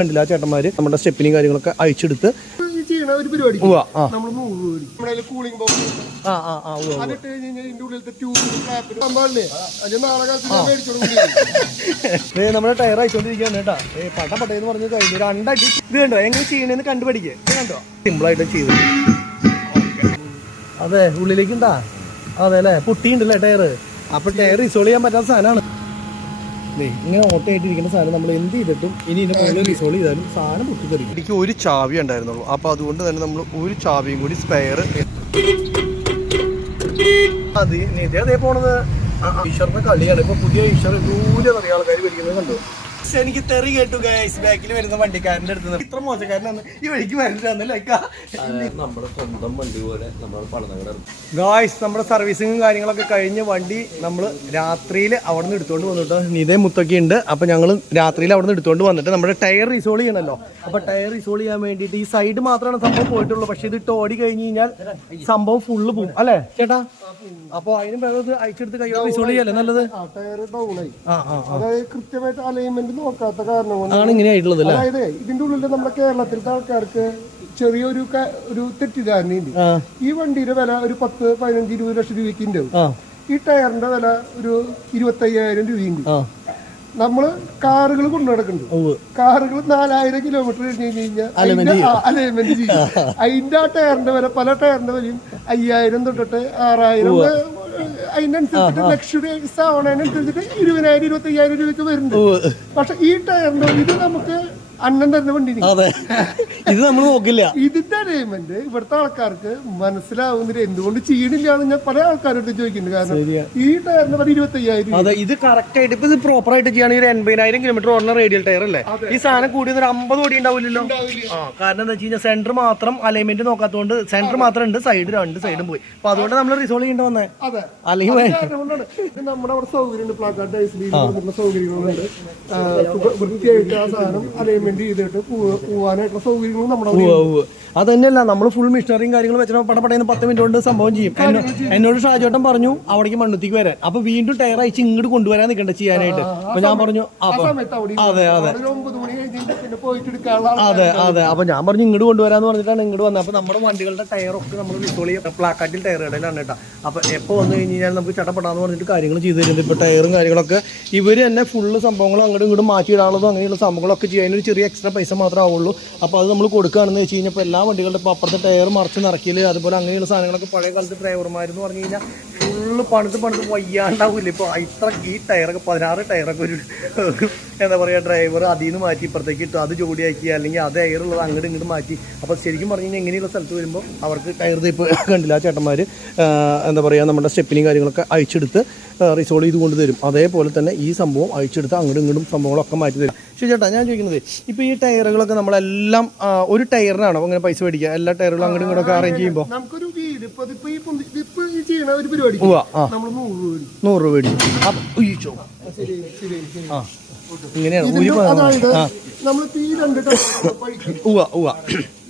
കണ്ടില്ല ചേട്ടന്മാര് നമ്മുടെ സ്റ്റെപ്പിനും കാര്യങ്ങളൊക്കെ അയച്ചെടുത്ത് ഒരു പരിപാടി നമ്മൾ 100 രൂപ കൂളിംഗ് ബോക്സ് നമ്മുടെ ടയർ അയച്ചോണ്ടിരിക്കുകയാണ് കേട്ടാ. പട്ടേന്ന് പറഞ്ഞ് കഴിഞ്ഞു രണ്ടടി. ഇത് കണ്ടോ എങ്ങനെ ചെയ്യണെന്ന് കണ്ടുപഠിക്കേ. കണ്ടോ സിമ്പിൾ ആയിട്ട് ചെയ്ത്. അതെ ഉള്ളിലേക്കുണ്ടാ. അതെ അല്ലേ പൊട്ടിയുണ്ടല്ലേ ടയർ. അപ്പൊ ടയർ റിസോൾവ് ചെയ്യാൻ പറ്റാത്ത സാധനമാണ്. ഇങ്ങനെ ഓട്ടയായിട്ടിരിക്കുന്ന സാധനം നമ്മൾ എന്ത് ചെയ്തിട്ടും ഇനി ഇതിന്റെ മുകളിൽ റിസോൾവ് ചെയ്താലും സാധനം പൊട്ടിത്തെറിക്കും. എനിക്ക് ഒരു ചാവി ഉണ്ടായിരുന്നുള്ളൂ. അപ്പോൾ അതുകൊണ്ട് തന്നെ നമ്മൾ ഒരു ചാവിയും കൂടി സ്പെയർ അത് അതേ പോണത് ഈശ്വറിന്റെ കളിയാണ്. ഇപ്പൊ പുതിയ ഈശ്വർ ദൂരെ നിറയെ ആൾക്കാർ വരിക്കുന്നത് കണ്ടു. എനിക്ക് തെറി കേട്ടു ഗൈസ്. ബാക്കിൽ വരുന്ന വണ്ടിക്കാരന്റെ അടുത്ത് ഇത്ര മോശക്കാരനാണ് ഈ വഴിക്ക് വരണ്ടല്ലേ നമ്മുടെ സ്വന്തം വണ്ടി പോലെ ഗായ്സ്. നമ്മുടെ സർവീസിങ്ങും കാര്യങ്ങളൊക്കെ കഴിഞ്ഞ് വണ്ടി നമ്മൾ രാത്രിയിൽ അവിടെ നിന്ന് എടുത്തുകൊണ്ട് വന്നിട്ട് നിതേ മുത്തൊക്കെ ഉണ്ട്. അപ്പോൾ ഞങ്ങൾ രാത്രിയിൽ അവിടെ നിന്ന് എടുത്തുകൊണ്ട് വന്നിട്ട് നമ്മുടെ ടയർ റിസോൾവ് ചെയ്യണമല്ലോ. അപ്പോൾ ടയർ റിസോൾവ് ചെയ്യാൻ വേണ്ടിയിട്ട് ഈ സൈഡ് മാത്രമാണ് സംഭവം പോയിട്ടുള്ളൂ. പക്ഷേ ഇത് ഓടി കഴിഞ്ഞ് കഴിഞ്ഞാൽ സംഭവം ഫുള്ള് പോകും അല്ലേ ചേട്ടാ. അപ്പോൾ അതിന് വേറെ അയച്ചെടുത്ത് കൈ റിസോൾവ് ചെയ്യല്ലേ നല്ലത്. കൃത്യമായിട്ട് അലൈൻമെന്റ് നോക്കാത്ത കാരണം ആണ് ഇങ്ങനെ ആയിട്ടുള്ളത്. അതായത് ഇതിന്റെ ഉള്ളിൽ നമ്മുടെ കേരളത്തിലത്തെ ആൾക്കാർക്ക് ചെറിയൊരു തെറ്റിദ്ധാരണയുണ്ട്. ഈ വണ്ടിയുടെ വില ഒരു 10, 15, 20 ലക്ഷം രൂപയ്ക്ക് ഉണ്ടാവും. ഈ ടയറിന്റെ വില ഒരു 25,000 രൂപയുണ്ട്. നമ്മള് കാറുകൾ കൊണ്ടു നടക്കുന്നുണ്ട്. കാറുകൾ 4000 കിലോമീറ്റർ കഴിഞ്ഞ് കഴിഞ്ഞാൽ അലൈൻമെന്റ് ചെയ്യും. അതിന്റെ ആ ടയറിന്റെ വില പല ടയറിന്റെ വിലയും 5000 തൊട്ടിട്ട് 6000. അതിനനുസരിച്ചിട്ട് ലക്ഷറി ആവണതിനനുസരിച്ചിട്ട് 20,000, 25,000 രൂപയ്ക്ക് വരുന്നുണ്ട്. പക്ഷെ ഈ ടയറിന്റെ ഇത് നമുക്ക് അന്നം തരുന്ന വണ്ടി. ഇത് നമ്മൾ നോക്കില്ല. ഇതിന്റെ അലൈൻമെന്റ് ഇവിടുത്തെ ആൾക്കാർക്ക് മനസ്സിലാവുന്നില്ല. എന്തുകൊണ്ട് ചെയ്യണില്ല എന്ന് ഞാൻ പല ആൾക്കാരോട് ചോദിക്കുന്നുണ്ട്. കാരണം ഈ ടയറിന് 25,000. അതെ ഇത് കറക്റ്റ് ആയിട്ട് ഇപ്പൊ ഇത് പ്രോപ്പർ ആയിട്ട് ചെയ്യുകയാണെങ്കിൽ 80,000 കിലോമീറ്റർ ഓടുന്ന റേഡിയൽ ടയർ അല്ലേ. ഈ സാധനം കൂടി ഒരു 50 ഓടി ഉണ്ടാവില്ലല്ലോ. കാരണം എന്താ വെച്ച് കഴിഞ്ഞാൽ സെന്റർ മാത്രം അലൈൻമെന്റ് നോക്കാത്തതുകൊണ്ട് സെന്റർ മാത്രം ഉണ്ട്, സൈഡ് 2 സൈഡും പോയി. അപ്പൊ അതുകൊണ്ട് നമ്മൾ റിസോൾവ് ചെയ്യേണ്ടി വന്നേ. അല്ലെങ്കിൽ നമ്മുടെ അവിടെ സൗകര്യമുണ്ട്. പ്ലാക്കാർഡ് സൗകര്യങ്ങളുണ്ട്. വൃത്തിയായിട്ട് ആ സാധനം അലൈൻമെന്റ് ചെയ്തിട്ട് പോവാനായിട്ടുള്ള സൗകര്യങ്ങളും നമ്മുടെ അത് തന്നെയല്ല നമ്മൾ ഫുൾ മിഷനറിയും കാര്യങ്ങളും വെച്ചാൽ പടപടയുന്ന 10 മിനിറ്റ് കൊണ്ട് സംഭവം ചെയ്യും. എന്നോട് ഷാജോട്ടൻ പറഞ്ഞു അവിടേക്ക് മണ്ണുത്തിക്ക് വരാൻ. അപ്പൊ വീണ്ടും ടയർ അയച്ച് ഇങ്ങോട്ട് കൊണ്ടുവരാൻ നിൽക്കണ്ട ചെയ്യാനായിട്ട്. അപ്പൊ ഞാൻ പറഞ്ഞു അതെ അതെ. അപ്പൊ ഞാൻ പറഞ്ഞു ഇങ്ങോട്ട് കൊണ്ടുവരാന്ന് പറഞ്ഞിട്ടാണ് ഇങ്ങോട്ട് വന്നത്. അപ്പൊ നമ്മുടെ വണ്ടികളുടെ ടയറൊക്കെ നമ്മൾ റിസോൾവ് ചെയ്യാം. പ്ലാക്കാറ്റിൽ ടയർ ഇടയിലാണ് കേട്ടോ. അപ്പൊ എപ്പോൾ വന്നു കഴിഞ്ഞാൽ നമുക്ക് ചട്ടപ്പെടാന്ന് പറഞ്ഞിട്ട് കാര്യങ്ങൾ ചെയ്തു തരുന്നത്. ഇപ്പൊ ടയറും കാര്യങ്ങളൊക്കെ ഇവർ തന്നെ ഫുള്ള് സംഭവങ്ങളും അങ്ങോട്ടും ഇങ്ങോട്ടും മാറ്റിയിടാനുള്ളതും അങ്ങനെയുള്ള സംഭവങ്ങളൊക്കെ ചെയ്യാനൊരു ചെറിയ എക്സ്ട്രാ പൈസ മാത്രമേ ആവുള്ളൂ. അപ്പോൾ അത് നമ്മൾ കൊടുക്കുകയാണെന്ന് വെച്ച് കഴിഞ്ഞാൽ എല്ലാ വണ്ടികളുടെ ഇപ്പോൾ അപ്പുറത്തെ ടയർ മറിച്ച് നിറയ്ക്കൽ അതുപോലെ അങ്ങനെയുള്ള സാധനങ്ങളൊക്കെ പഴയ കാലത്ത് ഡ്രൈവർമാരെന്ന് പറഞ്ഞു കഴിഞ്ഞാൽ ഫുള്ള് പണിത് വയ്യാണ്ടാവില്ല. ഇപ്പോൾ ഇത്ര ഈ ടയറൊക്കെ 16 ടയറൊക്കെ ഒരു എന്താ പറയുക ഡ്രൈവർ അതിൽ നിന്ന് മാറ്റി ഇപ്പുറത്തേക്ക് ഇട്ടു, അത് ജോഡിയാക്കി അല്ലെങ്കിൽ അത് എയറുള്ളത് അങ്ങോട്ട് ഇങ്ങോട്ട് മാറ്റി. അപ്പോൾ ശരിക്കും പറഞ്ഞു കഴിഞ്ഞാൽ ഇങ്ങനെയുള്ള സ്ഥലത്ത് വരുമ്പോൾ അവർക്ക് ടയർ ഇപ്പോൾ കണ്ടില്ല ചേട്ടന്മാർ എന്താ പറയുക നമ്മുടെ സ്റ്റെപ്പിനും കാര്യങ്ങളൊക്കെ അയച്ചെടുത്ത് റിസോൾവ് ചെയ്ത് കൊണ്ട് തരും. അതേപോലെ തന്നെ ഈ സംഭവം അയച്ചെടുത്ത് അങ്ങോട്ടും ഇങ്ങോട്ടും സംഭവങ്ങളൊക്കെ മാറ്റി തരും. ശരി ചേട്ടാ ഞാൻ ചോദിക്കുന്നത് ഇപ്പോൾ ഈ ടയറുകളൊക്കെ നമ്മളെല്ലാം ഒരു ടയറിനാണോ അങ്ങനെ പൈസ മേടിക്കുക? എല്ലാ ടയറുകളും അങ്ങോട്ടും ഇങ്ങോട്ടൊക്കെ അറേഞ്ച് ചെയ്യുമ്പോൾ നമുക്കൊരു ഒരു പരിപാടി 100 രൂപ മേടിക്കും. ഇങ്ങനെയാണ് നമ്മളിപ്പോ ഈ 2 ടയർ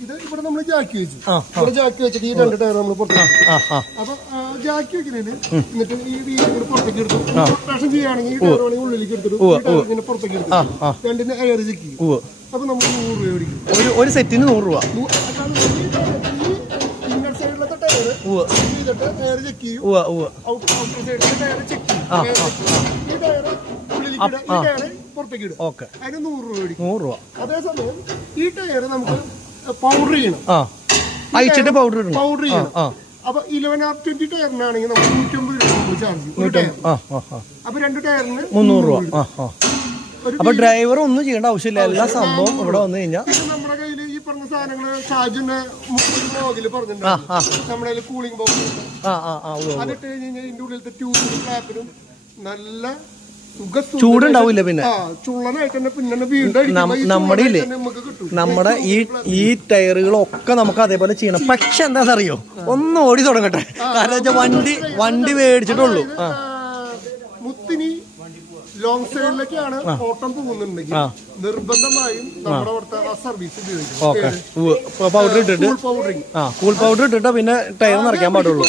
ഇത് ഇവിടെ നമ്മൾ ജാക്കി വെച്ചു. ഇവിടെ ജാക്കി വെച്ചിട്ട് ഈ 2 ടയർ നമ്മൾ പുറത്തേക്ക്. അപ്പൊ ജാക്കി വെക്കുന്നതിന് എന്നിട്ട് ഈ വീട് പുറത്തേക്ക് എടുത്തു. റൊട്ടേഷൻ ചെയ്യുകയാണെങ്കിൽ ഈ ടയർ ഉള്ളിലേക്ക് എടുത്തിട്ട് ഇങ്ങനെ പുറത്തേക്ക് എടുത്തു 2ന്റെ എയർ ചെക്ക് ചെയ്യും. അപ്പൊ നമ്മൾ 100 രൂപ മേടിക്കും. ഒരു സെറ്റിന് 100 രൂപ. ഇന്നർ സൈഡിലത്തെ ടയർ ചെയ്തിട്ട് എയർ ചെക്ക് ചെയ്യും. ഔട്ടർ സൈഡിലത്തെ ടയർ ചെക്ക് ചെയ്യും. ഈ ടയർ ഉള്ളിലേക്ക് ഈ ടയർ പുറത്തേക്ക് ഇടും. അതിന് 100 രൂപ മേടിക്കും. 100 രൂപ. അതേസമയം ഈ ടയർ നമുക്ക് പൗഡർ ചെയ്യണം. അയച്ചിട്ട് പൗഡർ ചെയ്യണം. അപ്പൊ 11R20 ടയറിനാണെങ്കിൽ നമുക്ക് 150 രൂപ ചാർജ് ഒരു ടയർ. അപ്പൊ 2 ടയറിന് 300 രൂപ. അപ്പൊ ഡ്രൈവർ ഒന്നും ചെയ്യേണ്ട ആവശ്യമില്ല. എല്ലാ സംഭവം ഇവിടെ വന്നു കഴിഞ്ഞാൽ നമ്മുടെ കയ്യിൽ ഈ പറഞ്ഞ സാധനങ്ങള് ഷാജുന്റെ വ്ലോഗില് പറഞ്ഞിട്ടുണ്ട്. നമ്മുടെ കയ്യിൽ കൂളിംഗ് ബോക്സ് അതിട്ട് കഴിഞ്ഞാൽ ഇതിന്റെ ഉള്ളിലത്തെ ട്യൂബിനും ക്ലാപ്പിനും നല്ല ചൂടുണ്ടാവില്ല. പിന്നെ നമ്മുടെ ഇല്ലേ നമ്മുടെ ഈ ടയറുകളൊക്കെ നമുക്ക് അതേപോലെ ചെയ്യണം. പക്ഷെ എന്താണെന്നറിയോ ഒന്ന് ഓടി തുടങ്ങട്ടെ. കാരണം വെച്ചാൽ വണ്ടി മേടിച്ചിട്ടുള്ളൂ. മുത്തിനി ലോങ് സൈഡിലേക്കാണ് ഓട്ടം പോകുന്നുണ്ടെങ്കിൽ നിർബന്ധമായും നമ്മുടെ അവിടുത്തെ ആ സർവീസ് ഉപയോഗിക്കും. പൗഡർ ഇട്ടിട്ട് കൂൾ പൗഡർ ഇട്ടിട്ട് പിന്നെ ടയർ നിറയ്ക്കാൻ പാടുള്ളൂ.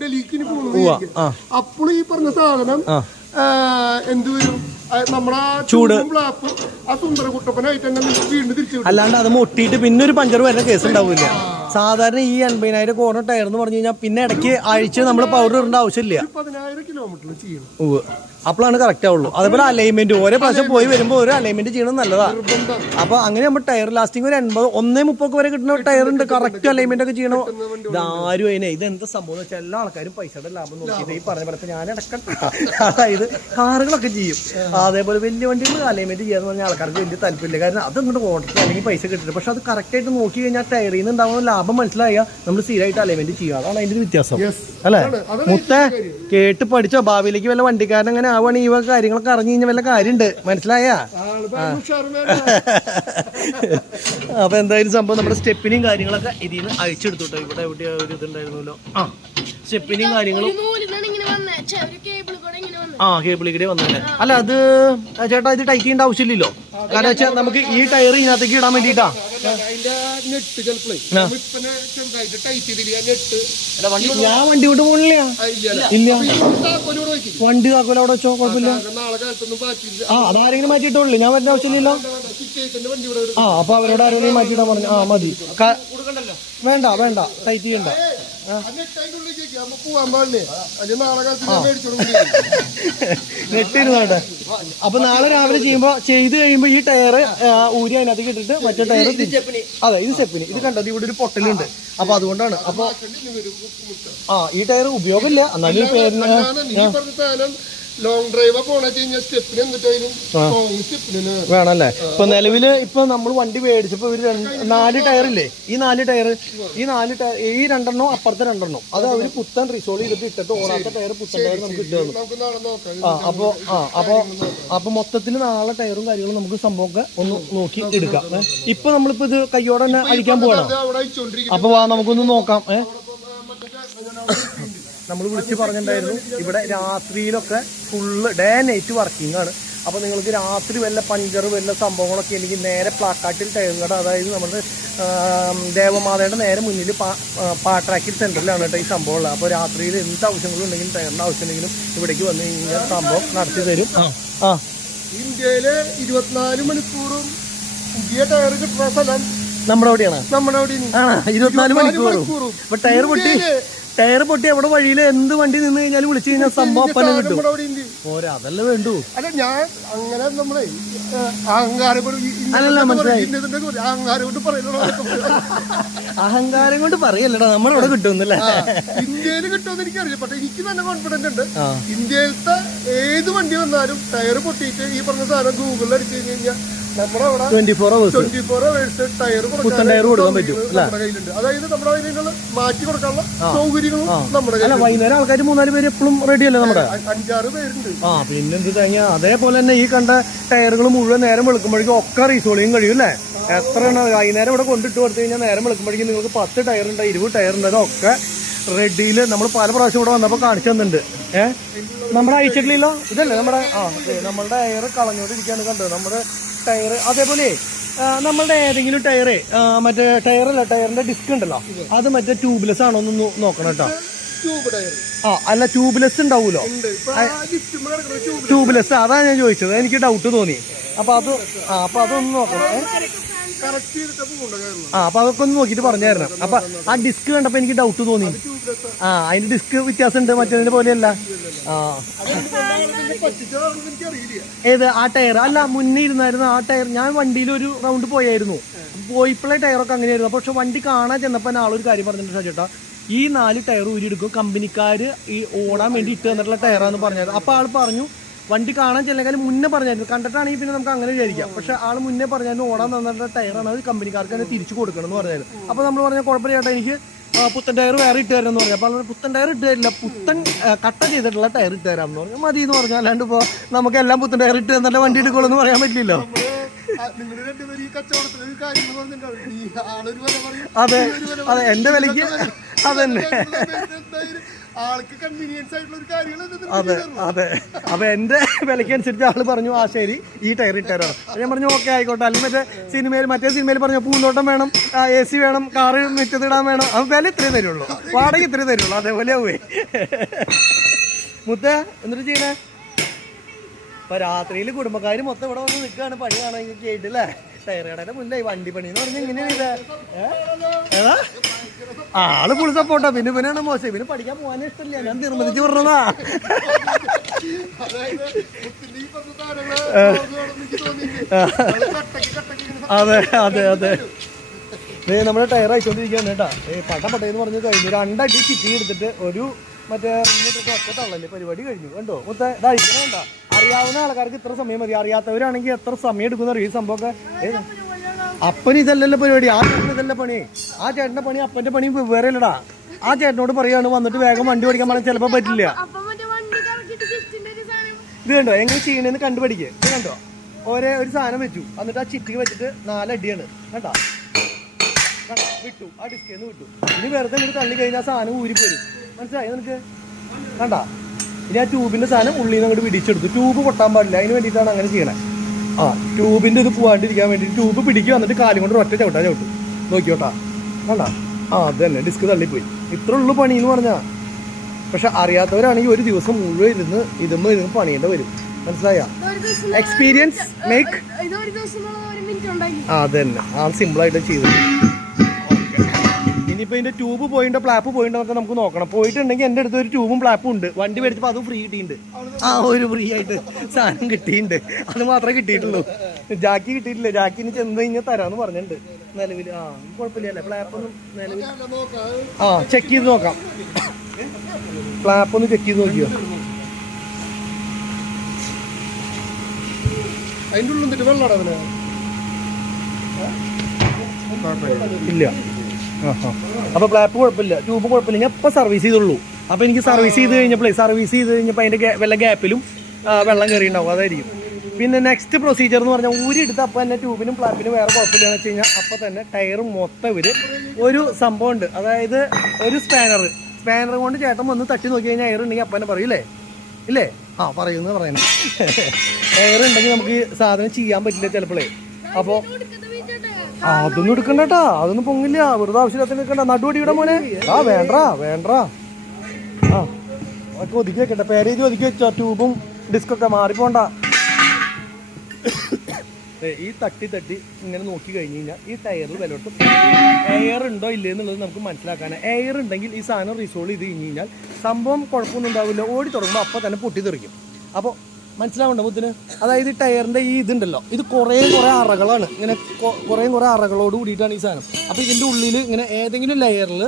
ഡൽഹിക്ക് പോകുന്നത് അപ്പോൾ ഈ പറഞ്ഞ സാധനം എന്ത് വരും നമ്മുടെ ചൂടും ബ്ലാക്കും ആ സുന്ദരകുട്ടപ്പനായിട്ട് തന്നെ വീണ്ടും തിരിച്ചു. അല്ലാണ്ട് അത് മുട്ടിയിട്ട് പിന്നെ ഒരു പഞ്ചർ വരുന്ന കേസ് ഉണ്ടാവില്ല. സാധാരണ ഈ 80,000 കോർണർ ടയർ എന്ന് പറഞ്ഞു കഴിഞ്ഞാൽ പിന്നെ ഇടയ്ക്ക് ആഴ്ച നമ്മൾ പൗഡർ ഇടേണ്ട ആവശ്യമില്ല. 10,000 കിലോമീറ്റർ ചെയ്യണം. അപ്പോഴാണ് കറക്റ്റ് ആവുള്ളൂ. അതേപോലെ അലൈൻമെന്റ് ഓരോ പ്രാവശ്യം പോയി വരുമ്പോൾ ഒരു അലൈൻമെന്റ് ചെയ്യണം നല്ലതാണ്. അപ്പൊ അങ്ങനെ നമ്മൾ ടയർ ലാസ്റ്റിംഗ് ഒരു 80, 1.30 വരെ കിട്ടുന്ന ടയർ ഉണ്ട്. കറക്റ്റ് അലൈൻമെന്റ് ഒക്കെ ചെയ്യണം. ഇതാരും അതിനെ ഇതെന്താ സംഭവം എന്ന് വെച്ചാൽ എല്ലാ ആൾക്കാരും പൈസയുടെ ലാഭം നോക്കിയത് ഈ പറഞ്ഞ പോലെ ഞാൻ അടക്കം. അതായത് കാറുകളൊക്കെ ചെയ്യും, അതേപോലെ വലിയ വണ്ടികൾ അലൈൻമെന്റ് ചെയ്യാന്ന് പറഞ്ഞാൽ ആൾക്കാർക്ക് വലിയ താല്പര്യമില്ല. കാരണം അത് ഇങ്ങോട്ട് ഓർഡർ അല്ലെങ്കിൽ പൈസ കിട്ടില്ല. പക്ഷെ അത് കറക്റ്റ് ആയിട്ട് നോക്കി കഴിഞ്ഞാൽ ടയറിൽ നിന്ന് ഉണ്ടാവുന്ന ലാഭം മനസ്സിലായാൽ നമ്മൾ സ്ഥിരമായിട്ട് അലൈൻമെന്റ് ചെയ്യുക. അതാണ് അതിന്റെ ഒരു വ്യത്യാസം അല്ലേ? മുത്തേ കേട്ട് പഠിച്ചോ? ഭാവിയിലേക്ക് വല്ല വണ്ടിക്കാരൻ അങ്ങനെ ആവുകയാണെങ്കിൽ ഈ കാര്യങ്ങളൊക്കെ അറിഞ്ഞു കഴിഞ്ഞാൽ വല്ല കാര്യമുണ്ട്. മനസ്സിലായ? അപ്പൊ എന്തായാലും സംഭവം നമ്മുടെ സ്റ്റെപ്പിനെയും കാര്യങ്ങളൊക്കെ ഇതിൽ നിന്ന് അഴിച്ചെടുത്തോട്ടോ. ഇവിടെ എവിടെയാ ഒരു ഇതുണ്ടായിരുന്നല്ലോ. സ്റ്റെപ്പിനെയും കാര്യങ്ങളും കേബിളിൽ കൂടെ വന്നല്ലേ. അല്ല അത് ചേട്ടാ ഇത് ടൈറ്റ് ചെയ്യേണ്ട ആവശ്യമില്ലല്ലോ. കാരണം വെച്ചാൽ നമുക്ക് ഈ ടയർ ഇതിനകത്തേക്ക് ഇടാൻ വേണ്ടിട്ടാ. ഞാൻ വണ്ടി കൊണ്ട് പോണില്ല. ഇല്ല, വണ്ടി താക്കോല അവിടെ വെച്ചോ, കുഴപ്പമില്ല. അതാരെങ്കിലും മാറ്റിയിട്ടോളൂ, ഞാൻ വരേണ്ട ആവശ്യമില്ലല്ലോ. അപ്പൊ അവരോട് ആരെങ്കിലും മാറ്റിയിടാൻ പറഞ്ഞു. മതി. വേണ്ട വേണ്ട, ടൈറ്റ് ചെയ്യണ്ട. നെട്ടിരുന്നോട്ടെ. അപ്പൊ നാളെ രാവിലെ ചെയ്ത് കഴിയുമ്പോ ഈ ടയർ ഊരി അതിനകത്തേക്ക് ഇട്ടിട്ട് മറ്റേ ടയർ. അതെ, ഇത് സ്റ്റെപ്പിന്. ഇത് കണ്ടത് ഇവിടെ ഒരു പൊട്ടലുണ്ട്. അപ്പൊ അതുകൊണ്ടാണ്. അപ്പൊ ഈ ടയർ ഉപയോഗമില്ല, എന്നാലും പേരിന് ലോങ് ഡ്രൈവ് വേണല്ലേ. ഇപ്പൊ നിലവില് ഇപ്പൊ നമ്മൾ വണ്ടി മേടിച്ചപ്പോ ഒരു 4 ടയറില്ലേ, ഈ 4 ടയർ ഈ 2 അപ്പുറത്തെ 2 അത് അവര് പുത്തൻ റിസോൾവ് ചെയ്തിട്ട് ഇട്ടിട്ട് ഓടാത്ത ടയർ പുത്തൻ ടയർ നമുക്ക് ഇട്ടുന്നു. അപ്പൊ മൊത്തത്തിൽ നാളെ ടയറും കാര്യങ്ങളും നമുക്ക് സംഭവമൊക്കെ ഒന്ന് നോക്കി എടുക്കാം. ഇപ്പൊ നമ്മളിപ്പോ ഇത് കയ്യോടെ തന്നെ അടിക്കാൻ പോകണം. അപ്പൊ നമുക്കൊന്ന് നോക്കാം. നമ്മൾ വിളിച്ച് പറഞ്ഞിട്ടുണ്ടായിരുന്നു ഇവിടെ രാത്രിയിലൊക്കെ ഫുള്ള് ഡേ നൈറ്റ് വർക്കിംഗ് ആണ്. അപ്പോൾ നിങ്ങൾക്ക് രാത്രി വല്ല പഞ്ചർ വല്ല സംഭവങ്ങളൊക്കെ എനിക്ക് നേരെ പ്ലാക്കാട്ടിൽ ടയർ കട, അതായത് നമ്മുടെ ദേവമാതയുടെ നേരെ മുന്നിൽ പാട്രാക്കിൽ സെൻറ്ററിലാണ് കേട്ടോ ഈ സംഭവം ഉള്ളത്. അപ്പോൾ രാത്രിയിൽ എന്ത് ആവശ്യങ്ങളും ഉണ്ടെങ്കിലും ടയറിൻ്റെ ആവശ്യമുണ്ടെങ്കിലും ഇവിടേക്ക് വന്നു കഴിഞ്ഞാൽ സംഭവം നടത്തി തരും. ഇന്ത്യയിലെ 24 മണിക്കൂറും പുതിയ ടയർ കിട്ടുന്ന സ്ഥലം നമ്മുടെ അവിടെയാണ്. 24 മണിക്കൂറും. ഇപ്പൊ ടയർ പൊട്ടി അവിടെ വഴിയിൽ എന്ത് വണ്ടി നിന്ന് കഴിഞ്ഞാലും വിളിച്ചു കഴിഞ്ഞാൽ സംഭവം അപ്പനെ കിട്ടും. ഓരോ അതല്ലേ വേണ്ടു. അല്ല ഞാൻ അങ്ങനെ നമ്മളെ അഹങ്കാരം കൊണ്ട് പറയല്ലടാ, നമ്മളിവിടെ കിട്ടുന്നല്ലേ. ഇന്ത്യയിൽ കിട്ടുമെന്ന് എനിക്കറിയില്ല, പക്ഷെ എനിക്ക് നല്ല കോൺഫിഡൻസ് ഉണ്ട്. ഇന്ത്യയിലത്തെ ഏത് വണ്ടി വന്നാലും ടയർ പൊട്ടിയിട്ട് ഈ പറഞ്ഞ സാധനം ഗൂഗിളിൽ അടിച്ചു കഴിഞ്ഞ് കഴിഞ്ഞാൽ നമ്മുടെ അവിടെ 24 hours ടയർ പുത്തൻ ടയർ കൊടുക്കാൻ പറ്റും. കയ്യിലുണ്ട്. അതായത് നമ്മുടെ അതിനുള്ള മാറ്റി കൊടുക്കാനുള്ള സൗകര്യങ്ങളും നമ്മുടെ കയ്യിൽ. വൈകുന്നേരം ആൾക്കാർ 3-4 പേര് എപ്പോഴും റെഡി അല്ലേ നമ്മുടെ? 5-6 പേരുണ്ട്. പിന്നെന്ത് കഴിഞ്ഞാൽ അതേപോലെ തന്നെ ഈ കണ്ട ടയറുകൾ മുഴുവൻ നേരം വെളുക്കുമ്പോഴേക്കും ഒക്കെ റീസോളിയും കഴിയും അല്ലേ. എത്രയാണ് വൈകുന്നേരം ഇവിടെ കൊണ്ടിട്ട് കൊടുത്തു കഴിഞ്ഞാൽ നേരം വെളുക്കുമ്പോഴേക്കും നിങ്ങൾക്ക് 10 ടയറുണ്ട്, 20 ടയറുണ്ട്. അതൊക്കെ റെഡിയിൽ നമ്മൾ പല പ്രാവശ്യം ഇവിടെ വന്നപ്പോൾ കാണിച്ചു തന്നിട്ടുണ്ട്. നമ്മുടെ അയച്ചിട്ടില്ലല്ലോ, ഇതല്ലേ നമ്മുടെ നമ്മളുടെ ടയർ കളഞ്ഞോണ്ടിരിക്കുകയാണ് കണ്ടത് നമ്മുടെ ടയർ. അതേപോലെ നമ്മളുടെ ഏതെങ്കിലും ടയറ് മറ്റേ ടയറല്ല, ടയറിന്റെ ഡിസ്ക് ഉണ്ടല്ലോ, അത് മറ്റേ ട്യൂബ്ലെസ് ആണോ ഒന്ന് നോക്കണം കേട്ടോ. അല്ല ട്യൂബ്ലെസ് ഉണ്ടാവൂലോ, ട്യൂബ്ലെസ് അതാണ് ഞാൻ ചോദിച്ചത്, എനിക്ക് ഡൗട്ട് തോന്നി. അപ്പൊ അതൊന്ന് നോക്കണം. അപ്പൊ അതൊക്കെ ഒന്ന് നോക്കിട്ട് പറഞ്ഞായിരുന്നു. അപ്പൊ ആ ഡിസ്ക് കണ്ടപ്പോ എനിക്ക് ഡൗട്ട് തോന്നി. അതിന്റെ ഡിസ്ക് വ്യത്യാസം ഉണ്ട്, മറ്റേതിന്റെ പോലെയല്ല. ഏത് ആ ടയർ അല്ല, മുന്നേ ഇരുന്നായിരുന്നു ആ ടയർ. ഞാൻ വണ്ടിയിൽ ഒരു റൗണ്ട് പോയായിരുന്നു, പോയിപ്പോഴേ ടയറൊക്കെ അങ്ങനെയായിരുന്നു. പക്ഷെ വണ്ടി കാണാൻ ചെന്നപ്പോ ആളൊരു കാര്യം പറഞ്ഞിട്ടുണ്ട്, ചേട്ടാ ഈ 4 ടയർ ഊരിയെടുക്കും, കമ്പനിക്കാര് ഈ ഓടാൻ വേണ്ടി ഇട്ട് തന്നിട്ടുള്ള ടയറാന്ന് പറഞ്ഞത്. അപ്പൊ ആൾ പറഞ്ഞു വണ്ടി കാണാൻ ചെല്ലേക്കാളും മുന്നേ പറഞ്ഞായിരുന്നു. കണ്ടിട്ടാണെങ്കിൽ പിന്നെ നമുക്ക് അങ്ങനെ വിചാരിക്കാം. പക്ഷെ ആൾ മുന്നേ പറഞ്ഞായിരുന്നു ഓടാൻ തന്നിട്ടുള്ള ടയറാണ്, അത് കമ്പനിക്കാർക്ക് തന്നെ തിരിച്ചു കൊടുക്കണം എന്ന് പറഞ്ഞായിരുന്നു. അപ്പൊ നമ്മൾ പറഞ്ഞ കുഴപ്പമില്ല ചേട്ടാ, എനിക്ക് പുത്തൻ ടയർ വേറെ ഇട്ട് തരാമെന്ന് പറഞ്ഞു. അപ്പോൾ പുത്തൻ ടയർ ഇട്ട് തരില്ല, പുത്തൻ കട്ട ചെയ്തിട്ടുള്ള ടയർ ഇട്ട് തരാമെന്ന് പറഞ്ഞു. മതി എന്ന് പറഞ്ഞു. അല്ലാണ്ട് ഇപ്പോൾ നമുക്ക് എല്ലാം പുത്തൻ ടയർ ഇട്ട് തന്നിട്ട് വണ്ടി എടുക്കുള്ളൂ എന്ന് പറയാൻ പറ്റില്ലല്ലോ. അതെ അതെ, എന്റെ വിലക്ക് അതന്നെ. അതെ അതെ, അപ്പൊ എന്റെ വിലക്ക് അനുസരിച്ച് ആള് പറഞ്ഞു ശരി ഈ ടയർ ഇട്ടുതരാണ്. ഞാൻ പറഞ്ഞു ഓക്കെ ആയിക്കോട്ടെ. അല്ലെങ്കിൽ മറ്റേ സിനിമയിൽ പറഞ്ഞു പൂന്തോട്ടം വേണം, AC വേണം, കാറ് മുറ്റത്തിടാൻ വേണം, അത് വില ഇത്രയും തരുള്ളൂ, വാടക ഇത്രയും തരുള്ളൂ. അതേപോലെ ആവേ മുത്ത എന്നിട്ട് ചെയ്യണേ. അപ്പൊ രാത്രിയിൽ കുടുംബക്കാർ മൊത്തം ഇവിടെ വന്ന് നിൽക്കുകയാണ് പണി കാണാൻ കേട്ടില്ലേ. ടയർ കടയുടെ മുന്നിലായി വണ്ടി പണി എന്ന് പറഞ്ഞാൽ ഇങ്ങനെയാണ്. ഏതാ ആള് ഫുൾ സപ്പോർട്ടാ. പിന്നെ ഇവനാണ് മോശം, ഇവന് പഠിക്കാൻ പോകാനേ ഇഷ്ടമില്ല, ഞാൻ നിർബന്ധിച്ച് പറഞ്ഞതാ. അതെ അതെ അതെ. നമ്മുടെ ടയർ അയച്ചോണ്ടിരിക്കുകയാണ് കേട്ടാ. പട്ടേന്ന് പറഞ്ഞ് കഴിഞ്ഞു. 2 അടി ചിറ്റി എടുത്തിട്ട് ഒരു മറ്റേ ഒറ്റ തള്ളല്ലേ പരിപാടി കഴിഞ്ഞു. കണ്ടോ മൊത്തം ഇതഴിക്കണ കണ്ട. അറിയാവുന്ന ആൾക്കാർക്ക് ഇത്ര സമയം മതി, അറിയാത്തവരാണെങ്കിൽ എത്ര സമയം എടുക്കുന്ന അറിയും. ഈ സംഭവമൊക്കെ അപ്പന് ഇതല്ലല്ലോ പരിപാടി, ആ ചേട്ടന് ഇതല്ല പണി. ആ ചേട്ടന്റെ പണി അപ്പന്റെ പണി വേറെ അല്ലടാ. ആ ചേട്ടനോട് പറയാണ് വന്നിട്ട് വേഗം വണ്ടി ഓടിക്കാൻ പറഞ്ഞാൽ ചിലപ്പോൾ പറ്റില്ല. ഇത് കണ്ടോ എങ്ങനെ ചെയ്യണേന്ന് കണ്ടുപഠിക്കുക. ഇത് കണ്ടോ ഒരു സാധനം വെച്ചു, എന്നിട്ട് ആ ചിറ്റിക്ക് വെച്ചിട്ട് 4 അടിയാണ് കണ്ടോ. വിട്ടു, ആ ഡിസ്കേന്ന് വിട്ടു. ഇനി വെറുതെ ഇങ്ങോട്ട് തള്ളി കഴിഞ്ഞാൽ സാധനം ഊരിപ്പോരും. മനസ്സിലായി നിനക്ക്? കണ്ട ഇനി ആ ട്യൂബിന്റെ സാധനം ഉള്ളിൽ നിന്ന് അങ്ങോട്ട് പിടിച്ചെടുത്തു. ട്യൂബ് പൊട്ടാൻ പാടില്ല, അതിന് വേണ്ടിയിട്ടാണ് അങ്ങനെ ചെയ്യണേ. ആ ട്യൂബിന്റെ ഇത് പോകാണ്ടിരിക്കാൻ വേണ്ടിയിട്ട് ട്യൂബ് പിടിക്കുക, എന്നിട്ട് കാലും കൊണ്ട് ഒറ്റ ചവിട്ടും. നോക്കിയോട്ടാ കണ്ട. ആ അത് തന്നെ ഡിസ്ക് തള്ളിപ്പോയി. ഇത്ര ഉള്ളു പണി എന്ന് പറഞ്ഞാ. പക്ഷെ അറിയാത്തവരാണെങ്കിൽ ഒരു ദിവസം മുഴുവൻ ഇരുന്ന് ഇരുന്ന് പണിയേണ്ട വരും. മനസ്സിലായ? Experience make. ആ അത് തന്നെ ആ സിമ്പിളായിട്ട് ചെയ്തു. ഇനിയിപ്പോൾ ഇതിൻ്റെ ട്യൂബ് പോയിട്ടോ ഫ്ലാപ്പ് പോയിട്ടോ എന്നൊക്കെ നമുക്ക് നോക്കണം. പോയിട്ടുണ്ടെങ്കിൽ എൻ്റെ അടുത്ത് ഒരു ട്യൂബും ഫ്ലാപ്പും ഉണ്ട്. വണ്ടി മേടിച്ചപ്പോൾ അതും ഫ്രീ കിട്ടിയിട്ടുണ്ട്. ആ ഒരു ഫ്രീ ആയിട്ട് സാധനം കിട്ടിയിട്ടുണ്ട്. അത് മാത്രമേ കിട്ടിയിട്ടുള്ളൂ, ജാക്കി കിട്ടിയിട്ടില്ല. ജാക്കി ഇനി ചെന്ന് കഴിഞ്ഞാൽ തരാമെന്ന് പറഞ്ഞിട്ടുണ്ട്. നിലവിൽ ആ കുഴപ്പമില്ല. ഫ്ലാപ്പൊന്നും നിലവിൽ ആ ചെക്ക് ചെയ്ത് നോക്കാം. ഫ്ലാപ്പൊന്ന് ചെക്ക് ചെയ്ത് നോക്കിയോ? അതിൻ്റെ ഉള്ളിൽ വെള്ളം ഇല്ല. അപ്പൊ ഫ്ലാപ്പ് കുഴപ്പമില്ല, ട്യൂബ് കുഴപ്പമില്ല. ഞാൻ ഇപ്പൊ സർവീസ് ചെയ്തുള്ളൂ. അപ്പൊ എനിക്ക് സർവീസ് ചെയ്ത് കഴിഞ്ഞപ്പോൾ അതിന്റെ വല്ല ഗ്യാപ്പിലും വെള്ളം കയറിയിട്ടുണ്ടാവും, അതായിരിക്കും. പിന്നെ നെക്സ്റ്റ് പ്രൊസീജിയർ എന്ന് പറഞ്ഞാൽ ഊരിയെടുത്ത് അപ്പം തന്നെ ട്യൂബിനും ഫ്ലാപ്പിനും വേറെ കുഴപ്പമില്ല എന്ന് വെച്ച് കഴിഞ്ഞാൽ അപ്പം തന്നെ ടയറും മൊത്തം ഒരു സംഭവം ഉണ്ട്. അതായത് ഒരു സ്പാനർ കൊണ്ട് ചേട്ടൻ വന്ന് തട്ടി നോക്കി കഴിഞ്ഞാൽ എയർ ഉണ്ടെങ്കിൽ അപ്പം തന്നെ പറയൂലേ ഇല്ലേ? ആ പറയുന്നത് പറയണേ. എയർ ഉണ്ടെങ്കിൽ നമുക്ക് സാധനം ചെയ്യാൻ പറ്റില്ല ചിലപ്പോഴേ. അപ്പോൾ അതൊന്നും എടുക്കണ്ട കേട്ടാ, അതൊന്നും പൊങ്ങില്ല. വെറുതെ ആവശ്യത്തിന് എടുക്കണ്ട. നടുവടിയുടെ മോനെ ആ വേണ്ട ആ ഒക്കെ ഒതുക്കി വെക്കട്ടെ. പേരേജ് ഒതുക്കി വെച്ചോ. ട്യൂബും ഡിസ്കൊക്കെ മാറിപ്പോണ്ട. ഈ തട്ടി ഇങ്ങനെ നോക്കി കഴിഞ്ഞ് കഴിഞ്ഞാൽ ഈ ടയറിൽ വിലോട്ട് എയർ ഉണ്ടോ ഇല്ലേ എന്നുള്ളത് നമുക്ക് മനസ്സിലാക്കാൻ. എയർ ഉണ്ടെങ്കിൽ ഈ സാധനം റിസോൾവ് ചെയ്ത് കഴിഞ്ഞ് കഴിഞ്ഞാൽ സംഭവം കുഴപ്പമൊന്നും ഉണ്ടാവില്ല. ഓടി തുടങ്ങുമ്പോൾ അപ്പം തന്നെ പൊട്ടിത്തെറിക്കും. അപ്പോൾ മനസ്സിലാവണ്ട മുത്തിന്. അതായത് ടയറിൻ്റെ ഈ ഇതുണ്ടല്ലോ, ഇത് കുറേ അറകളാണ്. ഇങ്ങനെ കുറേ അറകളോട് കൂടിയിട്ടാണ് ഈ സാധനം. അപ്പോൾ ഇതിൻ്റെ ഉള്ളിൽ ഇങ്ങനെ ഏതെങ്കിലും ലെയറിൽ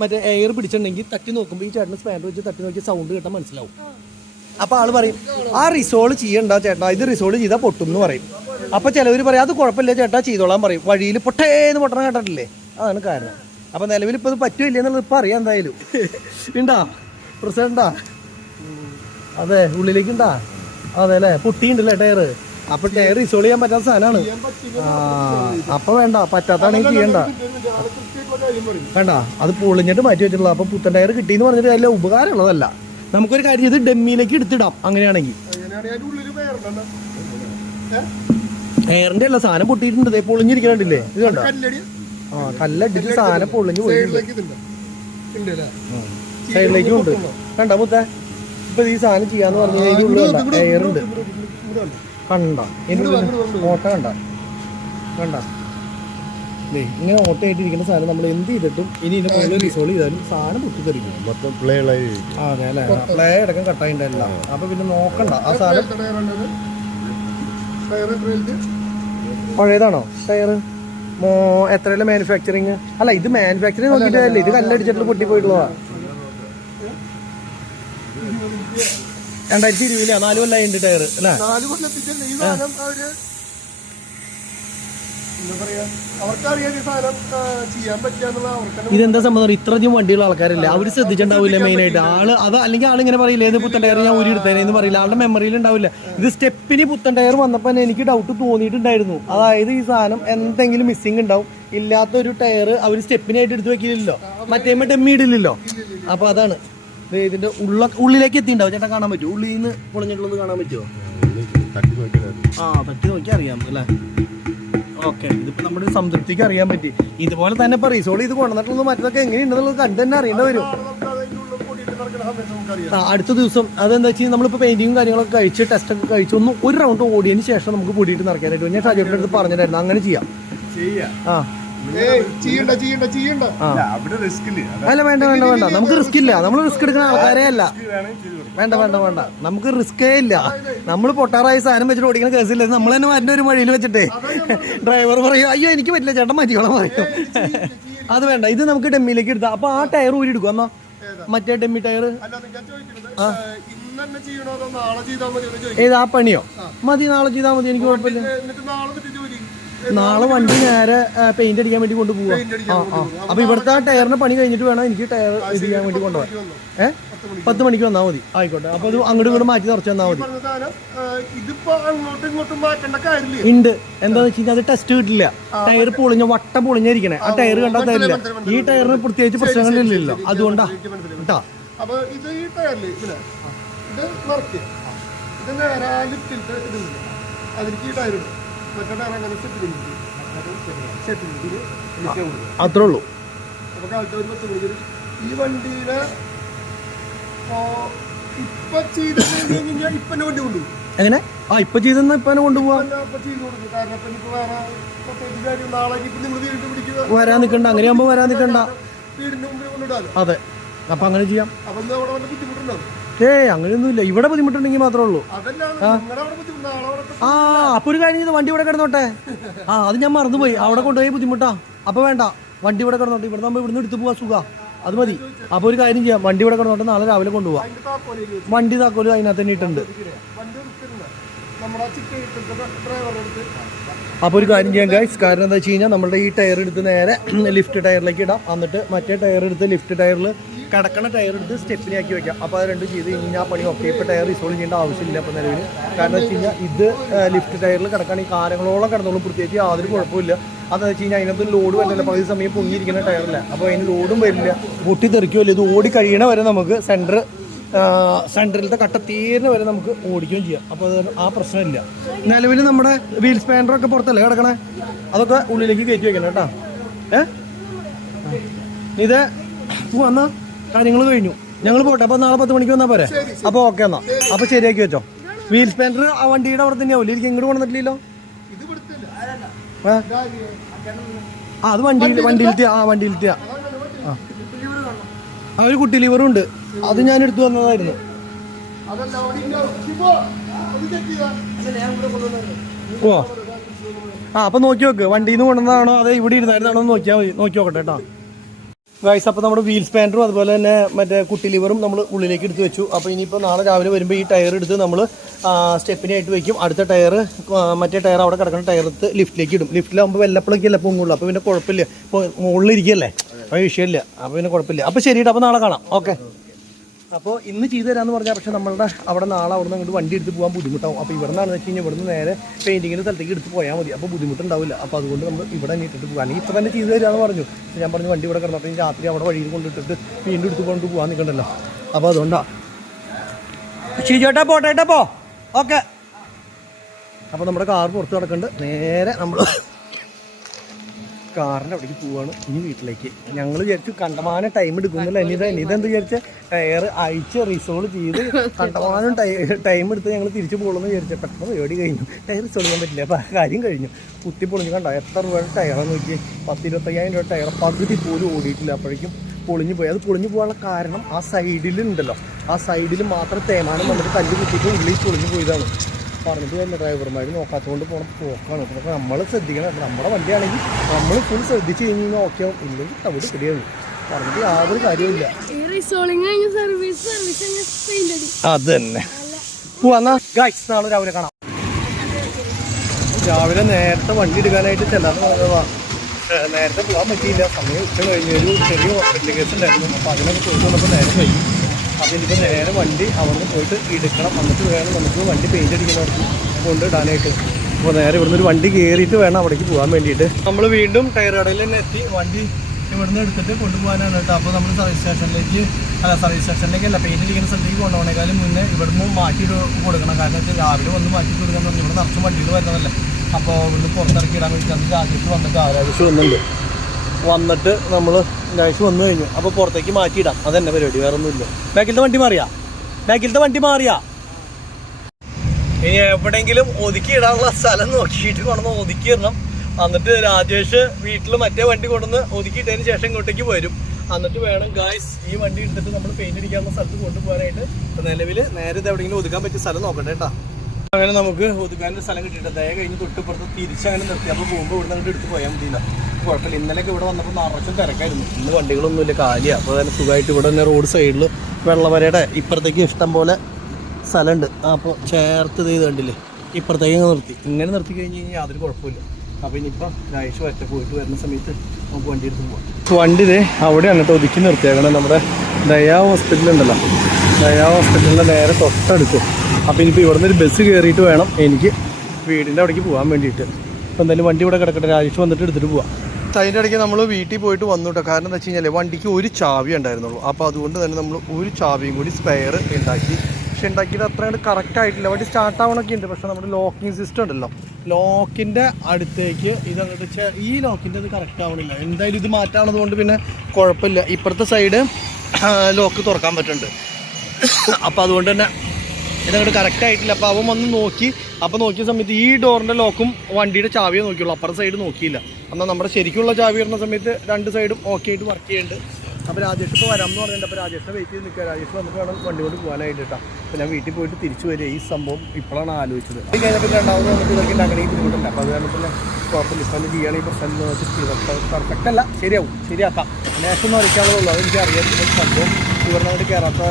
മറ്റേ എയർ പിടിച്ചിട്ടുണ്ടെങ്കിൽ തട്ടി നോക്കുമ്പോൾ ഈ ചേട്ടന് സ്പാനർ വെച്ച് തട്ടി നോക്കി സൗണ്ട് കേട്ടാൽ മനസ്സിലാവും. അപ്പോൾ ആൾ പറയും ആ റിസോൾവ് ചെയ്യണ്ട ചേട്ടാ, ഇത് റിസോൾവ് ചെയ്താൽ പൊട്ടും എന്ന് പറയും. അപ്പോൾ ചിലവർ പറയും അത് കുഴപ്പമില്ല ചേട്ടാ ചെയ്തോളാൻ പറയും. വഴിയിൽ പൊട്ടേന്ന് പൊട്ടണം കേട്ടിട്ടില്ലേ? അതാണ് കാരണം. അപ്പോൾ നിലവിൽ ഇപ്പോൾ ഇത് പറ്റുമില്ല എന്നുള്ളത് ഇപ്പോൾ അറിയാം. എന്തായാലും ഉണ്ടാ പ്രസിഡണ്ടാ? അതെ ഉള്ളിലേക്ക് ഉണ്ടാ? അതെ അല്ലേ, പൊട്ടിയുണ്ടല്ലേ ടയർ. അപ്പൊ ടയർ റിസോൾവ് ചെയ്യാൻ പറ്റാത്ത സാധനമാണ്. അപ്പൊ വേണ്ട, പറ്റാത്താണെങ്കിൽ ചെയ്യണ്ട. വേണ്ട, അത് പൊളിഞ്ഞിട്ട് മാറ്റി വെച്ചിട്ടുള്ള. അപ്പൊ പുത്തൻ ടയർ കിട്ടിയെന്ന് പറഞ്ഞിട്ട് അതിൽ ഉപകാരമുള്ളതല്ല. നമുക്കൊരു കാര്യം ഇത് ഡെമ്മിയിലേക്ക് എടുത്തിടാം. അങ്ങനെയാണെങ്കിൽ എയറിന്റെ അല്ല, സാധനം പൊട്ടിയിട്ടുണ്ട്. പൊളിഞ്ഞിരിക്കണ്ടില്ലേ? ഇത് കണ്ടോ? ആ കല്ലടിച്ച് സാധനം പൊളിഞ്ഞ് പോയിട്ടുണ്ട്. സൈഡിലേക്കും ഉണ്ട്. കണ്ട മുത്ത ഇപ്പൊ ഈ സാധനം ചെയ്യാന്ന് പറഞ്ഞു കഴിഞ്ഞാൽ എയറുണ്ട്. കണ്ട ഓട്ട കണ്ട ഇങ്ങനെ ഓട്ടയായിട്ടിരിക്കുന്ന സാധനം നമ്മൾ എന്ത് ചെയ്തിട്ടും ഇനി ഇതിന്റെ മുകളിൽ റിസോൾവ് ചെയ്താലും സാധനം പൊട്ടിത്തെറിക്കും. മൊത്തം പ്ലേ അതെ അല്ലേ? പ്ലേ അടക്കം കട്ടായിട്ടല്ല. അപ്പൊ പിന്നെ നോക്കണ്ട. ആ സാധനം പഴയതാണോ ടയർ? എത്രയല്ല മാനുഫാക്ചറിങ്? അല്ല ഇത് മാനുഫാക്ചറിങ് നോക്കിയിട്ടല്ലേ, ഇത് കല്ലടിച്ചിട്ട് പൊട്ടിപ്പോയിട്ടുള്ളതാ. 2020 4 കൊല്ലമായിട്ട് ടയർ അല്ലേ? ഇതെന്താ സംബന്ധം? ഇത്രയധികം വണ്ടിയുള്ള ആൾക്കാരില്ലേ, അവർ ശ്രദ്ധിച്ചിട്ടുണ്ടാവില്ല മെയിനായിട്ട്. അത് അല്ലെങ്കിൽ ആളിങ്ങനെ പറയില്ല ഏത് പുത്തൻ ടയർ ഞാൻ ഊരി എടുത്തേനെന്ന് പറയില്ല. ആളുടെ മെമ്മറിയിൽ ഉണ്ടാവില്ല. ഇത് സ്റ്റെപ്പിന് പുത്തൻ ടയർ വന്നപ്പോൾ എനിക്ക് ഡൗട്ട് തോന്നിയിട്ടുണ്ടായിരുന്നു. അതായത് ഈ സാധനം എന്തെങ്കിലും മിസ്സിങ് ഉണ്ടാവും. ഇല്ലാത്തൊരു ടയർ അവർ സ്റ്റെപ്പിനായിട്ട് എടുത്ത് വെക്കില്ലല്ലോ, മറ്റേ ഡെമ്മി ഇടില്ലല്ലോ. അപ്പോൾ അതാണ് ഇതിന്റെ ഉള്ളിലേക്ക് എത്തിണ്ടാവും. ചേട്ടാ കാണാൻ പറ്റുമോ? ഉള്ളിൽ നിന്ന് പൊളിഞ്ഞിട്ടുള്ളത് കാണാൻ പറ്റുമോ? ആ തട്ടി നോക്കി അറിയാം അല്ലേ? ഓക്കെ, ഇതിപ്പോ നമ്മുടെ സംതൃപ്തിക്ക് അറിയാൻ പറ്റി. ഇതുപോലെ തന്നെ ഇപ്പൊ റിസോൾവ് ചെയ്ത് കൊണ്ടുവന്നിട്ടുള്ളത് മറ്റൊക്കെ എങ്ങനെയുണ്ടെന്നുള്ളത് കണ്ടു തന്നെ അറിയേണ്ടി വരും. നടക്കുന്ന സമയത്ത് നമുക്കറിയാം. അടുത്ത ദിവസം അതെന്താ വെച്ചാൽ നമ്മളിപ്പോൾ പെയിന്റിങ്ങും കാര്യങ്ങളൊക്കെ കഴിച്ച് ടെസ്റ്റൊക്കെ കഴിച്ച് ഒരു റൗണ്ട് ഓടിയതിന് ശേഷം നമുക്ക് പൊടിയിട്ട് നടക്കാനായിട്ട് ഞാൻ ഷാജോട്ടിൻ്റെ അടുത്ത് പറഞ്ഞിട്ടായിരുന്നു അങ്ങനെ ചെയ്യാം. ആ ചെയ്യണ്ട. അല്ല വേണ്ട നമുക്ക് റിസ്ക് ഇല്ല. നമ്മൾ റിസ്ക് എടുക്കുന്ന ആൾക്കാരേ അല്ല. വേണ്ട നമുക്ക് റിസ്കേ ഇല്ല. നമ്മൾ പൊട്ടാറായ സാധനം വെച്ചിട്ട് ഓടിക്കുന്ന കേസില്ല. നമ്മൾ തന്നെ വരുന്ന ഒരു വഴിയിൽ വെച്ചിട്ടേ ഡ്രൈവർ പറയും അയ്യോ എനിക്ക് പറ്റില്ല ചേട്ടൻ മാറ്റിക്കോളാം പറയും. അത് വേണ്ട, ഇത് നമുക്ക് ഡെമ്മിയിലേക്ക് എടുത്താം. അപ്പൊ ആ ടയർ ഊരി എടുക്കും എന്നാ മറ്റേ ഡെമ്മി ടയർ. ഏത് ആ പണിയോ മതി, നാളെ ചെയ്താൽ മതി, എനിക്ക് കുഴപ്പമില്ല. നാളെ വണ്ടി നേരെ പെയിന്റ് അടിക്കാൻ വേണ്ടി കൊണ്ടുപോവാ. അപ്പൊ ഇവിടുത്തെ ആ ടയറിന് പണി കഴിഞ്ഞിട്ട് വേണം എനിക്ക് ടയർ ഇത് ചെയ്യാൻ വേണ്ടി കൊണ്ടുപോകാൻ. 10 മണിക്ക് വന്നാൽ മതി. ആയിക്കോട്ടെ. അപ്പൊ അത് അങ്ങോട്ടും ഇങ്ങോട്ട് മാറ്റി നിറച്ച് തന്നാൽ മതി. ഉണ്ട് എന്താന്ന് വെച്ച് കഴിഞ്ഞാൽ അത് ടെസ്റ്റ് കിട്ടില്ല. ടയർ പൊളിഞ്ഞ വട്ടം പൊളിഞ്ഞിരിക്കണേ. ആ ടയർ കണ്ടാൽ തരില്ല. ഈ ടയറിന് പ്രത്യേകിച്ച് പ്രശ്നങ്ങളില്ലല്ലോ, അതുകൊണ്ടാ കേട്ടാ. അപ്പൊ ഇത് ഈ ടയറിൽ ഇത് നിറയ്ക്കുക. ഇത് നേരെ ലിഫ്റ്റിലത്തെ ഇതുണ്ട്, അതിലേക്ക് ഈ ടയർ ഇടും. മറ്റേ ടയർ അങ്ങനെ അത്രേ ഉള്ളൂ. അപ്പൊ കാലത്ത് ഒരു 10 മണിക്ക് ഈ വണ്ടിയിലെ ഇപ്പൊ ചെയ്ത് കഴിഞ്ഞാൽ ഇപ്പന്നെ വണ്ടി കൊണ്ടുപോകും. എങ്ങനെ ഇപ്പൊ ചെയ്തെന്ന് ഇപ്പനെ കൊണ്ടുപോവാ. കാരണം ഇപ്പൊ വേറെ പ്രത്യേകിച്ച് കാര്യം നാളെ നിങ്ങൾ വീട്ടിൽ പിടിക്കുക വരാൻ നിൽക്കണ്ട. അങ്ങനെയാകുമ്പോ വരാൻ നിൽക്കണ്ട. വീടിന്റെ മുമ്പിൽ കൊണ്ടിടാലോ. അതെ, അപ്പൊ അങ്ങനെ ചെയ്യാം. അപ്പൊ അവിടെ വല്ല ബുദ്ധിമുട്ടുണ്ടാവും. അങ്ങനെയൊന്നുമില്ല. ഇവിടെ ബുദ്ധിമുട്ടുണ്ടെങ്കിൽ മാത്രമേ ഉള്ളൂ. അപ്പൊ ഒരു കാര്യം ചെയ്ത് വണ്ടി ഇവിടെ കിടന്നോട്ടെ. അത് ഞാൻ മറന്നുപോയി. അവിടെ കൊണ്ടുപോയി ബുദ്ധിമുട്ടാ. അപ്പൊ വേണ്ട, വണ്ടി ഇവിടെ കിടന്നോട്ടെ. ഇവിടെ നമ്മൾ ഇവിടുന്ന് എടുത്ത് പോവാ, സുഖ, അത് മതി. അപ്പൊ ഒരു കാര്യം ചെയ്യാം, വണ്ടി ഇവിടെ കിടന്നോട്ടെ. നാളെ രാവിലെ കൊണ്ടുപോവാം. വണ്ടി താക്കോല് അതിനകത്ത് തന്നെ ഇട്ടുണ്ട്. അപ്പോൾ ഒരു കാര്യം ചെയ്യാം ഗൈസ്. കാരണം എന്താ വെച്ച് കഴിഞ്ഞാൽ നമ്മുടെ ഈ ടയർ എടുത്ത് നേരെ ലിഫ്റ്റ് ടയറിലേക്ക് ഇടാം. എന്നിട്ട് മറ്റേ ടയർ എടുത്ത് ലിഫ്റ്റ് ടയറിൽ കിടക്കണ ടയർ എടുത്ത് സ്റ്റെപ്പിനാക്കി വെക്കാം. അപ്പോൾ അത് രണ്ടും ചെയ്ത് കഴിഞ്ഞാൽ പണി ഓക്കെ. ഇപ്പോൾ ടയർ റിസോൾവ് ചെയ്യേണ്ട ആവശ്യമില്ല ഇപ്പോൾ നിലവിൽ. കാരണം വെച്ച് കഴിഞ്ഞാൽ ഇത് ലിഫ്റ്റ് ടയറിൽ കിടക്കുകയാണെങ്കിൽ കാലങ്ങളോളം കിടന്നോളും. പ്രത്യേകിച്ച് യാതൊരു കുഴപ്പമില്ല. അതെന്ന് വെച്ച് കഴിഞ്ഞാൽ അതിനകത്ത് ലോഡ് വരില്ല. പകുതി സമയം പൊങ്ങിയിരിക്കുന്ന ടയറില്ല. അപ്പോൾ അതിന് ലോഡും വരില്ല, പൊട്ടി തെറിക്കുമല്ലോ. ഇത് ഓടി കഴിയണ വരെ നമുക്ക് സെൻറ്ററിലത്തെ കട്ട തീരുന്ന വരെ നമുക്ക് ഓടിക്കുകയും ചെയ്യാം. അപ്പോൾ അത് ആ പ്രശ്നമില്ല. നിലവിൽ നമ്മുടെ വീൽ സ്പാൻഡറൊക്കെ പുറത്തല്ലേ കിടക്കണേ, അതൊക്കെ ഉള്ളിലേക്ക് കയറ്റി വെക്കണം കേട്ടോ. ഇത് വന്നാൽ കാര്യങ്ങൾ കഴിഞ്ഞു. ഞങ്ങൾ പോട്ടെ. അപ്പോൾ നാളെ 10 മണിക്ക് വന്നാൽ പോരെ. അപ്പോൾ ഓക്കെ എന്നാ. അപ്പോൾ ശരിയാക്കി വെച്ചോ. വീൽ സ്പാൻഡർ ആ വണ്ടിയുടെ അവിടെ തന്നെ ആവില്ല. എനിക്ക് ഇങ്ങോട്ട് കൊണ്ടുവന്നിട്ടില്ലല്ലോ. അത് വണ്ടിയിലെത്തിയ ഒരു കുട്ടി ലിവറും ഉണ്ട്. അത് ഞാൻ എടുത്തു വന്നതായിരുന്നു. ഓ അപ്പൊ നോക്കി നോക്ക്, വണ്ടിയിൽ നിന്ന് കൊണ്ടുവന്നതാണോ അതോ ഇവിടെ ഇരുന്നായിരുന്നാണോ നോക്കിയാൽ മതി. നോക്കി നോക്കട്ടെ കേട്ടോ ഗൈസ്. അപ്പോൾ നമ്മുടെ വീൽ സ്പാൻഡറും അതുപോലെ തന്നെ മറ്റേ കുട്ടി ലിവറും നമ്മൾ ഉള്ളിലേക്ക് എടുത്ത് വെച്ചു. അപ്പോൾ ഇനിയിപ്പോൾ നാളെ രാവിലെ വരുമ്പോൾ ഈ ടയർ എടുത്ത് നമ്മൾ സ്റ്റെപ്പിനായിട്ട് വയ്ക്കും. അടുത്ത ടയർ മറ്റേ ടയർ അവിടെ കിടക്കുന്ന ടയർ എടുത്ത് ലിഫ്റ്റിലേക്ക് ഇടും. ലിഫ്റ്റിലാകുമ്പോൾ വെല്ലപ്പിളൊക്കെയല്ല പൊങ്ങുള്ളൂ. അപ്പോൾ പിന്നെ കുഴപ്പമില്ല. ഇപ്പോൾ മുകളിലിരിക്കുകയല്ലേ, അപ്പോൾ വിഷയമില്ല. അപ്പോൾ പിന്നെ കുഴപ്പമില്ല. അപ്പോൾ ശരിയിട്ട് അപ്പോൾ നാളെ കാണാം. ഓക്കെ. അപ്പോൾ ഇന്ന് ചെയ്തു തരാമെന്ന് പറഞ്ഞാൽ പക്ഷേ നമ്മളുടെ അവിടെ നാളെ അവിടെ നിന്ന് അങ്ങോട്ട് വണ്ടി എടുത്ത് പോകാൻ ബുദ്ധിമുട്ടാവും. അപ്പോൾ ഇവിടെ നിന്നാണെന്ന് വെച്ച് കഴിഞ്ഞാൽ ഇവിടുന്ന് നേരെ പെയിൻറ്റിങ്ങിൻ്റെ സ്ഥലത്തേക്ക് എടുത്ത് പോയാൽ മതി. അപ്പോൾ ബുദ്ധിമുട്ടുണ്ടാവില്ല. അപ്പോൾ അതുകൊണ്ട് നമ്മൾ ഇവിടെ തന്നെ ഇട്ടിട്ട് പോകാൻ. ഇപ്പോൾ തന്നെ ചെയ്തു തരാമെന്ന് പറഞ്ഞു. ഞാൻ പറഞ്ഞു വണ്ടി ഇവിടെ കിടന്നപ്പോൾ രാത്രി അവിടെ വഴിയിൽ കൊണ്ടിട്ടിട്ട് വീണ്ടും എടുത്ത് കൊണ്ട് പോകാൻ നിൽക്കണ്ടല്ലോ. അപ്പോൾ അതുകൊണ്ടാണ്. ചേട്ടാ പോട്ടേട്ടാ പോ. ഓക്കെ. അപ്പോൾ നമ്മുടെ കാർ പുറത്ത് കിടക്കുന്നുണ്ട്. നേരെ നമ്മൾ കാറിൻ്റെ അവിടേക്ക് പോവാണ്. ഇനി വീട്ടിലേക്ക് ഞങ്ങൾ വിചാരിച്ചു കണ്ടമാനം ടൈം എടുക്കുന്നില്ല. ഇതെന്ത് വിചാരിച്ച ടയർ അയച്ച് റിസോൾവ് ചെയ്ത് കണ്ടമാനം ടൈം എടുത്ത് ഞങ്ങൾ തിരിച്ചു പോകുമെന്ന് വിചാരിച്ച പെട്ടെന്ന് പരിപാടി കഴിഞ്ഞു. ടയർ റിസോൾവ് ചെയ്യാൻ പറ്റില്ല. അപ്പോൾ കാര്യം കഴിഞ്ഞു. കുത്തി പൊളിഞ്ഞ് കണ്ടോ എത്ര രൂപയുടെ ടയറാന്ന് നോക്കി. 10-25,000 രൂപ ടയർ പകുതി പോലും ഓടിയിട്ടില്ല. അപ്പോഴേക്കും പൊളിഞ്ഞു പോയി. അത് പൊളിഞ്ഞു പോകാനുള്ള കാരണം ആ സൈഡിലുണ്ടല്ലോ, ആ സൈഡിൽ മാത്രം തേമാനം വന്നിട്ട് കല്ല് കുത്തിയിട്ട് ഉള്ളിൽ പൊളിഞ്ഞു പോയതാണ്. പറഞ്ഞിട്ട് തന്നെ ഡ്രൈവർമാർ നോക്കാത്തതുകൊണ്ട് പോക്കാണ്. അപ്പോൾ നമ്മൾ ശ്രദ്ധിക്കണം. നമ്മുടെ വണ്ടിയാണെങ്കിൽ നമ്മൾ ഫുൾ ശ്രദ്ധിച്ച് കഴിഞ്ഞാൽ ഓക്കെ ആവും. ഇല്ലെങ്കിൽ തവിട് പിടിയാണ്. പറഞ്ഞിട്ട് യാതൊരു കാര്യമില്ല. അത് തന്നെ പോവാന്നാ ഗൈസ്. നാളെ രാവിലെ കാണാം. രാവിലെ നേരത്തെ വണ്ടി എടുക്കാനായിട്ട് ചെല്ലാന്ന് പറഞ്ഞതാ. നേരത്തെ പോകാൻ പറ്റിയില്ല. സമയം ഉച്ച കഴിഞ്ഞ് ഒരു ചെറിയ ഹോസ്പിറ്റൽ കേസ് ഉണ്ടായിരുന്നു. അപ്പോൾ അതിനൊക്കെ പോയിട്ട് വന്നപ്പോൾ നേരം കഴിയും. അപ്പോൾ ഇനിയിപ്പോൾ നേരെ വണ്ടി അവിടെ പോയിട്ട് എടുക്കണം. എന്നിട്ട് വേണം നമുക്ക് വണ്ടി പെയിൻ്റ് അടിക്കുന്നവർക്ക് കൊണ്ടിടാനായിട്ട്. അപ്പോൾ നേരെ ഇവിടുന്ന് ഒരു വണ്ടി കയറിയിട്ട് വേണം അവിടേക്ക് പോകാൻ വേണ്ടിയിട്ട്. നമ്മൾ വീണ്ടും ടയർ കടയിൽ തന്നെ എത്തി. വണ്ടി ഇവിടുന്ന് എടുത്തിട്ട് കൊണ്ടുപോകാനാണ് കേട്ടോ. അപ്പോൾ നമ്മൾ സർവീസ് സ്റ്റേഷനിലേക്കല്ല പെയിൻ്റ് അടിക്കുന്ന സ്ഥലത്തേക്ക് കൊണ്ടുപോകണേക്കാളും മുന്നേ ഇവിടുന്ന് മാറ്റിയിട്ട് കൊടുക്കണം. കാരണം വെച്ചാൽ രാവിലെ വന്ന് മാറ്റി കൊടുക്കാന്ന് പറഞ്ഞാൽ ഇവിടെ നിറച്ച് വണ്ടികൾ വരുന്നതല്ലേ. അപ്പോൾ ഇവിടുന്ന് പുറത്തിറക്കി ഇടാൻ വേണ്ടി അന്ന് രാജേഷ് വന്നിട്ട് ആരാജേഷ് വന്നിട്ടുണ്ട്. അപ്പോൾ പുള്ളിക്കാരൻ പറഞ്ഞിട്ട് 10 മണിക്ക് വന്നാൽ മതി. 10 മണിക്ക് വന്നു കഴിഞ്ഞാൽ 10 മണിക്ക് വന്നിട്ട് നമ്മൾ നൈസ് വന്നു കഴിഞ്ഞു. അപ്പോൾ പുറത്തേക്ക് മാറ്റിയിടാം, അതന്നെ പരിപാടി, വേറെ ഒന്നുമില്ല. ബാക്കിലത്തെ വണ്ടി മാറിയാ ഇനി എവിടെയെങ്കിലും ഒതുക്കി ഇടാനുള്ള സ്ഥലം നോക്കിയിട്ട് കൊണ്ടുവന്ന് ഒതുക്കി ഇടണം. എന്നിട്ട് രാജേഷ് വീട്ടിൽ മറ്റേ വണ്ടി കൊണ്ടുവന്ന് ഒതുക്കിയിട്ടതിന് ശേഷം ഇങ്ങോട്ടേക്ക് വരും. എന്നിട്ട് വേണം ഗായ്സ് ഈ വണ്ടി എടുത്തിട്ട് നമ്മൾ പെയിന്റ് അടിക്കാനുള്ള സ്ഥലത്ത് കൊണ്ടുപോകാനായിട്ട്. നിലവിൽ നേരെ എവിടെയെങ്കിലും ഒതുക്കാൻ പറ്റിയ സ്ഥലം നോക്കട്ടെ കേട്ടോ. അങ്ങനെ നമുക്ക് ഒതുക്കാനൊരു സ്ഥലം കിട്ടിയിട്ട് ദയ കഴിഞ്ഞ് തൊട്ടിപ്പുറത്ത് തിരിച്ചങ്ങനെ നിർത്തി. അപ്പോൾ പോകുമ്പോൾ ഇവിടെ നിന്ന് എടുത്ത് പോയാൽ മതിയില്ല, കുഴപ്പമില്ല. ഇന്നലെയൊക്കെ ഇവിടെ വന്നപ്പോൾ നിറച്ചും തിരക്കായിരുന്നു. ഇന്ന് വണ്ടികളൊന്നുമില്ല, കാലിയാണ്. അപ്പോൾ തന്നെ സുഖമായിട്ട് ഇവിടെ തന്നെ റോഡ് സൈഡിൽ വെള്ളവരയുടെ ഇപ്പുറത്തേക്ക് ഇഷ്ടം പോലെ സ്ഥലമുണ്ട്. അപ്പോൾ ചേർത്ത് ചെയ്ത് കണ്ടില്ലേ, ഇപ്പുറത്തേക്ക് നിർത്തി. ഇങ്ങനെ നിർത്തി കഴിഞ്ഞ് കഴിഞ്ഞാൽ യാതൊരു കുഴപ്പമില്ല. അപ്പോൾ ഇനിയിപ്പോൾ രാഴ്ച വറ്റ പോയിട്ട് വരുന്ന സമയത്ത് നമുക്ക് വണ്ടി എടുത്ത് പോകാം. വണ്ടി ഇതേ അവിടെയാണ് കേട്ടോ ഒതുക്കി നിർത്തിയേക്കണം. നമ്മുടെ ദയാ ഹോസ്പിറ്റലുണ്ടല്ലോ, ദയാ ഹോസ്പിറ്റലിൻ്റെ നേരെ തൊട്ടടുത്ത്. അപ്പോൾ ഇനിയിപ്പോൾ ഇവിടെ നിന്ന് ഒരു ബസ് കയറിയിട്ട് വേണം എനിക്ക് വീടിൻ്റെ അവിടേക്ക് പോകാൻ വേണ്ടിയിട്ട്. അപ്പോൾ എന്തായാലും വണ്ടി ഇവിടെ കിടക്കട്ടെ, രാജേഷ് വന്നിട്ട് എടുത്തിട്ട് പോവാം. അതിൻ്റെ ഇടയ്ക്ക് നമ്മൾ വീട്ടിൽ പോയിട്ട് വന്നു കേട്ടോ. കാരണം എന്താ വെച്ച് കഴിഞ്ഞാൽ വണ്ടിക്ക് ഒരു ചാവി ഉണ്ടായിരുന്നുള്ളൂ. അപ്പോൾ അതുകൊണ്ട് തന്നെ നമ്മൾ ഒരു ചാവിയും കൂടി സ്പെയർ ഉണ്ടാക്കി. പക്ഷെ ഉണ്ടാക്കിയത് അത്രയും കറക്റ്റായിട്ടില്ല. വണ്ടി സ്റ്റാർട്ടാവണമൊക്കെ ഉണ്ട്, പക്ഷേ നമ്മുടെ ലോക്കിംഗ് സിസ്റ്റം ഉണ്ടല്ലോ, ലോക്കിൻ്റെ അടുത്തേക്ക് ഇതങ്ങോട്ട് ഈ ലോക്കിൻ്റെ അത് കറക്റ്റ് ആവണില്ല. എന്തായാലും ഇത് മാറ്റാണത് കൊണ്ട് പിന്നെ കുഴപ്പമില്ല. ഇപ്പുറത്തെ സൈഡ് ലോക്ക് തുറക്കാൻ പറ്റുന്നുണ്ട്. അപ്പോൾ അതുകൊണ്ട് തന്നെ ഇതങ്ങോട്ട് കറക്റ്റ് ആയിട്ടില്ല. അപ്പോൾ അവൻ വന്ന് നോക്കി. അപ്പോൾ നോക്കിയ സമയത്ത് ഈ ഡോറിൻ്റെ ലോക്കും വണ്ടിയുടെ ചാവിയെ നോക്കിയുള്ളൂ, അപ്പുറത്തെ സൈഡ് നോക്കിയില്ല. എന്നാൽ നമ്മുടെ ശരിക്കുള്ള ചാവി ഇടുന്ന സമയത്ത് രണ്ട് സൈഡും ഓക്കെ ആയിട്ട് വർക്ക് ചെയ്യുന്നുണ്ട്. അപ്പോൾ രാജേഷ് ഇപ്പോൾ വരാമെന്ന് പറഞ്ഞിട്ടുണ്ട്. അപ്പോൾ രാജേഷിനെ വെയിറ്റ് ചെയ്ത് നിൽക്കുക. രാജേഷ് വന്നിട്ട് വേണം വണ്ടി കൊണ്ട് പോകാനായിട്ട് കേട്ടോ. അപ്പോൾ ഞാൻ വീട്ടിൽ പോയിട്ട് തിരിച്ചു വരിക. ഈ സംഭവം ഇപ്പോഴാണ് ആലോചിച്ചത്. അത് കഴിഞ്ഞപ്പോൾ രണ്ടാമത് വന്നിട്ട് ഇതൊക്കെ അങ്ങനെ ബുദ്ധിമുട്ടുണ്ട്. അപ്പോൾ അത് കാരണം പിന്നെ കുഴപ്പമില്ല. ഇപ്പം ചെയ്യുകയാണ് ഈ പ്രശ്നം പെർഫെക്റ്റ് അല്ല, ശരിയാക്കാം. നേഷം വരയ്ക്കാനുള്ളൂ, അതെനിക്ക് അറിയാം. സംഭവം ഇവരുടെ കയറാത്ത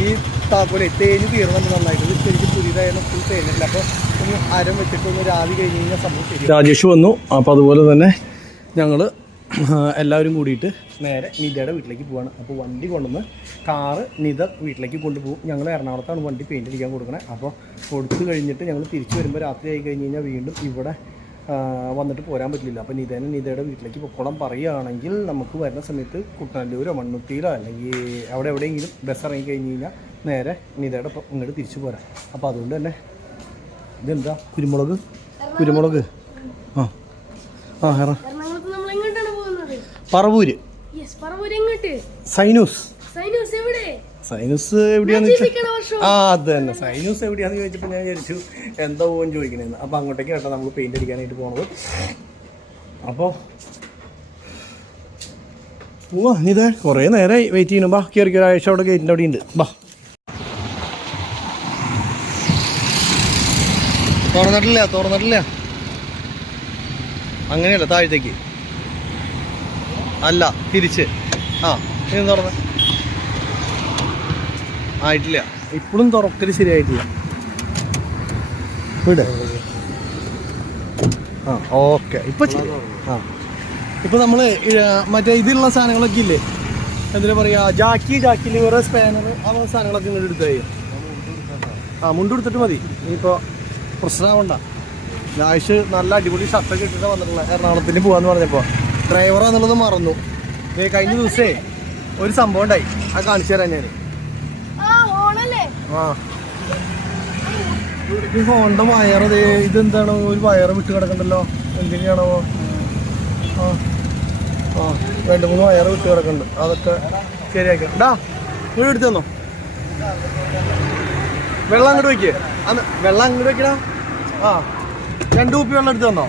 ഈ താക്കോല് തേഞ്ഞ് തീർന്നുണ്ട് നന്നായിട്ട്. ഇത് ശരിക്കും പുതിയതായാലും ഫുൾ തേഞ്ഞിട്ടില്ല. അപ്പോൾ ഒന്ന് അരം വെച്ചിട്ട് ഒന്ന് രാവി കഴിഞ്ഞ് കഴിഞ്ഞാൽ സംഭവം ശരി. രാജേഷ് വന്നു. അപ്പോൾ അതുപോലെ തന്നെ ഞങ്ങൾ എല്ലാവരും കൂടിയിട്ട് നേരെ നിതയുടെ വീട്ടിലേക്ക് പോവാണ്. അപ്പോൾ വണ്ടി കൊണ്ടുവന്ന് കാറ് നിത വീട്ടിലേക്ക് കൊണ്ടുപോകും. ഞങ്ങൾ എറണാകുളത്താണ് വണ്ടി പെയിൻ്റ് അടിക്കാൻ കൊടുക്കണേ. അപ്പോൾ കൊടുത്തു കഴിഞ്ഞിട്ട് ഞങ്ങൾ തിരിച്ചു വരുമ്പോൾ രാത്രി ആയി കഴിഞ്ഞ് കഴിഞ്ഞാൽ വീണ്ടും ഇവിടെ വന്നിട്ട് പോരാൻ പറ്റില്ല. അപ്പോൾ നിതയുടെ വീട്ടിലേക്ക് പൊക്കോളം പറയുകയാണെങ്കിൽ നമുക്ക് വരുന്ന സമയത്ത് കുട്ടനല്ലൂരോ മണ്ണുത്തിയിലോ അല്ലെങ്കിൽ അവിടെ എവിടെയെങ്കിലും ബസ് ഇറങ്ങി കഴിഞ്ഞ് കഴിഞ്ഞാൽ നേരെ നിതയുടെ ഒപ്പം ഇങ്ങോട്ട് തിരിച്ചു പോരാം. അപ്പോൾ അതുകൊണ്ട് തന്നെ ഇതെന്താ കുരുമുളക് ഹെറ പറവൂര് സൈനൂസ് എവിടെയാന്ന് ചോദിച്ചാൽ അത് തന്നെ സൈനൂസ് എവിടെയാന്ന് ചോദിച്ചപ്പോൾ ഞാൻ വിചാരിച്ചു എന്താ പോകുമെന്ന് ചോദിക്കണേന്ന്. അപ്പോൾ അങ്ങോട്ടേക്ക് കേട്ടോ നമ്മൾ പെയിൻ്റ് അടിക്കാനായിട്ട് പോണത്. അപ്പോൾ പോവാ ഇതേ കുറേ നേരമായി വെയിറ്റ് ചെയ്യണം. ബാ കയറി ഒരാഴ്ച അവിടെ ഗേറ്റിൻ്റെ അവിടെ ഉണ്ട്. ബാ തുറന്നിട്ടില്ല അങ്ങനെയല്ല, താഴത്തേക്ക് അല്ല തിരിച്ച്. ഇനി തുറന്ന് ആയിട്ടില്ല, ഇപ്പോഴും തുറക്കൽ ശരിയായിട്ടില്ല. ഇവിടെ ഓക്കെ ഇപ്പം ശരി. ഇപ്പം നമ്മൾ മറ്റേ ഇതിലുള്ള സാധനങ്ങളൊക്കെ ഇല്ലേ, എന്താ പറയുക, ജാക്കി ലിവർ സ്പാനർ ആ സാധനങ്ങളൊക്കെ ഇങ്ങോട്ട് എടുത്തായി. മുണ്ടെടുത്തിട്ട് മതി. ഇനിയിപ്പോൾ പ്രശ്നമാവണ്ട. രാജേഷ് നല്ല അടിപൊളി ഷർട്ടൊക്കെ ഇട്ടിട്ട് വന്നിട്ടുള്ളത്. എറണാകുളത്തിന് പോകാമെന്ന് പറഞ്ഞപ്പോൾ ഡ്രൈവറാന്നുള്ളത് മറന്നു. കഴിഞ്ഞ ദിവസേ ഒരു സംഭവം ഉണ്ടായി, അത് കാണിച്ചു തരാൻ ഞാൻ. ഈ ഫോണിൻ്റെ വയറ് ഇതെന്താണ്, ഒരു വയറ് വിട്ട് കിടക്കണ്ടല്ലോ, എന്തിനാണോ? 2-3 വയറ് വിട്ട് കിടക്കുന്നുണ്ട്. അതൊക്കെ ശരിയാക്കാം. ഇവിടെ എടുത്തു തന്നോ. വെള്ളം അങ്ങോട്ട് വയ്ക്കേ, വെള്ളം അങ്ങോട്ട് വെക്കടാ. 2 കുപ്പി വെള്ളം എടുത്തു തന്നോ.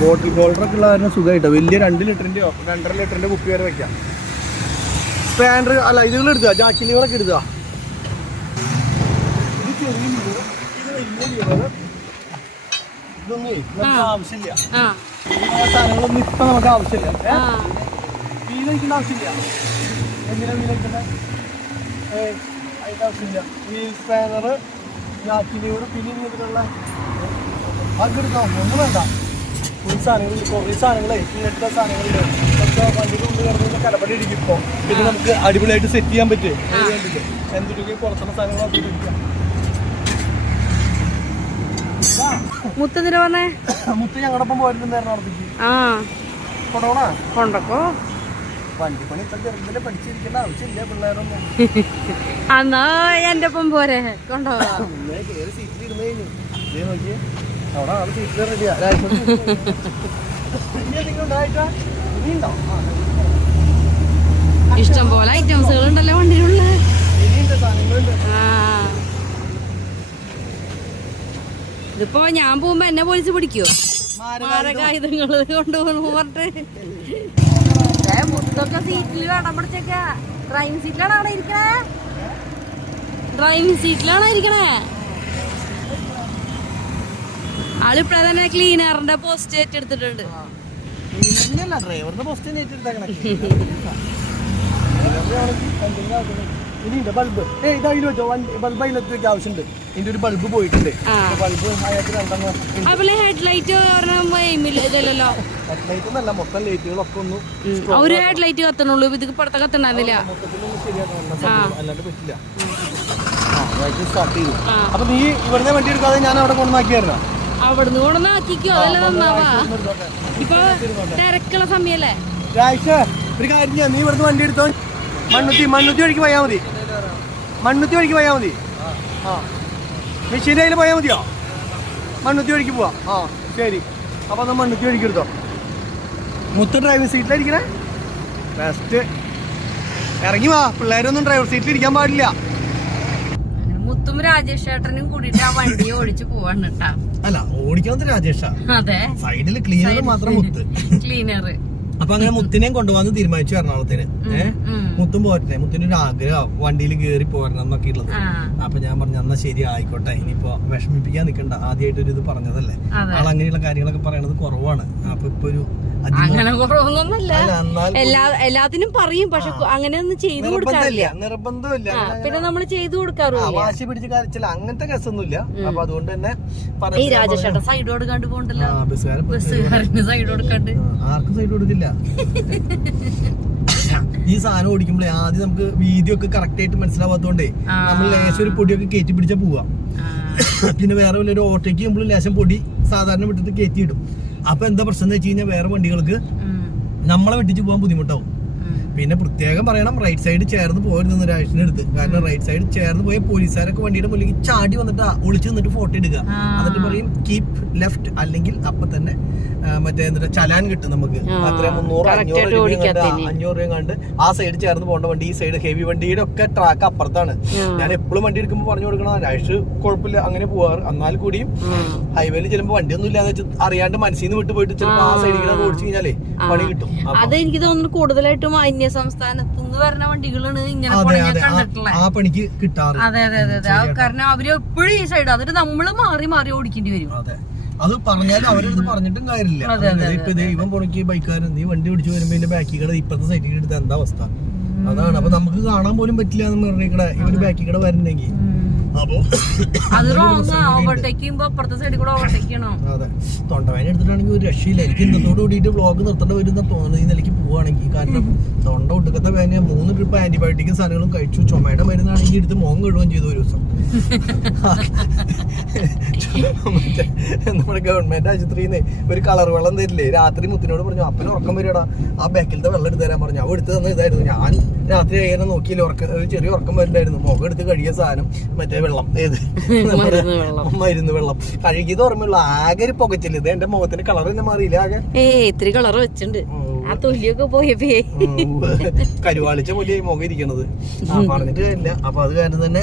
ബോട്ടിൽ ഹോൾഡറൊക്കെ ഉള്ള കാരണം സുഖമായിട്ടോ. വലിയ 2 ലിറ്ററിൻ്റെയോ 2.5 ലിറ്ററിൻ്റെ കുപ്പി വരെ വയ്ക്കാം. സ്പാൻഡർ അല്ല ഇതുകൾ എടുക്കുക, ജാക്കി ലിവറൊക്കെ എടുക്കുക. ഇത് ചെറിയ ലിവർ, ഇത് വലിയ ലിവർ. ഇതൊന്നും നമുക്ക് ആവശ്യമില്ല. സാധനങ്ങളൊന്നും ഇപ്പം നമുക്ക് ആവശ്യമില്ല. വീൽ വയ്ക്കേണ്ട ആവശ്യമില്ല. എന്തിനാ വീൽ വയ്ക്കേണ്ടത്? അതിൻ്റെ ആവശ്യമില്ല. വീൽ സ്പാനർ, ജാക്കി ലിവർ, പിന്നെ ഇതിലുള്ള അതൊക്കെ എടുക്കാം. ഒന്നും വേണ്ട. കുറേ സാധനങ്ങളെ ഇങ്ങനത്തെ സാധനങ്ങളില് ഒക്കെ വണ്ടിയിൽ കൊണ്ട് കിടന്ന് കലപ്പടി ഇടിക്കും. ഇപ്പോൾ പിന്നെ നമുക്ക് അടിപൊളിയായിട്ട് സെറ്റ് ചെയ്യാൻ പറ്റും. എന്തൊക്കെ കുറച്ചുള്ള സാധനങ്ങളൊക്കെ ഇരിക്കാം. മുത്ത് ഞങ്ങളോടൊപ്പം പോയിരുന്നുണ്ട് എറണാകുളത്തേക്ക്. കൊണ്ടോണോ വണ്ടിപ്പണി ഇപ്പൊ ചെറുതിലെ പഠിച്ചിരിക്കേണ്ട ആവശ്യമില്ല പിള്ളേരൊന്നും. എന്റെ ഒപ്പം പോരെ കൊണ്ടുപോകാ. കയറി സീറ്റിൽ ഇരുന്ന് കഴിഞ്ഞു. ഇതേ നോക്കിയേ അവിടെ ആള് സീറ്റിൽ റെഡിയാ. ഇനിയുണ്ടോ? ഇഷ്ടം പോലെ ഐറ്റംസുകൾ ഉണ്ടല്ലോ വണ്ടിയിലുള്ള. ഇനിയുണ്ട്, സാധനങ്ങളുണ്ട്. ഇതിപ്പോ ഞാൻ പോകുമ്പോ എന്നെ പോലീസ് പിടിക്കോ? മാരകായുധങ്ങള് കൊണ്ടുപോകുന്നു പറഞ്ഞിട്ട്. മുത്തൊക്കെ സീറ്റിൽ കടം പിടിച്ചേക്ക. ഡ്രൈവിംഗ് സീറ്റിലാണ് അവിടെ ഇരിക്കണേ. ഡ്രൈവിംഗ് സീറ്റിലാണ് ഇരിക്കണേ. ആളിപ്പഴ തന്നെ ക്ലീനറിന്റെ പോസ്റ്റ് ഏറ്റെടുത്തിട്ടുണ്ട്. ഡ്രൈവറിന്റെ പോസ്റ്റ് ഏറ്റെടുത്തേക്കണേ. ഇനിയുണ്ട് ബൾബ്. ഇതാ ഇതിൽ വെച്ചോ. ബൾബ് അതിലെത്തിയൊക്കെ ആവശ്യമുണ്ട്. ഇതിന്റെ ഒരു ബൾബ് പോയിട്ടുണ്ട്. ബൾബ് അയാൾക്ക് രണ്ടെണ്ണം. അതുപോലെ ഹെഡ്ലൈറ്റ് ഇതല്ലോ. ഹെഡ്ലൈറ്റ് ഒന്നല്ല, മൊത്തം ലൈറ്റുകളൊക്കെ ഒന്ന് ഒരു ഹെഡ്ലൈറ്റ് കത്തണുള്ളൂ. ഇത് പുറത്തെ കത്തണ്ടാവില്ല. അല്ലാണ്ട് പറ്റില്ല. സ്റ്റാർട്ട് ചെയ്തു. അപ്പൊ നീ ഇവിടുന്ന് വണ്ടി എടുക്കാതെ ഞാൻ അവിടെ കൊണ്ടുവന്നാക്കിയായിരുന്നോ? അവിടുന്ന് കൊണ്ടുവന്നാക്കിക്കോ. അതല്ല നന്നാവാ. ഇപ്പൊ തിരക്കുള്ള സമയല്ലേ. ഒരു കാര്യം ചെയ്യാം, നീ ഇവിടുന്ന് വണ്ടി എടുത്തോ. മണ്ണുത്തി വഴിക്ക് പോയാൽ മതി. മണ്ണുത്തി വഴിക്ക് പോയാൽ മതി. ആ, മെഷീൻ്റെ കയ്യിൽ പോയാൽ മതിയോ? മണ്ണുത്തി വഴിക്ക് പോവാം. ആ ശരി. അപ്പൊ ഒന്ന് മണ്ണുത്തി വഴിക്ക് എടുത്തോ. മുത്ത് ഡ്രൈവിംഗ് സീറ്റിലിരിക്കണേ. ബെസ്റ്റ്. ഇറങ്ങി വാ. പിള്ളേരൊന്നും ഡ്രൈവർ സീറ്റിൽ ഇരിക്കാൻ പാടില്ല. മുത്തും രാജേഷ് ചേട്ടനും കൂടിയിട്ട് ആ വണ്ടി ഓടിച്ചു പോവാണ് കേട്ടാ. അല്ല, ഓടിക്കുന്നത് രാജേഷാ. അതെ, സൈഡിൽ ക്ലീനർ മാത്രം മുത്ത്. ക്ലീനർ. അപ്പൊ അങ്ങനെ മുത്തിനെയും കൊണ്ടുപോകാന്ന് തീരുമാനിച്ചു എറണാകുളത്തിന്. മുത്തും പോരട്ടെ. മുത്തിന് ഒരു ആഗ്രഹം വണ്ടിയിൽ കയറി പോരണം എന്നൊക്കെ ഉള്ളത്. അപ്പൊ ഞാൻ പറഞ്ഞു എന്നാ ശരി ആയിക്കോട്ടെ, ഇനിയിപ്പോ വിഷമിപ്പിക്കാൻ നിൽക്കണ്ട. ആദ്യമായിട്ട് ഒരു ഇത് പറഞ്ഞതല്ലേ. ആൾ അങ്ങനെയുള്ള കാര്യങ്ങളൊക്കെ പറയണത് കുറവാണ്. അപ്പൊ ഇപ്പൊ ഒരു അങ്ങനെ കുറവൊന്നുമല്ല. എല്ലാത്തിനും പറയും, പക്ഷെ അങ്ങനെ ഒന്നും ചെയ്തു കൊടുക്കാറില്ല. നിർബന്ധമില്ല. പിന്നെ നമ്മൾ ചെയ്തു കൊടുക്കാറില്ല. വാശി പിടിച്ച് കരച്ചില്ല, അങ്ങനത്തെ കേസൊന്നുമില്ല. അപ്പൊ അതുകൊണ്ട് തന്നെ ഈ രാജേഷേട്ടൻ സൈഡ് കൊടുക്കാണ്ട് പോകണ്ടല്ലോ. ബസ്സുകാരന് സൈഡ് കൊടുക്കാണ്ട്. ആർക്കും സൈഡ് കൊടുക്കില്ല. ഈ സാധനം ഓടിക്കുമ്പോഴേ ആദ്യം നമുക്ക് വീഡിയോ ഒക്കെ കറക്റ്റ് ആയിട്ട് മനസ്സിലാവാത്തോണ്ടേ നമ്മൾ ലേശം ഒരു പൊടിയൊക്കെ കയറ്റി പിടിച്ചാൽ പോവാം. പിന്നെ വേറെ വല്ല ഒരു ഓട്ടോയ്ക്ക് ചെയ്യുമ്പോൾ ലേശം പൊടി സാധാരണ വിട്ടിട്ട് കയറ്റിയിടും. അപ്പൊ എന്താ പ്രശ്നം എന്ന് വെച്ച് കഴിഞ്ഞാൽ വേറെ വണ്ടികൾക്ക് നമ്മളെ വെട്ടിച്ച് പോകാൻ ബുദ്ധിമുട്ടാവും. പിന്നെ പ്രത്യേകം പറയണം, റൈറ്റ് സൈഡ് ചേർന്ന് പോയിരുന്ന രാജേഷിന്റെ അടുത്ത്. കാരണം റൈറ്റ് സൈഡ് ചേർന്ന് പോയ പോലീസുകാരൊക്കെ വണ്ടിയുടെ മുന്നിൽ ചാടി വന്നിട്ട് ഒളിച്ചു നിന്നിട്ട് ഫോട്ടോ എടുക്കുക. എന്നിട്ട് പറയും കീപ് ലെഫ്റ്റ്, അല്ലെങ്കിൽ അപ്പൊ തന്നെ മറ്റേ എന്താ ചലാൻ കിട്ടും നമുക്ക്. അത്ര 300-500 രൂപ കണ്ട് ആ സൈഡ് ചേർന്ന് പോകേണ്ട വണ്ടി, ഈ സൈഡ് ഹെവി വണ്ടിയുടെ ഒക്കെ ട്രാക്ക് അപ്പുറത്താണ്. ഞാൻ എപ്പോഴും വണ്ടി എടുക്കുമ്പോൾ പറഞ്ഞു കൊടുക്കണം, രാജേഷ് കുഴപ്പമില്ല അങ്ങനെ പോവാറ്. എന്നാൽ കൂടിയും ഹൈവേയിൽ ചിലപ്പോൾ വണ്ടിയൊന്നും ഇല്ലാന്ന് വെച്ചാൽ അറിയാണ്ട് മനസ്സിൽ നിന്ന് വിട്ടു പോയിട്ട് ചിലപ്പോൾ ആ സൈഡിൽ ഓടിച്ചു കഴിഞ്ഞാലേ പണി കിട്ടും. അത് എനിക്ക് തോന്നുന്നു കൂടുതലായിട്ടും അന്യ സംസ്ഥാനത്ത് നിന്ന് വരുന്ന വണ്ടികളാണ് ഇങ്ങനെ കണ്ടിട്ടുള്ളത്. ആ പണിക്ക് കിട്ടാറ്. അതെ അതെ അതെ അതെ. കാരണം അവര് എപ്പോഴും ഈ സൈഡ്, അതിട്ട് നമ്മള് മാറി മാറി ഓടിക്കേണ്ടി വരും. അതെ, അത് പറഞ്ഞാലും അവരടുത്ത് പറഞ്ഞിട്ടും കാര്യമില്ല. ഇപ്പൊ ഇവൻ പുറക്കി ബൈക്കാരൻ നീ വണ്ടി ഓടിച്ചു വരുമ്പോ ഇതിന്റെ ബാക്കി കട ഇപ്പഴത്തെ സൈറ്റിൽ എടുത്ത എന്താ അവസ്ഥ അതാണ്. അപ്പൊ നമുക്ക് കാണാൻ പോലും പറ്റില്ല എന്ന് പറഞ്ഞിക്കട ഇവര് ബാക്കി കട വരണ്ടെങ്കിൽ. അപ്പൊ അത് ഓവർടേക്ക് ചെയ്യുമ്പോ അപ്പുറത്തെ സൈഡിൽ കൂടെ ഓവർടേക്ക് ചെയ്യണം. അതെ, തൊണ്ടവേന എടുത്തിട്ടാണെങ്കിൽ ഒരു രക്ഷയില്ല. എനിക്ക് ഇന്നത്തോട് കൂടിയിട്ട് വ്ളോഗ് നിർത്തേണ്ട വരും എന്നാ തോന്നുന്നത് ഈ നിലയ്ക്ക് പോവാണെങ്കിൽ. കാരണം തൊണ്ട ഒടുക്കത്തെ വേന 3 ട്രിപ്പ് ആന്റിബയോട്ടിക്കും സാധനങ്ങളും കഴിച്ചു. ചുമയുടെ മരുന്നാണെങ്കിൽ എടുത്ത് മോൻ കഴുകുകയും ചെയ്തു ഒരു ദിവസം. നമ്മുടെ ഗവൺമെന്റ് ആശുപത്രിയിൽ നിന്ന് ഒരു കളർ വെള്ളം തരില്ലേ, രാത്രി മുത്തിനോട് പറഞ്ഞു അപ്പന് ഉറക്കം വരികടാ ആ ബാക്കിലത്തെ വെള്ളം എടുത്ത് തരാൻ പറഞ്ഞു. അവ എടുത്ത് തന്നെ ഇതായിരുന്നു. ഞാൻ രാത്രി ആയാലും നോക്കിയില്ല, ഒരു ചെറിയ ഉറക്കം വരുന്നുണ്ടായിരുന്നു. മുഖം എടുത്ത് കഴുകിയ സാധനം മറ്റേ വെള്ളം, ഏത് മരുന്ന് വെള്ളം കഴുകിയത് ഓർമ്മയുള്ള. ആകെ ഒരു പുകച്ചില്ല. ഇത് എന്റെ മുഖത്തിന്റെ കളർ തന്നെ മാറിയില്ല. ആകെ ഇത്തിരി കളർ വെച്ചിട്ടുണ്ട്. ആ തൊലിയൊക്കെ പോയപ്പോ കരുവാളിച്ച പോലെ മുഖം ഇരിക്കണത്. പറഞ്ഞിട്ട് കാര്യമില്ല. അപ്പൊ അത് കാരണം തന്നെ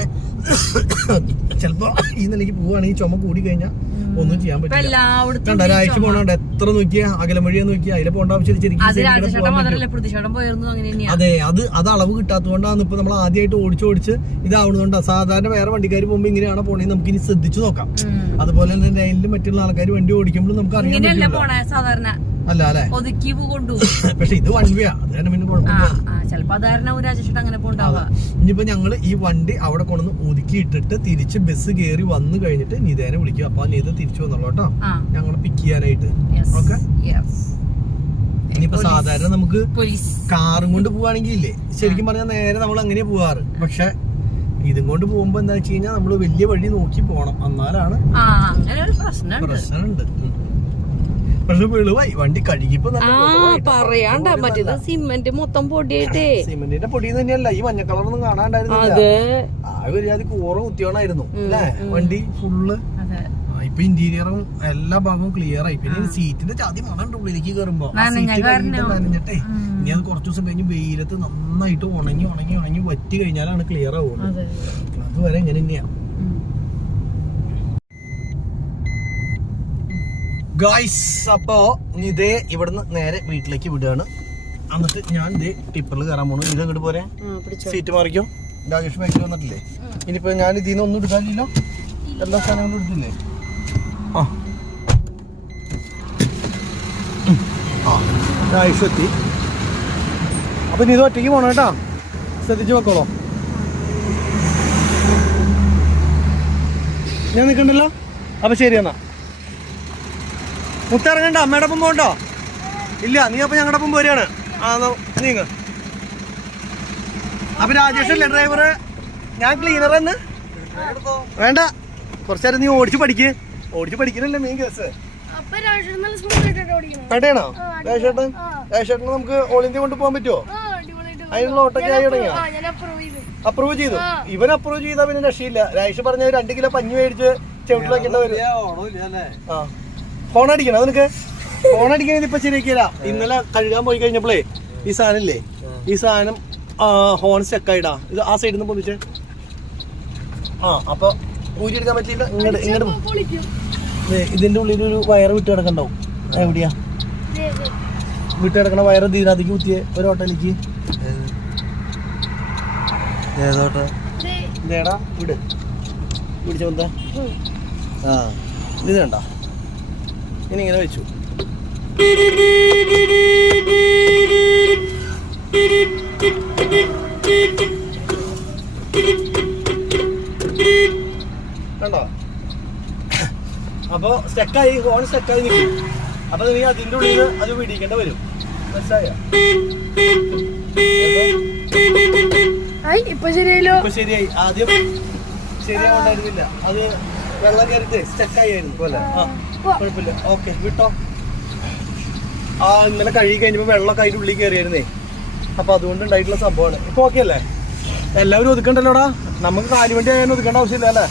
ചിലപ്പോ ഈ നിലയ്ക്ക് പോവാണെങ്കിൽ ചുമ കൂടി കഴിഞ്ഞാൽ ഒന്നും ചെയ്യാൻ പറ്റില്ല. ഒരാഴ്ച പോണോണ്ട് എത്ര നോക്കിയാ അകലം വഴിയാ നോക്കിയാ അതിലെ പോകേണ്ട ആവശ്യം. അതെ, അത് അളവ് കിട്ടാത്തതുകൊണ്ടാണ് ഇപ്പൊ നമ്മൾ ആദ്യമായിട്ട് ഓടിച്ച് ഇതാവുന്നതുകൊണ്ടാ. സാധാരണ വേറെ വണ്ടിക്കാർ പോകുമ്പോ ഇങ്ങനെയാണ് പോണേന്ന് നമുക്ക് ഇനി ശ്രദ്ധിച്ചു നോക്കാം. അതുപോലെ തന്നെ ലൈനിൽ മറ്റുള്ള ആൾക്കാർ വണ്ടി ഓടിക്കുമ്പോൾ നമുക്ക് അറിയാൻ പറ്റില്ല. അല്ല അല്ലെ, പക്ഷെ ഇത് വൺ വേ അത് തന്നെ പിന്നെ ഇനിയിപ്പോ ഞങ്ങള് ഈ വണ്ടി അവിടെ കൊണ്ടുവന്ന് ഒതുക്കി ഇട്ടിട്ട് തിരിച്ച് ബസ് കയറി വന്നു കഴിഞ്ഞിട്ട് നിതേനെ വിളിക്കും. അപ്പൊ നീത തിരിച്ചു വന്നോളൂ കേട്ടോ, ഞങ്ങള് പിക്ക് ചെയ്യാനായിട്ട്. ഓക്കെ, ഇനിയിപ്പോ സാധാരണ നമുക്ക് കാറും കൊണ്ട് പോവാണെങ്കിൽ ഇല്ലേ, ശരിക്കും പറഞ്ഞാൽ നേരെ നമ്മൾ അങ്ങനെ പോവാറ്. പക്ഷെ ഇതും കൊണ്ട് പോകുമ്പോ എന്താ വെച്ച് കഴിഞ്ഞാൽ നമ്മള് വലിയ വഴി നോക്കി പോണം. എന്നാലാണ് പ്രശ്നമുണ്ട്. പക്ഷെ വെളുവായി വണ്ടി കഴുകിപ്പോ പറയാണ്ട. മറ്റേത് സിമെന്റ് മൊത്തം പൊടിയായിട്ടേ. സിമെന്റിന്റെ പൊടി തന്നെയല്ല, ഈ മഞ്ഞ കളറൊന്നും കാണാണ്ടായിരുന്നില്ല. ആ ഒരു ജാതി കൂറ കുത്തിയോണായിരുന്നു അല്ലേ വണ്ടി ഫുള്ള്. ഇപ്പൊ ഇപ്പൊ ഇന്റീരിയറും എല്ലാ ഭാഗവും ക്ലിയർ ആയി. പിന്നെ സീറ്റിന്റെ ചാതി മണുണ്ട് ഉള്ളിലേക്ക് കയറുമ്പോ നനഞ്ഞിട്ടേ ഇനി അത് കുറച്ചു ദിവസം കഴിഞ്ഞ് വെയിലത്ത് നന്നായിട്ട് ഉണങ്ങി വറ്റി കഴിഞ്ഞാലാണ് ക്ലിയർ ആവുള്ളൂ. അതുവരെ ഇങ്ങനെ തന്നെയാ ഗായ്സ്. അപ്പോ ഇതേ ഇവിടുന്ന് നേരെ വീട്ടിലേക്ക് വിടുകയാണ്. എന്നിട്ട് ഞാൻ ഇതേ ടിപ്പറിൽ കയറാൻ പോണു. ഇത് അങ്ങോട്ട് പോരെ, സീറ്റ് മാറിക്കോ. രാജേഷ് ബാക്കിൽ വന്നിട്ടില്ലേ? ഇനിയിപ്പോ ഞാൻ ഇതിൽ നിന്ന് ഒന്നും എടുക്കാനില്ലല്ലോ, എല്ലാ സാധനങ്ങളും എടുത്തില്ലേ? രാജേഷ് എത്തി. അപ്പൊ ഇനി ഇത് ഒറ്റയ്ക്ക് പോണം കേട്ടാ, ശ്രദ്ധിച്ചു വെക്കോളോ. ഞാൻ നിൽക്കണ്ടല്ലോ. അപ്പൊ ശരി എന്നാ. മുത്തിറങ്ങണ്ട, അമ്മയുടെ ഒപ്പം പോകണ്ടോ? ഇല്ല, നീ അപ്പൊ ഞങ്ങളുടെ ഒപ്പം പോരുകയാണ്. നീങ്ങ. അപ്പൊ രാജേഷ് അല്ലേ ഡ്രൈവർ? ഞാൻ ക്ലീനർ എന്ന് വേണ്ട, കുറച്ചേരം നീ ഓടിച്ച് പഠിക്കുന്നില്ലേ മെയിൻ കേസ്. വേണ്ടേണോ രാജേഷേട്ടന് നമുക്ക് ഓൾ ഇന്ത്യ കൊണ്ട് പോകാൻ പറ്റുമോ? അതിനുള്ള ഓട്ടൊക്കെ ആയി തുടങ്ങിയോ? അപ്രൂവ് ചെയ്തു. ഇവൻ അപ്രൂവ് ചെയ്താൽ പിന്നെ രക്ഷയില്ല. രാജേഷ് പറഞ്ഞ 2 കിലോ പഞ്ഞു മേടിച്ച് ചെവിട്ടിൽ വെക്കേണ്ട വരും. ആ ഫോൺ അടിക്കണം നിനക്ക്. ഫോൺ അടിക്കണത് ഇപ്പൊ ശരിയാക്കിയല്ല. ഇന്നലെ കഴുകാൻ പോയി കഴിഞ്ഞപ്പോഴേ ഈ സാധനം ഇല്ലേ, ഈ സാധനം ഹോൺ സ്റ്റക്കായിടാ. ഇത് ആ സൈഡിൽ നിന്ന് പൊന്നിച്ച് അപ്പൊ ഊരിയെടുക്കാൻ പറ്റില്ല. ഇങ്ങോട്ട് ഇതിന്റെ ഉള്ളിൽ ഒരു വയറ് വിട്ട് കിടക്കണ്ടാവും. എവിടെയാ വിട്ട് കിടക്കണ വയറ്? ഇതിനകത്തേക്ക് കുത്തിയ ഒരു ഓട്ടോയിലേക്ക്. ഇതേടാ വിട് പിടിച്ച എന്താ? ഇത് കണ്ട ഇനി ഇങ്ങനെ വെച്ചു. കണ്ടോ? അപ്പൊ സ്റ്റക്കായി, ഹോൺ സ്റ്റക്കായി നിൽക്കും. അപ്പൊ നീ അതിന്റെ ഉള്ളിൽ അത് പിടിക്കേണ്ട വരും. മനസ്സിലായോ? ഇപ്പൊ ശരിയായി. ആദ്യം ശരിയാവണ്ടായിരുന്നില്ല, അത് വെള്ളം കയറിട്ട് സ്റ്റക്കായി ആയിരുന്നു അല്ലേ? കുഴപ്പമില്ല, ഓക്കെ വിട്ടോ. ഇന്നലെ കഴുകി കഴിഞ്ഞപ്പോ വെള്ളമൊക്കെ അതിന്റെ ഉള്ളിൽ കയറിയായിരുന്നേ. അപ്പൊ അതുകൊണ്ട് ഉണ്ടായിട്ടുള്ള സംഭവമാണ്. ഇപ്പൊ ഓക്കെ അല്ലേ? എല്ലാവരും ഒതുക്കണ്ടല്ലോടാ. നമുക്ക് കാലുവണ്ടി ആയാലും ഒതുക്കേണ്ട ആവശ്യമില്ല അല്ലേ?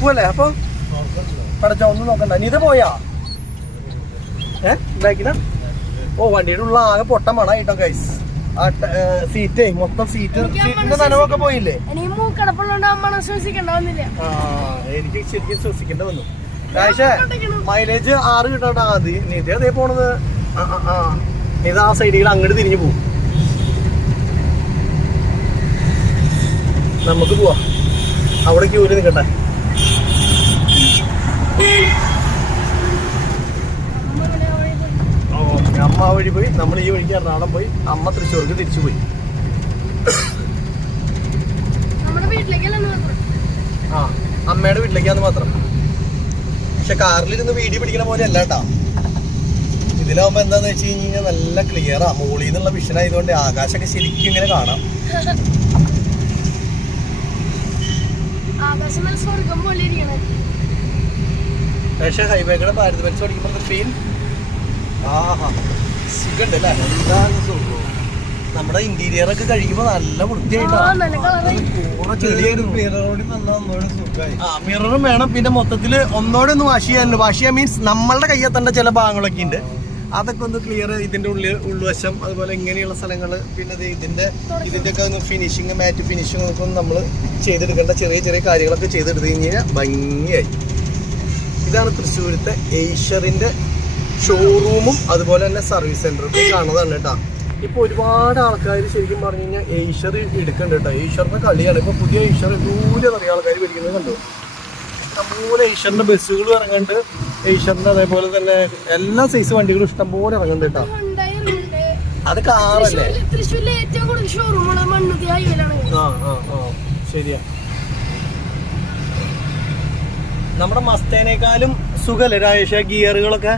പോവല്ലേ? അപ്പൊ പടച്ചോ ഒന്നും നോക്കണ്ട. നീ ഇത് പോയാ ബാക്കിന? വണ്ടിയുടെ ഉള്ള ആകെ പൊട്ട മണായിട്ടോ ഗൈസ്. ആ സീറ്റേ മൊത്തം സീറ്റിന്റെ നനവൊക്കെ പോയില്ലേ? എനിക്ക് ശരിക്കും ശ്വസിക്കേണ്ട വന്നു. പക്ഷേ മൈലേജ് 6 കിട്ടണ്ടാ. മതി നിധി അതേ പോണത്. ഇത് ആ സൈഡിൽ അങ്ങോട്ട് തിരിഞ്ഞു പോവും. നമുക്ക് പോവാ. അവിടെ ക്യൂല് നിൽക്കട്ടെ. അമ്മ വഴി പോയി, നമ്മൾ ഈ വഴിക്ക് എറണാകുളം പോയി, അമ്മ തൃശ്ശൂർക്ക് തിരിച്ചു പോയി. അമ്മയുടെ വീട്ടിലേക്കാന്ന് മാത്രം. പക്ഷെ കാറിലിരുന്ന് വീഡിയോ പിടിക്കണ പോലെ അല്ല കേട്ടാ. ഇതിലാവുമ്പോ എന്താന്ന് വെച്ച് കഴിഞ്ഞാൽ നല്ല ക്ലിയറാ. മുകളിൽ നിന്നുള്ള വിഷൻ ആയതുകൊണ്ട് ആകാശമൊക്കെ ശരിക്കും ഇങ്ങനെ കാണാം. പക്ഷെ ഹൈവേകളുടെ ഭാരത് ബെൻസ് ഓടിക്കുമ്പോ ഫീൽ സുഖണ്ടല്ലേ? നമ്മുടെ ഇന്റീരിയർ ഒക്കെ കഴിക്കുമ്പോ നല്ല വൃത്തിയായിട്ടാണ്. മിററും വേണം. പിന്നെ മൊത്തത്തില് ഒന്നോടെ ഒന്ന് വാഷ് ചെയ്യാനുണ്ട്. വാഷ് ചെയ്യാൻ മീൻസ് നമ്മളുടെ കയ്യെത്തേണ്ട ചില ഭാഗങ്ങളൊക്കെ ഉണ്ട്. അതൊക്കെ ഒന്ന് ക്ലിയർ. ഇതിന്റെ ഉൾവശം അതുപോലെ ഇങ്ങനെയുള്ള സ്ഥലങ്ങൾ. പിന്നെ ഇതിന്റെ ഒക്കെ ഒന്ന് ഫിനിഷിങ്, മാറ്റ് ഫിനിഷിങ് ഒക്കെ ഒന്ന് നമ്മൾ ചെയ്തെടുക്കേണ്ട ചെറിയ കാര്യങ്ങളൊക്കെ ചെയ്തെടുത്ത് കഴിഞ്ഞാൽ ഭംഗിയായി. ഇതാണ് തൃശ്ശൂരത്തെ ഏഷ്യറിന്റെ ഷോറൂമും അതുപോലെ തന്നെ സർവീസ് സെന്ററും കാണുന്നതാണ് കേട്ടോ. ഇപ്പൊ ഒരുപാട് ആൾക്കാർ ശരിക്കും പറഞ്ഞു കഴിഞ്ഞാൽ ഏഷ്യർ എടുക്കുന്നുണ്ട് കേട്ടോ. ഏഷ്യറിന്റെ കളിയാണ് ഇപ്പൊ. പുതിയ ഏഷ്യർ ദൂരെ നിറയെ ആൾക്കാർ മേടിക്കുന്നത് കണ്ടു. ഇഷ്ടംപോലെ ഏഷ്യറിന്റെ ബസ്സുകൾ ഇറങ്ങുന്നുണ്ട്. ഏഷ്യറിന്റെ അതേപോലെ തന്നെ എല്ലാ സൈസ് വണ്ടികളും ഇഷ്ടംപോലെ ഇറങ്ങുന്നുണ്ട് കേട്ടോ. അത് കാറല്ലേ? ശരിയാ. നമ്മുടെ മസ്തേനേക്കാളും സുഖല്ലേ രാജേഷ? ഗിയറുകളൊക്കെ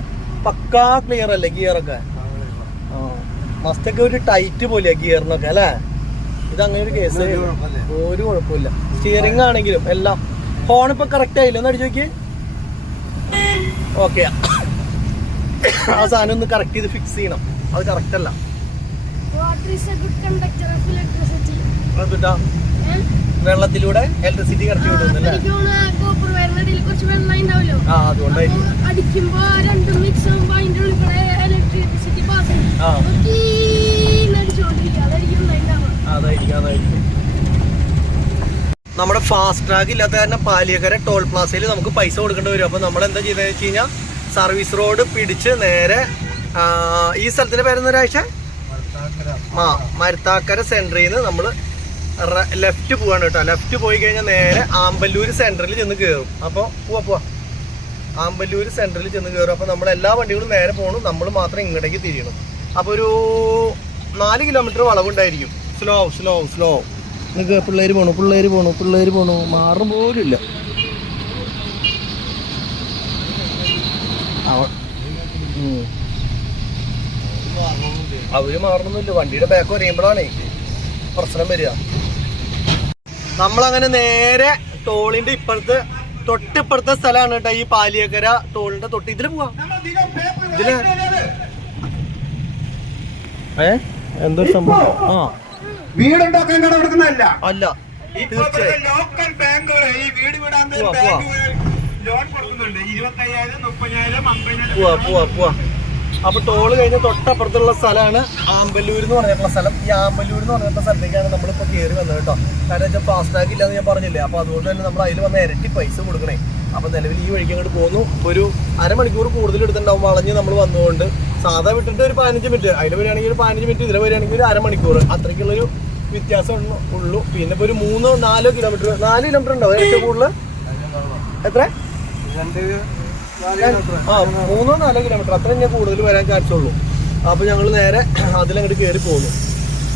പക്കാ ക്ലിയർ അല്ലേ? ഗിയറൊക്കെ മസ്തൊക്കെ ഒരു ടൈറ്റ് പോലെയാ ഗിയറിനൊക്കെ അല്ലേ? ഇതങ്ങനെ ഒരു കേസ്, ഒരു കുഴപ്പമില്ല. സ്റ്റിയറിംഗ് ആണെങ്കിലും എല്ലാം. ഹോൺ ഇപ്പൊ കറക്റ്റ് ആയില്ല, ഒന്ന് അടിച്ചു നോക്കി. ഓക്കെ, ആ സാധനം ഒന്ന് കറക്റ്റ് ചെയ്ത് ഫിക്സ് ചെയ്യണം. അത് കറക്റ്റ് അല്ല. വെള്ളത്തിലൂടെ ഇലക്ട്രിസിറ്റി കടത്തി വിടുന്നല്ലേ? ആ അതുകൊണ്ടായിരിക്കും. അതായിരിക്കും. നമ്മുടെ ഫാസ്റ്റ് ട്രാക്ക് ഇല്ലാത്ത കാരണം പാലിയക്കര ടോൾ പ്ലാസയിൽ നമുക്ക് പൈസ കൊടുക്കേണ്ടി വരും. അപ്പൊ നമ്മൾ എന്താ ചെയ്തതെന്ന് വെച്ച് കഴിഞ്ഞാൽ സർവീസ് റോഡ് പിടിച്ച് നേരെ ഈ സ്ഥലത്തിന്റെ പേരെന്ന് ഒരാഴ്ച മരുത്താക്കര സെന്ററിൽ നിന്ന് നമ്മൾ ലെഫ്റ്റ് പോവാണ് കേട്ടോ. ലെഫ്റ്റ് പോയി കഴിഞ്ഞാൽ നേരെ ആമ്പല്ലൂര് സെന്ററിൽ ചെന്ന് കയറും. അപ്പോൾ പോവാ ആമ്പല്ലൂര് സെന്ററിൽ ചെന്ന് കയറും. അപ്പോൾ നമ്മൾ എല്ലാ വണ്ടികളും നേരെ പോകണം, നമ്മൾ മാത്രം ഇങ്ങോട്ടേക്ക് തിരിയണം. അപ്പോൾ ഒരു 4 കിലോമീറ്റർ വളവുണ്ടായിരിക്കും. സ്ലോ നിങ്ങൾക്ക് പിള്ളേര് പോണു മാറും പോലും ഇല്ല. അവര് മാറണമെന്നില്ല, വണ്ടിയുടെ ബാക്ക് പറയുമ്പോഴാണേ പ്രശ്നം വരിക. നമ്മളങ്ങനെ നേരെ ടോളിന്റെ തൊട്ടിപ്പുറത്തെ സ്ഥലമാണ് കേട്ടോ ഈ പാലിയക്കര ടോളിന്റെ തൊട്ട്. ഇതില് പോവാ, ഇതില് എന്തൊരു സംഭവം. ആ വീടുണ്ടാക്കാൻ കട കൊടുക്കുന്നതല്ല, അല്ല തീർച്ചയായും ലോക്കൽ ബാങ്കുകൾ ഈ വീട് വിടാൻ ലോൺ കൊടുക്കുന്നുണ്ട്. 25,000, 30,000, 50,000. പോവാ. അപ്പൊ ടോള് കഴിഞ്ഞ് തൊട്ടപ്പുറത്തുള്ള സ്ഥലമാണ് ആമ്പല്ലൂർ എന്ന് പറഞ്ഞിട്ടുള്ള സ്ഥലം. ഈ ആമ്പല്ലൂർ എന്ന് പറഞ്ഞിട്ടുള്ള സ്ഥലത്തേക്കാണ് നമ്മളിപ്പോൾ കയറി വന്നത് കേട്ടോ. കാരണം വെച്ചാൽ ഫാസ്റ്റ് ടാഗ് ഇല്ലാന്ന് ഞാൻ പറഞ്ഞില്ലേ. അപ്പൊ അതുകൊണ്ട് തന്നെ നമ്മൾ അതിൽ വന്ന ഇരട്ടി പൈസ കൊടുക്കണേ. അപ്പൊ നിലവിൽ ഈ വഴിക്ക് അങ്ങോട്ട് പോകുന്നു. ഒരു അരമണിക്കൂർ കൂടുതൽ എടുത്തിട്ടുണ്ടാവും വളഞ്ഞ് നമ്മൾ വന്നുകൊണ്ട്. സാധാ വിട്ടിട്ട് ഒരു 15 മിനിറ്റ്, അതിൽ വരികയാണെങ്കിൽ ഒരു 15 മിനിറ്റ്, ഇതിൽ വരികയാണെങ്കിൽ ഒരു അരമണിക്കൂർ, അത്രയ്ക്കുള്ളൊരു വ്യത്യാസം ഉള്ളൂ. പിന്നെ ഇപ്പോൾ ഒരു 3-4 കിലോമീറ്റർ, 4 കിലോമീറ്റർ ഉണ്ടാവും ഏറ്റവും കൂടുതൽ. എത്ര? 3-4 കിലോമീറ്റർ, അത്രയും ഞാൻ കൂടുതൽ വരാൻ ചാൻസ് ഉള്ളൂ. അപ്പോൾ ഞങ്ങൾ നേരെ അതിലങ്ങോട്ട് കയറി പോകുന്നു.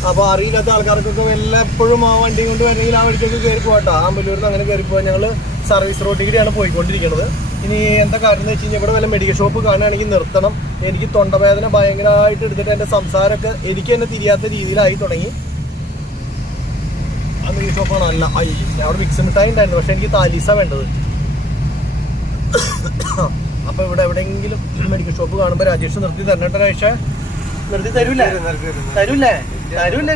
അപ്പോൾ അറിയില്ലാത്ത ആൾക്കാർക്കൊക്കെ എപ്പോഴും ആ വണ്ടി കൊണ്ട് വരണമെങ്കിൽ ആ വഴിക്കൊക്കെ കയറി പോകട്ടോ. ആമ്പല്ലൂരിൽ നിന്ന് അങ്ങനെ കയറി പോകാൻ ഞങ്ങൾ സർവീസ് റോഡിലേക്കാണ് പോയിക്കൊണ്ടിരിക്കുന്നത്. ഇനി എന്താ കാര്യം എന്ന് വെച്ച് കഴിഞ്ഞാൽ ഇവിടെ വല്ല മെഡിക്കൽ ഷോപ്പ് കാണുകയാണെങ്കിൽ നിർത്തണം. എനിക്ക് തൊണ്ടവേദന ഭയങ്കരമായിട്ട് എടുത്തിട്ട് എൻ്റെ സംസാരമൊക്കെ എനിക്ക് തന്നെ തിരിയാത്ത രീതിയിലായി തുടങ്ങി. ആ മെഡിക്കൽ ഷോപ്പാണ് അല്ല, അവിടെ മിക്സ് മിഠായി ഉണ്ടായിരുന്നു, പക്ഷെ എനിക്ക് താലീസ വേണ്ടത്. അപ്പൊ ഇവിടെ എവിടെയെങ്കിലും മെഡിക്കൽ ഷോപ്പ് കാണുമ്പോ രാജേഷ് നിർത്തി തരട്ടെ. ഒരാഴ്ച നിർത്തി തരൂലേ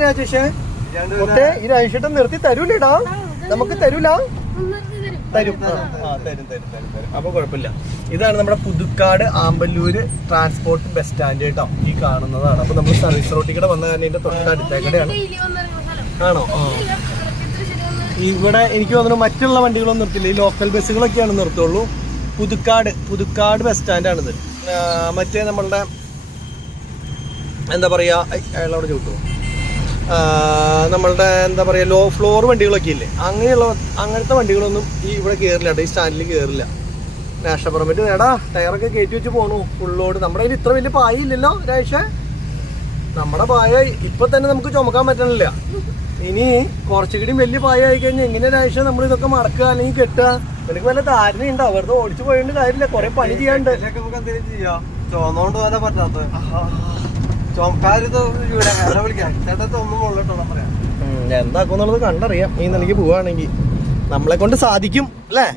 രാജേഷ്? ഈ രാജേഷ് നിർത്തി തരൂലേടാ? നമുക്ക് തരൂല? തരും. അപ്പൊ കുഴപ്പമില്ല. ഇതാണ് നമ്മുടെ Puthukkad Amballoor transport bus stand കേട്ടോ, ഈ കാണുന്നതാണ്. അപ്പൊ നമ്മൾ സർവീസ് റോഡിൽ വന്ന കാരണം ഇതിന്റെ തൊട്ടടുത്തേക്കടെയാണ്. ആണോ? ഇവിടെ എനിക്ക് തോന്നുന്നു മറ്റുള്ള വണ്ടികളൊന്നും നിർത്തില്ല, ഈ ലോക്കൽ ബസ്സുകളൊക്കെയാണ് നിർത്തുള്ളൂ. പുതുക്കാട് ബസ് സ്റ്റാൻഡാണിത്. മറ്റേ നമ്മളുടെ എന്താ പറയുക, അയാളവിടെ ചോദിച്ചു, നമ്മളുടെ എന്താ പറയുക ലോ ഫ്ലോർ വണ്ടികളൊക്കെ ഇല്ലേ, അങ്ങനത്തെ വണ്ടികളൊന്നും ഈ ഇവിടെ കയറില്ല കേട്ടോ, ഈ സ്റ്റാൻഡിൽ കയറില്ല. നാഷണൽ പെർമിറ്റ് നേടാ, ടയറൊക്കെ കയറ്റി വെച്ച് പോണു ഫുൾ ലോഡ്. നമ്മുടെ കയ്യിൽ ഇത്ര വലിയ പായ ഇല്ലല്ലോ രാജേഷ. നമ്മുടെ പായ ഇപ്പൊ തന്നെ നമുക്ക് ചുമക്കാൻ പറ്റണില്ല. ഇനി കുറച്ചുകൂടി വലിയ പായ ആയി കഴിഞ്ഞാൽ എങ്ങനെ രാജേഷ നമ്മൾ ഇതൊക്കെ മടക്കുക അല്ലെങ്കിൽ കെട്ടുക? എനിക്ക് വല്ല ധാരണയുണ്ടോ? വെറുതെ ഓടിച്ചു പോയതുകൊണ്ട് കാര്യമില്ല, കുറെ പണി ചെയ്യാണ്ട്. നമുക്ക് എന്തെങ്കിലും ചെയ്യാം, ചോന്നോണ്ട് പോകാൻ പറ്റാത്ത വിളിക്കാം ചേട്ടത്തെ ഒന്നും കൊള്ളട്ടോ പറയാം. എന്താക്കുന്നുള്ളത് കണ്ടറിയാം. ഈ നിലയ്ക്ക് പോവാണെങ്കിൽ നമ്മളെ കൊണ്ട് സാധിക്കും അല്ലേ?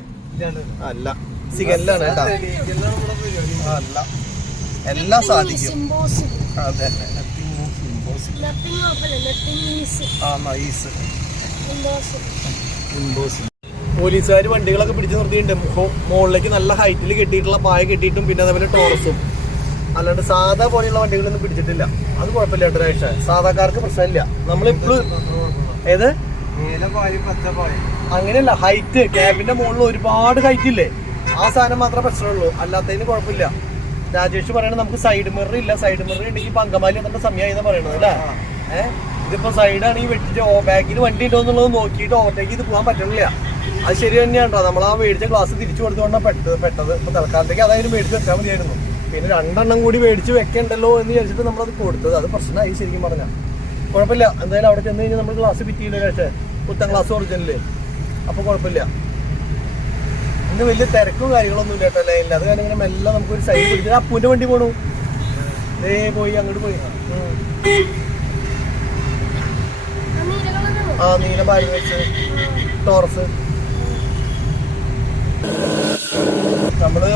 അല്ല സിഗല്ലാണ് കേട്ടോ, അല്ല എല്ലാം സാധിക്കും. അതെ പോലീസുകാർ വണ്ടികളൊക്കെ പിടിച്ചു നിർത്തിയിട്ടുണ്ട്. മുകളിലേക്ക് നല്ല ഹൈറ്റിൽ കെട്ടിയിട്ടുള്ള പായ കെട്ടിയിട്ടും പിന്നെ അതേപോലെ ടോറസും. അല്ലാണ്ട് സാധാ പോലെയുള്ള വണ്ടികളൊന്നും പിടിച്ചിട്ടില്ല. അത് കുഴപ്പമില്ല കേട്ടോ രാജേഷ, സാധാക്കാർക്ക് പ്രശ്നമില്ല. നമ്മളിപ്പോഴും ഏത് അങ്ങനെയല്ല, ഹൈറ്റ് ക്യാബിന്റെ മുകളിൽ ഒരുപാട് ഹൈറ്റ് ഇല്ലേ, ആ സാധനം മാത്രമേ പ്രശ്നമുള്ളൂ, അല്ലാത്തതിന് കുഴപ്പമില്ല. രാജേഷ് പറയണത് നമുക്ക് സൈഡ് മിറർ ഇല്ല, സൈഡ് മിറർ ഉണ്ടെങ്കിൽ ഇപ്പൊ അങ്കമാലി എന്ന സമയമായി പറയണത് അല്ലേ? ഇതിപ്പോ സൈഡാണ് ഈ വെച്ചിട്ട് ബാക്കിൽ വണ്ടി ഉണ്ടോ എന്നുള്ളത് നോക്കിയിട്ട് ഓവർടേക്ക് ചെയ്ത് പോകാൻ പറ്റണില്ല. അത് ശരി തന്നെയാണോ, നമ്മൾ ആ മേടിച്ച ഗ്ലാസ് തിരിച്ചു കൊടുത്തുകൊണ്ടാണ് പെട്ടത്. ഇപ്പൊ തൽക്കാലത്തേക്ക് അതായത് മേടിച്ച് വെച്ചാൽ മതിയായിരുന്നു. പിന്നെ 2 എണ്ണം കൂടി മേടിച്ച് വെക്കണ്ടല്ലോ എന്ന് വിചാരിച്ചിട്ട് നമ്മളത് കൊടുത്തത്. അത് പ്രശ്നമായി ശരിക്കും പറഞ്ഞാൽ. കുഴപ്പമില്ല, എന്തായാലും അവിടെ ചെന്ന് കഴിഞ്ഞാൽ നമ്മൾ ഗ്ലാസ് ഫിറ്റ് ചെയ്യില്ല പക്ഷേ, പുത്തൻ ഗ്ലാസ് ഒറിജിനല്. അപ്പൊ കുഴപ്പമില്ല. ഇന്ന് വലിയ തിരക്കും കാര്യങ്ങളൊന്നും ഇല്ല കേട്ടോ ലൈനിൽ. അത് കാരണം ഇങ്ങനെ മെല്ലെ നമുക്കൊരു സൈഡ് പിടിച്ചിട്ട് അപ്പൂന്റെ വണ്ടി പോണു. പോയി അങ്ങോട്ട് പോയി. ആ നീല ബാഗ് വെച്ച് ടോറസ്. നമ്മള്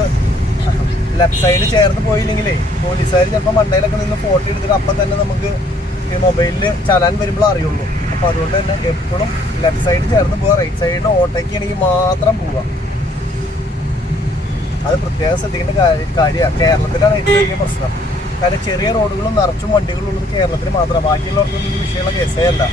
ലെഫ്റ്റ് സൈഡ് ചേർന്ന് പോയില്ലെങ്കിലേ പോലീസുകാർ ചിലപ്പോൾ മണ്ടയിലൊക്കെ നിന്ന് ഫോട്ടോ എടുത്തിട്ട് അപ്പം തന്നെ നമുക്ക് ഈ മൊബൈലിൽ ചലാൻ വരുമ്പോൾ അറിയുള്ളൂ. അപ്പൊ അതുകൊണ്ട് തന്നെ എപ്പോഴും ലെഫ്റ്റ് സൈഡ് ചേർന്ന് പോവാ, റൈറ്റ് സൈഡിൽ ഓട്ടയ്ക്കാണെങ്കിൽ മാത്രം പോവാ. അത് പ്രത്യേകം ശ്രദ്ധിക്കേണ്ട കാര്യമാണ്. കേരളത്തിലാണ് ഏറ്റവും വലിയ പ്രശ്നം. കാരണം ചെറിയ റോഡുകളും നിറച്ചും വണ്ടികളും ഉള്ളത് കേരളത്തിൽ മാത്രമാണ്. ബാക്കിയുള്ളവർക്കൊന്നും ഈ വിഷയമുള്ള കേസേ അല്ല.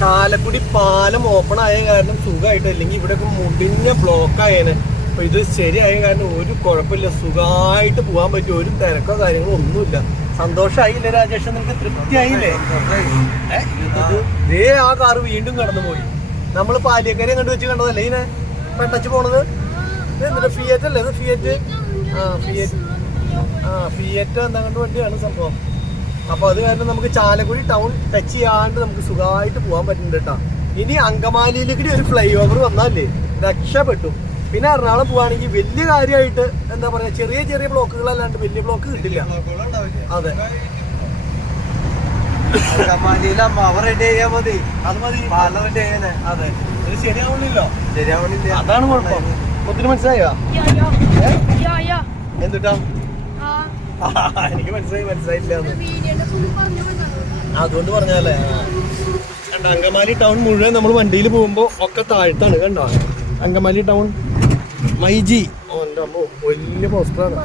ചാലക്കുടി പാലം ഓപ്പൺ ആയ കാരണം സുഖമായിട്ട്, അല്ലെങ്കിൽ ഇവിടെയൊക്കെ മുടിഞ്ഞ ബ്ലോക്ക് ആയേനെ. അപ്പൊ ഇത് ശരിയായ കാരണം ഒരു കുഴപ്പമില്ല, സുഖമായിട്ട് പോകാൻ പറ്റും. ഒരു തിരക്കോ കാര്യങ്ങളോ ഒന്നുമില്ല. സന്തോഷമായില്ലേ രാജേഷ്? നിനക്ക് തൃപ്തിയായില്ലേ? ദേ ആ കാറ് വീണ്ടും കടന്നു പോയി. നമ്മൾ പാലിയക്കരെ കണ്ടു വെച്ച് കണ്ടതല്ലേ ഇതിനെ പെട്ടച്ച് പോണത്? എന്നിട്ട് ഫിയറ്റ് അല്ലേ ഇത്? ഫിയറ്റ് ഫിയറ്റ് എന്താ കണ്ട് വണ്ടിയാണ് സംഭവം. അപ്പൊ അത് കാരണം നമുക്ക് ചാലക്കുടി ടൗൺ ടച്ച് ചെയ്യാണ്ട് നമുക്ക് സുഖമായിട്ട് പോകാൻ പറ്റുന്നുണ്ട് കേട്ടോ. ഇനി അങ്കമാലിയിലേക്ക് ഒരു ഫ്ലൈ ഓവർ വന്നാലേ രക്ഷപ്പെട്ടു. പിന്നെ എറണാകുളം പോവാണെങ്കിൽ വലിയ കാര്യമായിട്ട് എന്താ പറയാ, ചെറിയ ചെറിയ ബ്ലോക്കുകളല്ലാണ്ട് വലിയ ബ്ലോക്ക് കിട്ടില്ല. അതെ, അത് മതി. അതെ, ഇത് ശരിയാവണില്ലോ. അതാണ് കുഴപ്പം. ഒത്തിരി മനസ്സിലായോ? എന്തുട്ടാ? എനിക്ക് മനസ്സിലായില്ല. അതുകൊണ്ട് പറഞ്ഞാലേ. അങ്കമാലി ടൗൺ മുഴുവൻ നമ്മൾ വണ്ടിയിൽ പോകുമ്പോ ഒക്കെ താഴ്ത്താണ്. കണ്ടോ അങ്കമാലി ടൗൺ മൈജി? ഓന്റെ അമ്മോ വലിയ പോസ്റ്ററാണ്.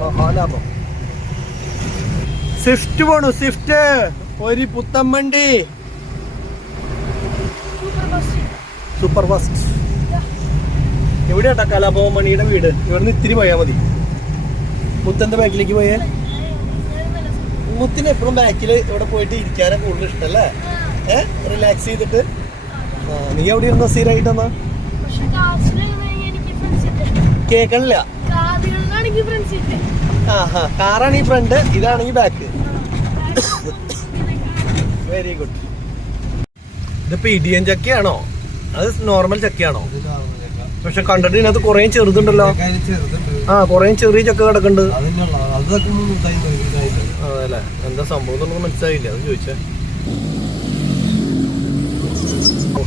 മഹാലാഭം. സ്വിഫ്റ്റ് പോണു, സ്വിഫ്റ്റ് ഒരു പുത്തൻ വണ്ടി, സൂപ്പർ ഫാസ്റ്റ്. എവിടെയാട്ടാ കലാഭവൻ മണിയുടെ വീട്? ഇവിടുന്ന് ഇത്തിരി പോയാൽ മതി. മുത്തന്റെ ബാക്കിലേക്ക് പോയേ. മുത്തിന് എപ്പോഴും ബാക്കിൽ ഇവിടെ പോയിട്ട് ഇരിക്കാനാ കൂടുതൽ ഇഷ്ടല്ലേ? റിലാക്സ് ചെയ്തിട്ട്. നീ എവിടെ ഇരുന്ന സ്ഥിരമായിട്ടെന്നാ? കേക്കണില്ല. കാറാണ് ഈ ഫ്രണ്ട്, ഇതാണെങ്കിൽ ബാക്ക്. Very good. ഇതിപ്പോ ഇടിയൻ ചക്കയാണോ അത് നോർമൽ ചക്കയാണോ? പക്ഷെ കണ്ടിട്ട് ഇതിനകത്ത് കുറേ ചെറുതുണ്ടല്ലോ. കുറേ ചെറിയ ചക്ക കിടക്കുന്നുണ്ട്. അതല്ലേ, എന്താ സംഭവം എന്നൊന്നും മനസ്സിലായില്ല, അത് ചോദിച്ചേ.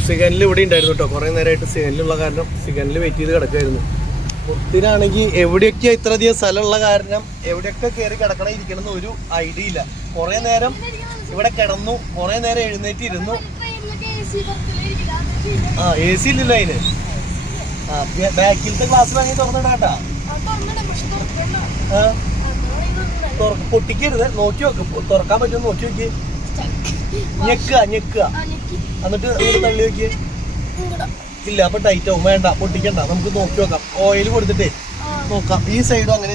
സിഗനിൽ ഇവിടെ ഉണ്ടായിരുന്നു കേട്ടോ. കുറേ നേരമായിട്ട് സിഗനിലുള്ള കാരണം സിഗനിൽ വെയിറ്റ് ചെയ്ത് കിടക്കായിരുന്നു. മുത്തിനാണെങ്കിൽ എവിടെയൊക്കെയാ ഇത്രയധികം സ്ഥലമുള്ള കാരണം എവിടെയൊക്കെ കയറി കിടക്കണം ഇരിക്കണം എന്ന് ഒരു ഐഡിയ ഇല്ല. കുറേ നേരം ഇവിടെ കിടന്നു, കുറേ നേരം എഴുന്നേറ്റ് ഇരുന്നു. AC ഇല്ലല്ലോ അതിന്. ബാക്കിലത്തെ ഗ്ലാസ് വാങ്ങി തുറന്നിടാട്ടാ. പൊട്ടിക്കരുത്, നോക്കി നോക്ക്. തുറക്കാൻ പറ്റുമോ നോക്കി നോക്കി. ഞെക്കുക എന്നിട്ട് തള്ളി നോക്കി. ഇല്ല, അപ്പൊ ടൈറ്റ് ആവും. വേണ്ട, പൊട്ടിക്കണ്ട, നമുക്ക് നോക്കി നോക്കാം. ഓയിൽ കൊടുത്തിട്ടേ നോക്കാം. ഈ സൈഡും അങ്ങനെ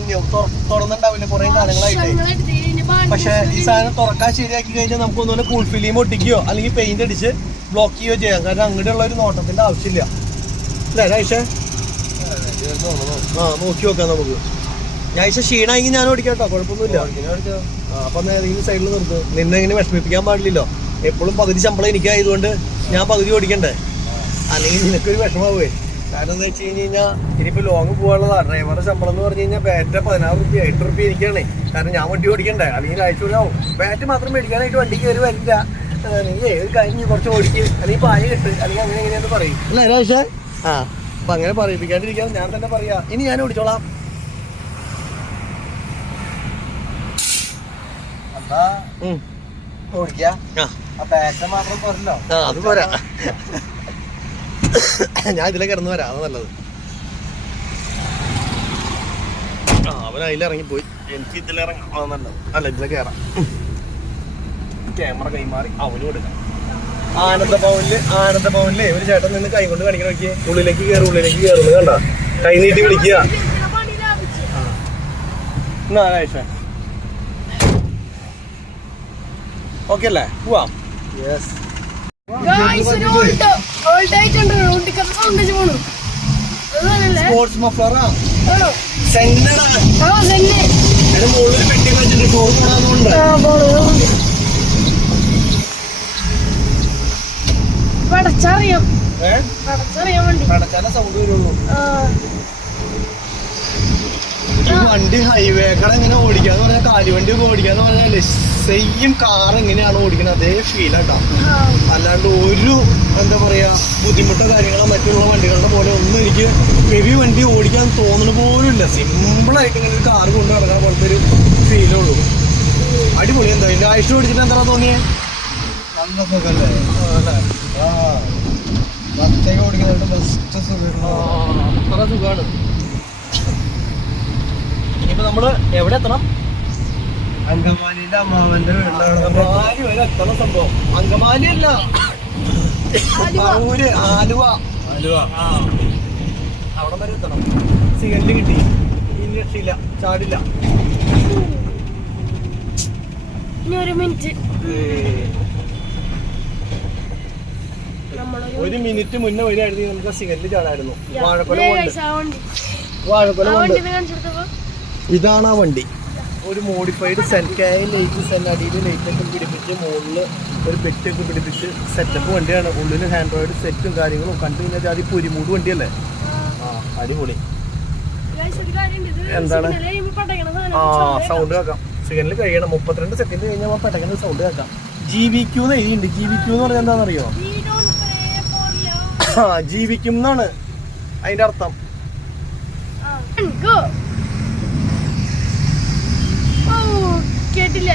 തുറന്നുണ്ടാവില്ല കുറെ കാലങ്ങളായിട്ട്. പക്ഷെ ഈ സാധനം തുറക്കാൻ ശരിയാക്കി കഴിഞ്ഞാൽ നമുക്ക് ഒന്നുപോലെ കൂൾ ഫിലിം ഒട്ടിക്കുകയോ അല്ലെങ്കിൽ പെയിന്റ് അടിച്ച് ബ്ലോക്ക് ചെയ്യുകയോ ചെയ്യാം. കാരണം അങ്ങനെയുള്ള ഒരു നോട്ടത്തിന്റെ ആവശ്യമില്ല. അല്ലേ രായിഷ? നോക്കി നോക്കാം നമുക്ക്. രായിഷ ക്ഷീണമായെങ്കിൽ ഞാൻ ഓടിക്കാം കേട്ടോ, കുഴപ്പമൊന്നുമില്ല. അപ്പൊ ഏതെങ്കിലും സൈഡിൽ നിർത്തും. നിന്നെ ഇങ്ങനെ വിഷമിപ്പിക്കാൻ പാടില്ലല്ലോ. എപ്പോഴും പകുതി ശമ്പളം എനിക്കായതുകൊണ്ട് ഞാൻ പകുതി ഓടിക്കണ്ടേ, അല്ലെങ്കിൽ നിനക്കൊരു വിഷമാവേ. കാരണം എന്താ വെച്ച് കഴിഞ്ഞ് കഴിഞ്ഞാൽ ഇനിയിപ്പോൾ ലോങ് പോകാനുള്ളതാണ്. ഡ്രൈവറുടെ ശമ്പളം എന്ന് പറഞ്ഞു കഴിഞ്ഞാൽ ബാറ്റ് 16 റുപ്യ 8 റുപ്യ എനിക്കാണ്. കാരണം ഞാൻ വണ്ടി ഓടിക്കണ്ടേ, അല്ലെങ്കിൽ ആഴ്ച ആവും. ബാറ്റ് മാത്രം മേടിക്കാനായിട്ട് വണ്ടി കയറി വരില്ല. നീ ഏത് കഴിഞ്ഞ് കുറച്ച് ഓടിക്ക്, അല്ലെങ്കിൽ പായ കിട്ട്, അല്ലെങ്കിൽ അങ്ങനെ എങ്ങനെയാന്ന് പറയും അല്ലേ രാജ? അപ്പൊ അങ്ങനെ പറയിപ്പിക്കാണ്ടിരിക്കാൻ ഞാൻ തന്നെ പറയാ. ഇനി ഞാൻ ഓടിച്ചോളാം. അത് പോരാ, ഞാൻ ഇതിലെ കിടന്നു വരാം, അത് നല്ലത്. അവൻ അതിലിറങ്ങിപ്പോയി, എനിക്ക് ഇതിലിറങ്ങാം, അത് നല്ലത്. അല്ല, ഇതിലെ കയറാം. ക്യാമറ കൈമാറി അവന് കൊടുക്കാം. ആനന്ദഭവനിലെ ഒരു ചേട്ടൻ നിന്ന് കൈ കൊണ്ട് കാണിക്കാൻ നോക്കിയേ. ഉള്ളിലേക്ക് കയറുന്നത് കണ്ട, കൈ നീട്ടി വിളിക്കുക. ഓക്കെ അല്ലേ, പോവാം. യെസ്, സ്പോർട്സ് മഫ്ലറാ മുകളിൽ പെട്ടി വെച്ചിട്ട് ടൂർ പോകാന്നുണ്ട്. പടച്ചാലേ സൗണ്ട് വരുള്ളൂ. വണ്ടി ഹൈവേക്കാൾ എങ്ങനെ ഓടിക്കാന്ന് പറഞ്ഞാൽ, കാലുവണ്ടി ഒക്കെ ഓടിക്കാന്ന് പറഞ്ഞാല് സെയിം കാർ എങ്ങനെയാണ് ഓടിക്കുന്നത് അതേ ഫീലാട്ടോ. അല്ലാണ്ട് ഒരു എന്താ പറയാ ബുദ്ധിമുട്ടോ കാര്യങ്ങളോ മറ്റുള്ള വണ്ടികളുടെ പോലെ ഒന്നും എനിക്ക് ഹെവി വണ്ടി ഓടിക്കാൻ തോന്നുന്ന പോലും ഇല്ല. സിമ്പിളായിട്ട് ഇങ്ങനെ ഒരു കാർ കൊണ്ട് നടക്കുന്ന പോലത്തെ ഒരു ഫീലുള്ളൂ. അടിപൊളി. എന്താ ഇതിന്റെ ആയുഷ് പിടിച്ചിട്ട് എന്താ തോന്നിയേ? നല്ല സുഖല്ലേ? ആ ഒറ്റയ്ക്ക് ഓടിക്കുന്നുണ്ട്. ബെസ്റ്റ് സുഖം. അത്ര സുഖമാണ്. ഇനിയിപ്പോ നമ്മള് എവിടെ എത്തണം? അങ്കമാലിയിലെ അമ്മാവന്റെ വീട്ടിലാണ്. അങ്കമാലി വരെ എത്തണം. സംഭവം അങ്കമാലി അല്ല, പറവൂര്, ആലുവ. ആ അവിടെ വരെ എത്തണം. സിഗരറ്റ് കിട്ടി, ഇനി രക്ഷയില്ല, ചാടില്ല. ഇനി ഒരു മിനിറ്റ്. ഒരു മിനിറ്റ് മുന്നേ വരികയായിരുന്നു നമുക്ക് സിഗരറ്റ് ചാടായിരുന്നു. വാഴക്കൊല വാഴക്കൊല ഇതാണ് ആ വണ്ടി. ഒരു മോഡിഫൈഡ് സെൻകായ ലൈറ്റ്, സെൻ അടിയിൽ ലൈറ്റൊക്കെ പിടിപ്പിച്ച് മുകളിൽ ഒരു പെറ്റൊക്കെ പിടിപ്പിച്ച് സെറ്റപ്പ് വണ്ടിയാണ്. ഉള്ളിൽ ആൻഡ്രോയിഡ് സെറ്റും കാര്യങ്ങളും കണ്ടു കഴിഞ്ഞാൽ ജാതി പൊരിമൂട് വണ്ടിയല്ലേ. ആ അടിപൊളി. എന്താണ്? ആ സൗണ്ട് കേൾക്കാം. സെക്കൻഡിൽ കഴിയണം. 32 സെക്കൻഡ് കഴിഞ്ഞാൽ പെട്ടെന്ന് സൗണ്ട് കേൾക്കാം. GVQ എന്ന് എഴുതിയിട്ടുണ്ട്. GVQ എന്ന് പറഞ്ഞാൽ എന്താണെന്നറിയോ? ആ ജീവിക്കും എന്നാണ് അതിന്റെ അർത്ഥം. കേട്ടില്ലേ?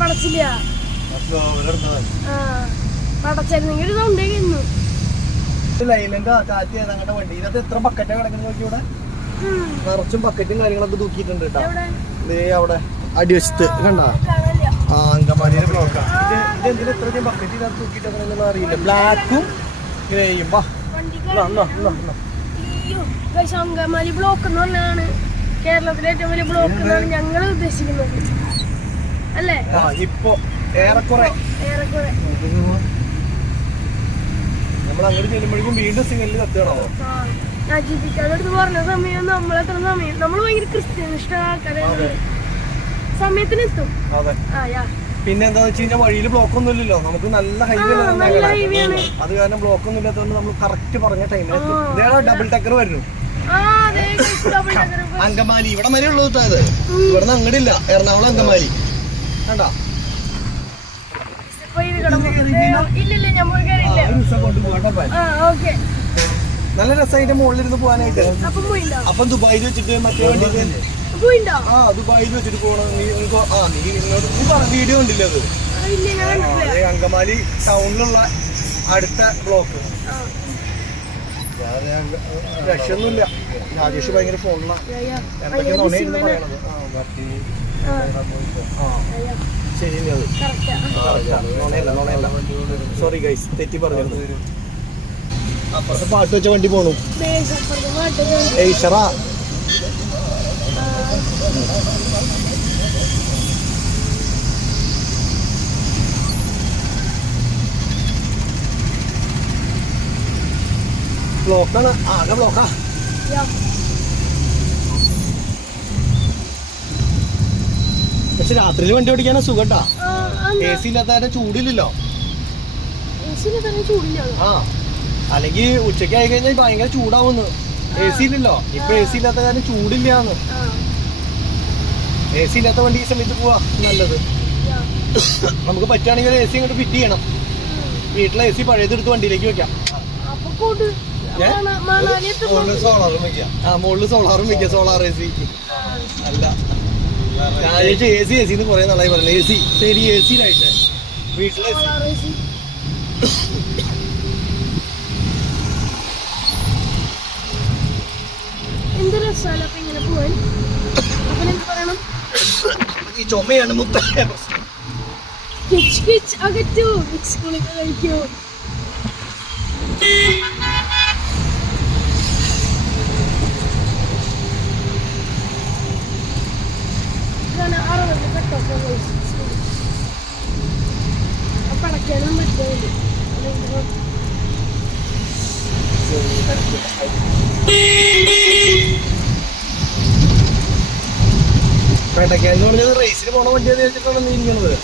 പടച്ചില്ല. പടച്ചായിരുന്നെങ്കിൽ സൗണ്ട് കേൾക്കുന്നു. ലൈലന്റെ കാറ്റ് ഞങ്ങളുടെ വണ്ടി. ഇതിനകത്ത് എത്ര ബക്കറ്റാ കിടക്കുന്നത് നോക്കി. ഇവിടെ നിറച്ചും ബക്കറ്റും കാര്യങ്ങളൊക്കെ തൂക്കിയിട്ടുണ്ട് കേട്ടോ. അവിടെ അടിവശത്ത് കണ്ടാ. ആ അങ്കമാലിയിലെ ബ്ലോക്കാ. ഇതെന്തിനാ ഇത്രയും ബക്കറ്റ് ഇതിനകത്ത് തൂക്കിയിട്ടൊന്നും അറിയില്ല. ബ്ലാക്കും ഗ്രേയും. അങ്കമാലി ബ്ലോക്ക് എന്ന് പറഞ്ഞാണ് കേരളത്തിലെ ഏറ്റവും വലിയ ബ്ലോക്ക് എന്നാണ് ഞങ്ങൾ ഉദ്ദേശിക്കുന്നത് അല്ലേ? ഇപ്പൊ ഏറെക്കുറെ നമ്മൾ അങ്ങോട്ട് ചെല്ലുമ്പോഴേക്കും വീണ്ടും സിഗ്നലിൽ കത്തുകയാണോ? ഞാൻ ജീവിക്കാനടുത്ത് പറഞ്ഞ സമയം നമ്മളെത്ര സമയം നമ്മൾ ഭയങ്കര ക്രിസ്ത്യൻ ഇഷ്ട ആൾക്കാരാണ്. സമയത്തിനെത്തും. പിന്നെ എന്താന്ന് വെച്ച് കഴിഞ്ഞാൽ വഴിയിൽ ബ്ലോക്ക് ഒന്നും ഇല്ലല്ലോ. നമുക്ക് നല്ല ഹൈവേ അത് കാരണം ബ്ലോക്ക് ഒന്നും ഇല്ലാത്തതുകൊണ്ട് നമ്മൾ കറക്റ്റ് പറഞ്ഞ ടൈമിൽ ഡബിൾ ടക്കർ വരുന്നു. അങ്കമാലി ഇവിടെ വരെ ഉള്ളൂ കേട്ടോ. അത് ഇവിടുന്ന് അങ്ങടില്ല. എറണാകുളം അങ്കമാലി കണ്ടാ. നല്ല രസമായിട്ട് മുകളിലിരുന്ന് പോകാനായിട്ട്. അപ്പം ദുബായിൽ വെച്ചിട്ട് മറ്റേ വണ്ടി ദുബായിൽ വെച്ചിട്ട് പോകണം. നീ വീഡിയോ ഉണ്ടല്ലേ അത്? അങ്കമാലി ടൗണിലുള്ള അടുത്ത ബ്ലോക്ക്. രക്ഷയൊന്നുമില്ല. രാജേഷ് ഭയങ്കര ഫോണിലാണ്. എന്തൊക്കെയാ നുണയെന്ന് പറയണത്. ശരി അത് നുണയല്ല. സോറി ഗൈസ്, തെറ്റി പറഞ്ഞു. അപ്പുറത്തെ പാട്ട് വെച്ച വണ്ടി പോണു. ഏയ്ഷറ. ബ്ലോക്കാണ്, ആകെ ബ്ലോക്കാ. പക്ഷെ രാത്രിയിൽ വണ്ടി ഓടിക്കാനാ സുഖട്ടാ. AC ഇല്ലാത്ത ചൂടില്ലല്ലോ. ആ അല്ലെങ്കിൽ ഉച്ചയ്ക്ക് ആയി കഴിഞ്ഞാൽ ഭയങ്കര ചൂടാവുന്നു. AC ഇല്ലല്ലോ. ഇപ്പൊ AC ഇല്ലാത്ത കാരണം ചൂടില്ലാന്ന്. AC ഇല്ലാത്ത വണ്ടി ഈ സമയത്ത് പോവാ നല്ലത്. നമുക്ക് പറ്റുകയാണെങ്കിൽ ഒരു AC ഇങ്ങോട്ട് ഫിറ്റ് ചെയ്യണം. വീട്ടിലെ AC പഴയതെടുത്ത് വണ്ടിയിലേക്ക് വെക്കാം. മുകളിൽ സോളാറും വെക്കാം. സോളാർ AC അല്ല AC എന്ന് കുറെ നാളായി പറഞ്ഞു. AC ശരി, ACയിലായിട്ട് വീട്ടിലെ ഈ ചുമയാണ് മുത്തേ പ്രശ്നം. പടക്കാനും പറ്റില്ല. പേട്ടക്കാന്ന് പറഞ്ഞത് റേസിന് പോണ വണ്ടിയാന്ന് വെച്ചിട്ടാണ് നീങ്ങുന്നത്.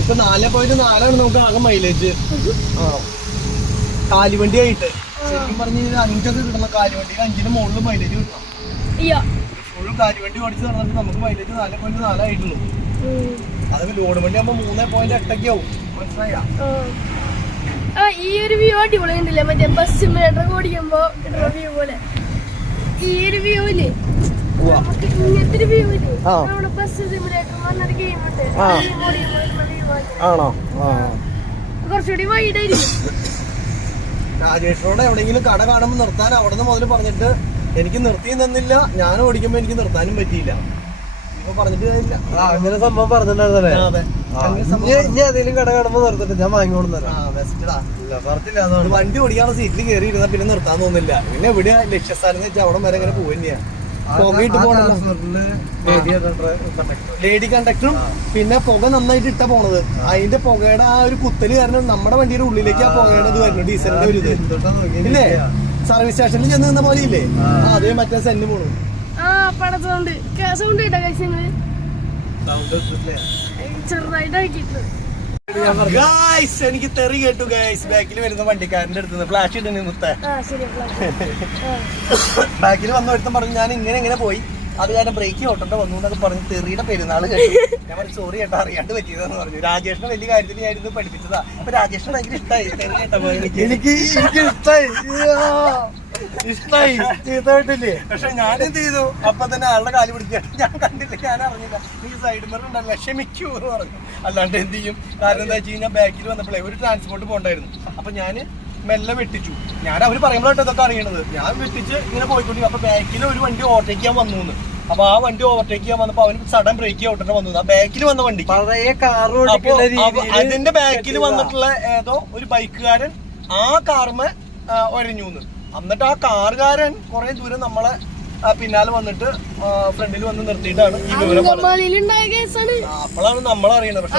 ഇപ്പൊ 4.4 നമുക്ക് ആകെ മൈലേജ്. ആ കാലുവണ്ടി ആയിട്ട് ശരിക്കും പറഞ്ഞു കഴിഞ്ഞാൽ 5 കിട്ടണം. കാലുവണ്ടിയിൽ 5ന് മുകളിൽ മൈലേജ് കിട്ടണം. ഫുൾ കാലുവണ്ടി ഓടിച്ച് നടന്നിട്ട് നമുക്ക് മൈലേജ് 4.4 ആയിട്ടുള്ളൂ. അത് ലോഡ് വണ്ടി ആകുമ്പോ 3.8 ആവും. മനസ്സിലായ? ഈ ഒരു വ്യൂ അടിപൊളി ഉണ്ടല്ലേ? മറ്റേ ബസ് സിമുലേറ്റർ ഓടിക്കുമ്പോ കിട്ടുന്ന വ്യൂ പോലെ ഈ ഒരു വ്യൂല് നമുക്ക് ഇങ്ങനത്തെ ഒരു വ്യൂ ഇല്ലേ ആ. നമ്മുടെ ബസ് സിമുലേറ്റർ പറഞ്ഞൊരു ഗെയിം ഉണ്ട് ആ. view ആണോ? ആ. കുറച്ചുകൂടി വൈഡ് ആയിരിക്കും. രാജേഷിനോട് എവിടെയെങ്കിലും കട കാണുമ്പോൾ നിർത്താൻ അവിടെ നിന്ന് മുതൽ പറഞ്ഞിട്ട് എനിക്ക് നിർത്തി തന്നില്ല, ഞാൻ ഓടിക്കുമ്പോ എനിക്ക് നിർത്താനും പറ്റിയില്ല. ഇപ്പൊ പറഞ്ഞിട്ട് കാര്യമില്ല. അങ്ങനെ സംഭവം പറഞ്ഞിട്ടുണ്ടായിരുന്നല്ലേ? അതെ. ഇനി ഏതെങ്കിലും കട കാണുമ്പോ നിർത്തിട്ട് ഞാൻ വാങ്ങിക്കൊടുന്നല്ല. നിർത്തില്ല. വണ്ടി ഓടിക്കാനുള്ള സീറ്റിൽ കയറി ഇരുന്ന പിന്നെ നിർത്താൻ തോന്നില്ല. പിന്നെ എവിടെയാ ലക്ഷ്യസ്ഥാനം എന്ന് വെച്ചാൽ അവിടെ വരെ ഇങ്ങനെ പോവുക. പുകയിട്ട് പോകണല്ലോ, ലേഡി കണ്ടക്ടറും പിന്നെ പുക നന്നായിട്ട് ഇട്ടാ പോണത്. അതിന്റെ പുകയുടെ ആ ഒരു കുത്തല് കാരണം നമ്മുടെ വണ്ടിയുടെ ഉള്ളിലേക്ക് ആ പുകയുടെ ഇത് വരുന്നു, ഡീസലിന്റെ ഒരു ഇത് ഇല്ലേ. സർവീസ് സ്റ്റേഷനിൽ ചെന്ന് നിന്ന പോലെ ഇല്ലേ, അതേ മറ്റേ സെന്ന് പോണു. ആ പട സൗണ്ട് സൗണ്ട് കേട്ടോ കഴിച്ചത് ചെറുതായിട്ട് ആക്കിയിട്ടുണ്ട്. ഗായ്സ് എനിക്ക് തെറി കേട്ടു ഗായ്സ്. ബാക്കിൽ വരുന്ന വണ്ടിക്കാരന്റെ അടുത്ത് ഫ്ലാഷ് ഇടുന്നു മുത്തേ. ആ ശരി ബാക്കിൽ വന്ന ഒരുത്തം പറഞ്ഞു ഞാൻ ഇങ്ങനെ പോയി, അത് കാരണം ബ്രേക്ക് ഓട്ടോണ്ട വന്നു എന്നൊക്കെ പറഞ്ഞ് തെറിയുടെ പെരുന്നാൾ കേട്ടു. ഞാൻ പറഞ്ഞു സോറി ചേട്ടാ, അറിയാണ്ട് പറ്റിയതെന്ന് പറഞ്ഞു. രാജേഷിന്റെ വലിയ കാര്യത്തിൽ ഞാൻ ഇരുന്ന് പഠിപ്പിച്ചതാ. അപ്പൊ രാജേഷിന് ഭയങ്കര ഇഷ്ടമായി തെറി കേട്ടപ്പോ. എനിക്ക് ഇഷ്ടായി ചെയ്തിട്ടില്ലേ. പക്ഷെ ഞാൻ എന്ത് ചെയ്തു, അപ്പൊ തന്നെ ആളുടെ കാല് പിടിക്കാൻ ഞാൻ കണ്ടില്ല, ഞാൻ അറിഞ്ഞില്ല. നീ സൈഡ് മിറർ ഉണ്ടല്ലോ, ക്ഷമിക്കൂ എന്ന് പറഞ്ഞു. അല്ലാണ്ട് എന്ത് ചെയ്യും, കാരണം എന്താ വെച്ച് കഴിഞ്ഞാൽ ബാക്കിൽ വന്നപ്പോഴേ ഒരു ട്രാൻസ്പോർട്ട് പോകണ്ടായിരുന്നു. അപ്പൊ ഞാൻ മെല്ലെ വെട്ടിച്ചു. ഞാൻ അവര് പറയുമ്പോഴായിട്ട് ഇതൊക്കെ അറിയണത്. ഞാൻ വെട്ടിച്ച് ഇങ്ങനെ പോയിക്കൊണ്ടി. അപ്പൊ ബാക്കിൽ ഒരു വണ്ടി ഓവർടേക്ക് ചെയ്യാൻ വന്നു. അപ്പൊ ആ വണ്ടി ഓവർടേക്ക് ചെയ്യാൻ വന്നപ്പോ അവന് സഡൻ ബ്രേക്ക് ഔട്ടന്നെ വന്നു. ആ ബാക്കിൽ വന്ന വണ്ടി അതിന്റെ ബാക്കിൽ വന്നിട്ടുള്ള ഏതോ ഒരു ബൈക്കുകാരൻ ആ കാർമ ഒരഞ്ഞു. എന്നിട്ട് ആ കാറുകാരൻ കുറെ ദൂരം നമ്മളെ പിന്നാലെ വന്നിട്ട് ഫ്രണ്ടിൽ വന്ന് നിർത്തിയിട്ടാണ് ഈ വിവരം പറഞ്ഞത്. അപ്പോഴാണ് നമ്മൾ അറിയണത്. പക്ഷെ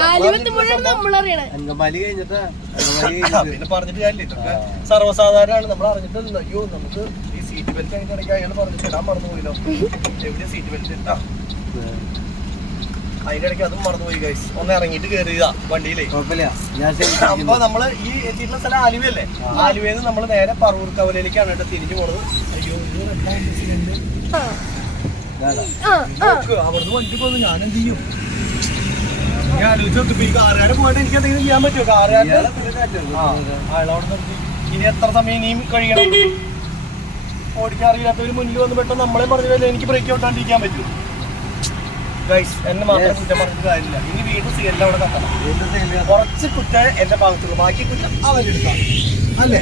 പിന്നെ പറഞ്ഞിട്ട് കാര്യമില്ല, ഇതൊക്കെ സർവ്വസാധാരണമാണ്. നമ്മൾ അറിഞ്ഞിട്ടില്ല. അയ്യോ നമുക്ക് ഈ സീറ്റ് ബെൽറ്റ് അതിന്റെ ഇടയ്ക്ക് അയാൾ പറഞ്ഞിട്ട് ഇടാൻ മറന്നു പോയില്ലോ. എവിടെ സീറ്റ് ബെൽറ്റ് ഇട്ടാ അതിന്റെ ഇടയ്ക്ക് അതും മറന്നുപോയി ഗൈസ്. ഒന്ന് ഇറങ്ങിയിട്ട് കയറിയതാ വണ്ടിയിലേ. അപ്പൊ നമ്മള് ഈ എത്തിയിട്ടുള്ള സ്ഥലം ആലുവയല്ലേ. ആലുവയിൽ നമ്മള് നേരെ പറവൂർ കവലയിലേക്കാണ് കേട്ടോ തിരിഞ്ഞു പോണത്. അയ്യോ അവിടുന്ന് വണ്ടി പോന്നു. ഞാൻ എന്ത് ചെയ്യും, ഞാൻ ആലോചിച്ച് നോക്കിപ്പോ ഈ കാറുകാരെ പോയിട്ട് എനിക്ക് എന്തെങ്കിലും ചെയ്യാൻ പറ്റുമോ? കാറുകാരുടെ അയാളവിടെ നിർത്തി. ഇനി എത്ര സമയം ഇനിയും കഴിയണം? ഓടിക്കാറില്ലാത്തവര് മുന്നിൽ വന്ന് പെട്ടെന്ന് നമ്മളെ പറഞ്ഞില്ല എനിക്ക് ബ്രേക്ക് ഔട്ടാണ്ടിരിക്കാൻ പറ്റും. ഗൈസ് എന്നെ മാത്രം കുറ്റം പറഞ്ഞിട്ട് കാര്യമില്ല. ഇനി വീണ്ടും സീരിയലിൽ അവിടെ കത്തണം. കുറച്ച് കുറ്റം എന്റെ ഭാഗത്തുള്ളൂ, ബാക്കി കുറ്റം അവരെടുക്കാം അല്ലേ.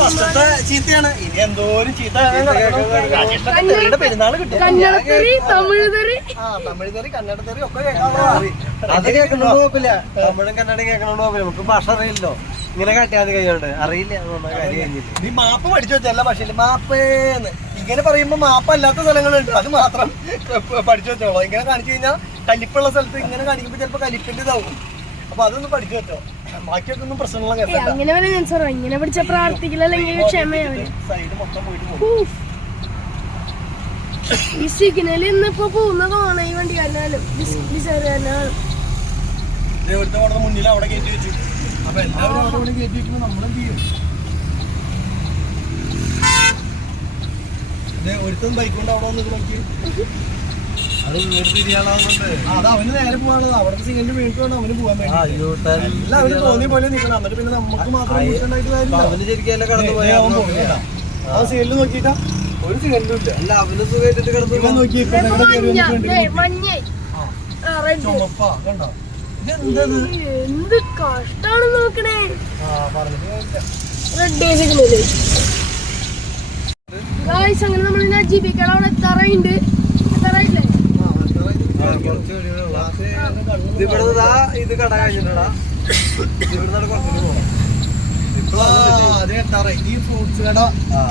ഫസ്റ്റത്തെ ചീത്തയാണ്. ഇനി എന്തോരം ചീത്ത പെരുന്നാള് കിട്ടും. തമിഴ് തെറി കന്നഡ തെറി ഒക്കെ അത് കേൾക്കണോണ്ട് കുഴപ്പമില്ല. തമിഴും കന്നഡയും കേൾക്കണോണ്ട് കുഴപ്പമില്ല. നമുക്ക് ഭാഷ അറിയില്ലല്ലോ. ഇങ്ങനെ കാട്ടിയാൽ കഴിയുണ്ട് അറിയില്ല. നീ മാപ്പ് പഠിച്ചു വെച്ചല്ല. പക്ഷേ മാപ്പേന്ന് ഇങ്ങനെ പറയുമ്പോ മാപ്പല്ലാത്ത സ്ഥലങ്ങളുണ്ട്, അത് മാത്രം പഠിച്ചു വെച്ചോളൂ. ഇങ്ങനെ കാണിച്ചു കഴിഞ്ഞാൽ കലിപ്പുള്ള സ്ഥലത്ത് ഇങ്ങനെ കാണിക്കുമ്പോ ചിലപ്പോ കലിപ്പിന്റെ ഇതാവും. അപ്പൊ അതൊന്ന് പഠിച്ചു വെച്ചോ. ബാക്കിയൊക്കെ ഒന്നും പ്രശ്നമുള്ള ഇങ്ങനെ പഠിച്ച പ്രാർത്ഥിക്കില്ലെങ്കിൽ ക്ഷമയാണ്. സൈഡ് മൊത്തം പോയിട്ട് പോകും. ഈ സിഗ്നൽ ഇന്നിപ്പോ പോകുന്നതാണ് ഈ വണ്ടിക്കാരനാലും ഡിസൈറുകാരനാലും. ഇവിടുത്തെ മുന്നിൽ അവിടെ കയറ്റി വെച്ചു. അപ്പൊ എല്ലാവരും അവിടെ കയറ്റി വെക്കുമ്പോ നമ്മളെന്ത് ചെയ്യും? ഒരുത്തൻ ബൈക്ക് കൊണ്ട് അവിടെ വന്നിട്ട് നോക്കി. അത് വീട് തിരിയാളാവുന്നുണ്ട്. അത് അവന് നേരെ പോകാനുള്ളത്. അവിടുത്തെ സിഗ്നലിൽ വീണിട്ട് വേണം അവന് പോകാൻ വേണ്ടി. എല്ലാവരും തോന്നിയ പോലെ നിൽക്കണം. എന്നിട്ട് പിന്നെ നമുക്ക് മാത്രം അവന് ശരിക്കും കടന്നു പോയാൽ ആ സിഗ്നലിൽ നോക്കിയിട്ടാ ഒരു സിഗ്നലും ഇല്ല. അല്ല അവന് സുഖമായിട്ട് കിടന്നു നോക്കി ചുമപ്പാ കണ്ടോ. എന്ത് കഷ്ടാണ് നോക്കണേ. ഗായ്സ് അങ്ങനെ നമ്മൾ ജീവിക്കാൻ അവിടെ എത്താറായിട്ടുണ്ട്. എത്താറായില്ലേ? ഇത് കട കഴിഞ്ഞിട്ടാ ഇവിടെ കുറച്ചുകൂടി പോകണം. അതേ എത്താറേ. ഈ ഫ്രൂട്ട്സ് കട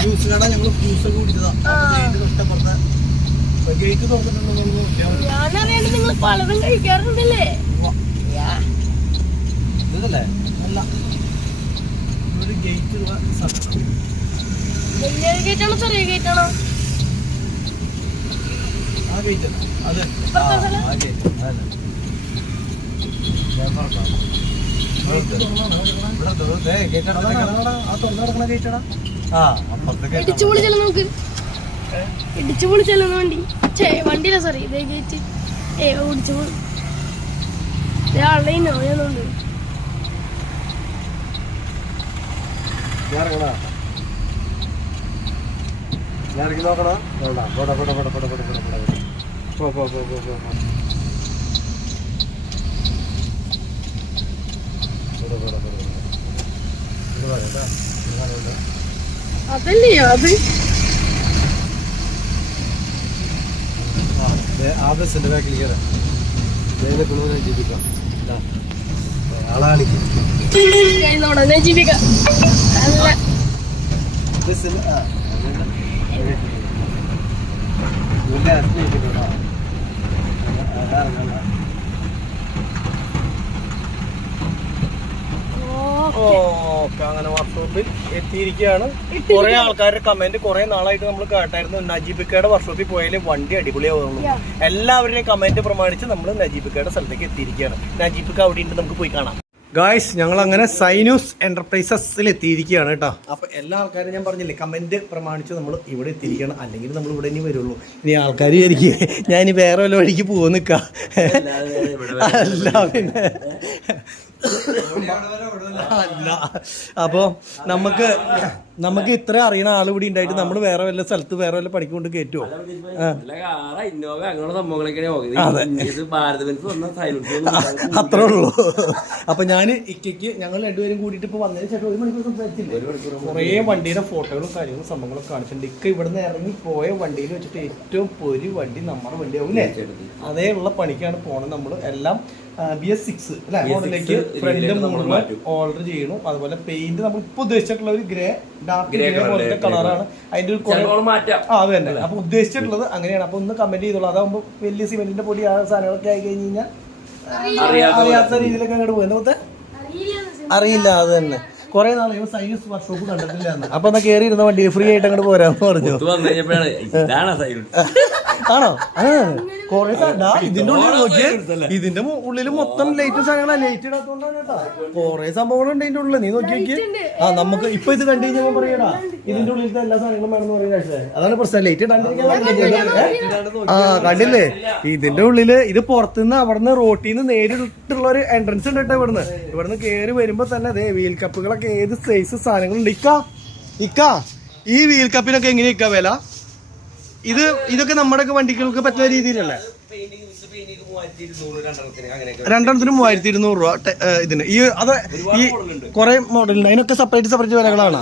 ജ്യൂസ് കട ഞങ്ങള് ജ്യൂസ് ഒക്കെ കുടിച്ചതാ. ഇഷ്ടപ്പെടുന്ന ഗേറ്റ് തുറന്നിട്ടുണ്ടോ? ഞാനറിയാണ്ട് നിങ്ങൾ പലതും കഴിക്കാറുണ്ടല്ലേ? ഇതല്ലേ അല്ല, ഒരു ഗേറ്റ് വലിയ ഗേറ്റാണോ ചെറിയ ഗേറ്റാണോ? ആ ഗേറ്റ് അതെ. ഇടിച്ചു പൊളിച്ചല്ലോ നമുക്ക്. ഇടിച്ചു പൊളിച്ചല്ലോ വണ്ടി. വണ്ടിയില്ല സോറി ഇതേ ഗേറ്റ്. ഓടിച്ചു പോയി ആളുടെ നോയുന്നുണ്ട്. ഇറങ്ങി നോക്കണം. അതല്ലേ അത് ആ ബസ്സിന്റെ ബാക്കിൽ കയറാം. ആളാണ് ഉടനെ ജീവിക്കാം. അല്ല ബസ്സിൽ ഓക്കെ, അങ്ങനെ വർക്ക്ഷോപ്പിൽ എത്തിയിരിക്കുകയാണ്. കുറെ ആൾക്കാരുടെ കമന്റ് കുറെ നാളായിട്ട് നമ്മൾ കേട്ടായിരുന്നു, നജീബിക്കയുടെ വർക്ക്ഷോപ്പിൽ പോയാലും വണ്ടി അടിപൊളിയാവുന്നു. എല്ലാവരുടെയും കമന്റ് പ്രമാണിച്ച് നമ്മൾ നജീബിക്കയുടെ സ്ഥലത്തേക്ക് എത്തിയിരിക്കുകയാണ്. നജീബിക്ക അവിടെ ഉണ്ട്, നമുക്ക് പോയി കാണാം. ഗായ്സ്, ഞങ്ങൾ അങ്ങനെ സൈനൂസ് എന്റർപ്രൈസസിൽ എത്തിയിരിക്കുകയാണ് കേട്ടോ. അപ്പൊ എല്ലാ ആൾക്കാരും ഞാൻ പറഞ്ഞില്ലേ കമന്റ് പ്രമാണിച്ച് നമ്മൾ ഇവിടെ എത്തിയിരിക്കണം, അല്ലെങ്കിൽ നമ്മൾ ഇവിടെ ഇനി വരുള്ളൂ. ഇനി ആൾക്കാർ വിചാരിക്കും ഞാൻ ഇനി വേറെ വല്ല വഴിക്ക് പോകാൻ നിൽക്കാം. അല്ല പിന്നെ അല്ല, അപ്പൊ നമുക്ക് ഇത്ര അറിയണ ആൾ ഇവിടെ ഉണ്ടായിട്ട് നമ്മൾ വേറെ വല്ല സ്ഥലത്ത് വേറെ വല്ല പണിക്ക് കൊണ്ട് കയറ്റുമോ? അത്രേ ഉള്ളൂ. അപ്പൊ ഞാൻ ഇക്കയ്ക്ക് ഞങ്ങൾ രണ്ടുപേരും കൂടിയിട്ട് ഇപ്പൊ വന്നതിന് ശേഷം 1 മണിക്കൂർ സംസാരിച്ചില്ലേ, കുറേ വണ്ടിയുടെ ഫോട്ടോകളും കാര്യങ്ങളും സംഭവങ്ങളും കാണിച്ചിട്ടുണ്ട്. ഇക്ക ഇവിടുന്ന് ഇറങ്ങി പോയ വണ്ടിയിൽ വെച്ചിട്ട് ഏറ്റവും പൊരി വണ്ടി നമ്മുടെ വണ്ടിയാവും അല്ലേ? അതേ ഉള്ള പണിക്കാണ് പോണത്. നമ്മൾ എല്ലാം BS6 അല്ലെ മോഡലിലേക്ക് ഫ്രണ്ട് മുഴുവൻ ഓർഡർ ചെയ്യണു. അതുപോലെ പെയിന്റ് നമ്മൾ ഇപ്പൊ ഉദ്ദേശിച്ചിട്ടുള്ള ഒരു ഡാർക്ക് ഗ്രേ പോലത്തെ കളറാണ്. അതിന്റെ ഒരു അത് തന്നെ. അപ്പൊ ഉദ്ദേശിച്ചിട്ടുള്ളത് അങ്ങനെയാണ്. അപ്പൊ ഒന്ന് കമന്റ് ചെയ്തോളൂ. അതാകുമ്പോ വലിയ സിമെന്റിന്റെ പൊടി ആ സാധനങ്ങളൊക്കെ ആയി കഴിഞ്ഞ് കഴിഞ്ഞാൽ അറിയാത്ത രീതിയിലൊക്കെ അങ്ങോട്ട് പോയി എന്താ അറിയില്ല. അത് തന്നെ കുറെ നാളെ സൈനസ് വർക്ക്ഷോപ്പ് കണ്ടിട്ടില്ല. അപ്പൊ എന്നാ കയറി ഇരുന്ന വണ്ടി ഫ്രീ ആയിട്ട് അങ്ങോട്ട് പോരാന്ന് പറഞ്ഞു. ആണോ? കൊറേ ഇതിന്റെ ഉള്ളിൽ നോക്കിയേ, ഇതിന്റെ ഉള്ളിൽ മൊത്തം ലൈറ്റ് സാധനങ്ങളാ. ലൈറ്റ് ഇടാത്തോണ്ടാണ് കേട്ടാ. കൊറേ സംഭവങ്ങളുണ്ട് ഇതിന്റെ ഉള്ളിൽ. നീ നോക്കിയേക്ക്. നമുക്ക് ഇപ്പൊ ഇത് കണ്ടു കഴിഞ്ഞാൽ പറയടാ ഇതിന്റെ ഉള്ളിലത്തെ എല്ലാ സാധനങ്ങളും വേണമെന്ന് പറയുന്നത്. അതാണ് പ്രശ്നം. ലൈറ്റ് ഇടാണ്ടിരിക്കാൻ. കണ്ടില്ലേ ഇതിന്റെ ഉള്ളില്? ഇത് പുറത്തുനിന്ന് അവിടുന്ന് റോട്ടിൽ നിന്ന് നേരിട്ടുള്ള ഒരു എൻട്രൻസ് ഉണ്ട് കേട്ടോ. ഇവിടുന്ന് കയറി വരുമ്പോ തന്നെ അതേ വീൽ കപ്പുകളൊക്കെ ഏത് സൈസ് സാധനങ്ങളുണ്ട്. ഇക്ക ഈ വീൽ കപ്പിനൊക്കെ എങ്ങനെയാ വില? ഇതൊക്കെ നമ്മുടെ വണ്ടികൾക്ക് പറ്റുന്ന രീതിയിലല്ലേ? രണ്ടെണ്ണത്തിന് 3200 രൂപ ഇതിന്. ഈ കുറെ മോഡലുണ്ട്. അതിനൊക്കെ സെപ്പറേറ്റ് വിലകളാണ്.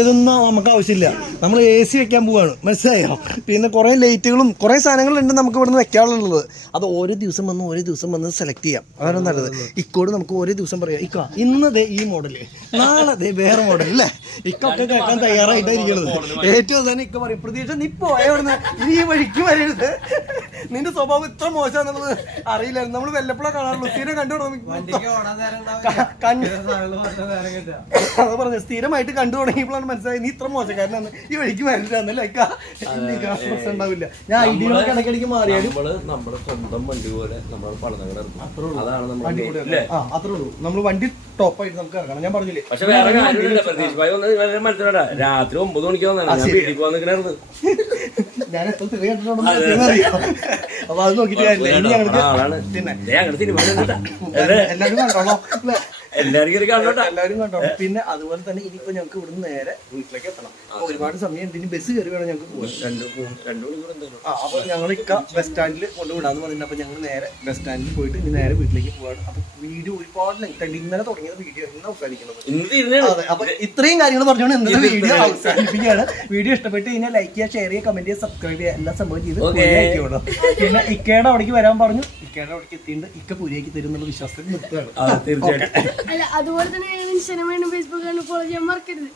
ഇതൊന്നും നമുക്ക് ആവശ്യമില്ല. നമ്മൾ AC വെക്കാൻ പോവാണ്, മനസ്സിലായോ? പിന്നെ കുറെ ലൈറ്റുകളും കുറെ സാധനങ്ങളുണ്ട് നമുക്ക് ഇവിടുന്ന് വെക്കാനുള്ളത്. അത് ഓരോ ദിവസം വന്ന് സെലക്ട് ചെയ്യാം. അതാണ് നല്ലത്. ഇക്കോട് നമുക്ക് ഓരോ ദിവസം പറയാം, ഇക്ക ഇന്നതേ ഈ മോഡല്, നാളെ ദേ വേറെ മോഡൽ അല്ലേ? ഇക്കൊക്കെ കേൾക്കാൻ തയ്യാറായിട്ടായിരിക്കുന്നത്. ഏറ്റവും അവസാനം ഇക്ക പറയും, പ്രതീക്ഷ നീ പോയവിടുന്ന് ഇനി ഈ വഴിക്ക് വരരുത്, നിന്റെ സ്വഭാവം ഇത്ര മോശമാണെന്നുള്ളത് അറിയില്ലായിരുന്നു. നമ്മൾ വല്ലപ്പോഴാണ് കാണാറുള്ളൂ. സ്ഥിരം കണ്ടുപിടും. അത് പറഞ്ഞു സ്ഥിരമായിട്ട് കണ്ടു തുടങ്ങിയപ്പോഴാണ് മനസ്സിലായി നീ ഇത്ര മോശക്കാരനാണ്, ഈ വഴിക്ക് വരരുതെന്നല്ലേ. പ്രശ്നം ഉണ്ടാവില്ല. ഞാൻ ഐഡിയകളൊക്കെ ഇടയ്ക്കിടയ്ക്ക് മാറിയാലും നമ്മുടെ സ്വന്തം വണ്ടി പോലെ നമ്മൾ അത്രേ ഉള്ളൂ. നമ്മൾ വണ്ടി ടോപ്പായിട്ട് നമുക്ക് ഇറങ്ങണം. ഞാൻ പറഞ്ഞില്ലേ. പക്ഷെ വേറെ മനസ്സിലാ രാത്രി 9 മണിക്ക് വന്നാണ് വീട്ടിൽ പോകാൻ നിൽക്കണായിരുന്നു. ഞാൻ എത്ര ചെറിയ അറിയാം. അപ്പൊ അത് നോക്കിട്ട് എല്ലാവരും കണ്ടോളൂ. പിന്നെ അതുപോലെ തന്നെ ഇനിയിപ്പോ ഞങ്ങൾക്ക് ഇവിടുന്ന് നേരെ വീട്ടിലേക്ക് എത്തണം. ഒരുപാട് സമയം ഇനി ബസ് കയറി വേണം ഞങ്ങൾക്ക് പോകാൻ. 2 മണിക്കൂർ. അപ്പൊ ഞങ്ങൾ ബസ് സ്റ്റാൻഡിൽ കൊണ്ടുവിടാന്ന് പറഞ്ഞിട്ട് അപ്പൊ ഞങ്ങൾ നേരെ ബസ് സ്റ്റാൻഡിൽ പോയിട്ട് ഇനി നേരെ വീട്ടിലേക്ക് പോവാണ്. അപ്പൊ വീഡിയോ ഒരുപാട് ലെങ്ത് ഉണ്ട്. ഇന്നലെ തുടങ്ങിയത് വീഡിയോ ഇന്ന് അവസാനിക്കുന്നത്. അതെ, അപ്പൊ ഇത്രയും കാര്യങ്ങൾ പറഞ്ഞുകൊണ്ട് ഇന്നത്തെ വീഡിയോ അവസാനിപ്പിക്കുകയാണ്. വീഡിയോ ഇഷ്ടപ്പെട്ട് കഴിഞ്ഞാൽ ലൈക്ക് ചെയ്യുക, ഷെയർ ചെയ്യുക, കമന്റ് ചെയ്യുക, സബ്സ്ക്രൈബ് ചെയ്യുക, എല്ലാ സംഭവം ചെയ്ത് പൂരിയാക്കിയോളൂ. പിന്നെ ഇക്കയുടെ അവിടേക്ക് വരാൻ പറഞ്ഞു. ഇക്കയുടെ അവിടേക്ക് എത്തിയിട്ടുണ്ട്. ഇക്ക പൂരിയാക്കി തരും എന്നുള്ള വിശ്വാസത്തിൽ നിർത്തുകയാണ്. അതുപോലെ തന്നെ ഇൻസ്റ്റാഗ്രാം, ഫേസ്ബുക്ക് ഫോളോ ചെയ്യാൻ മറക്കരുത്.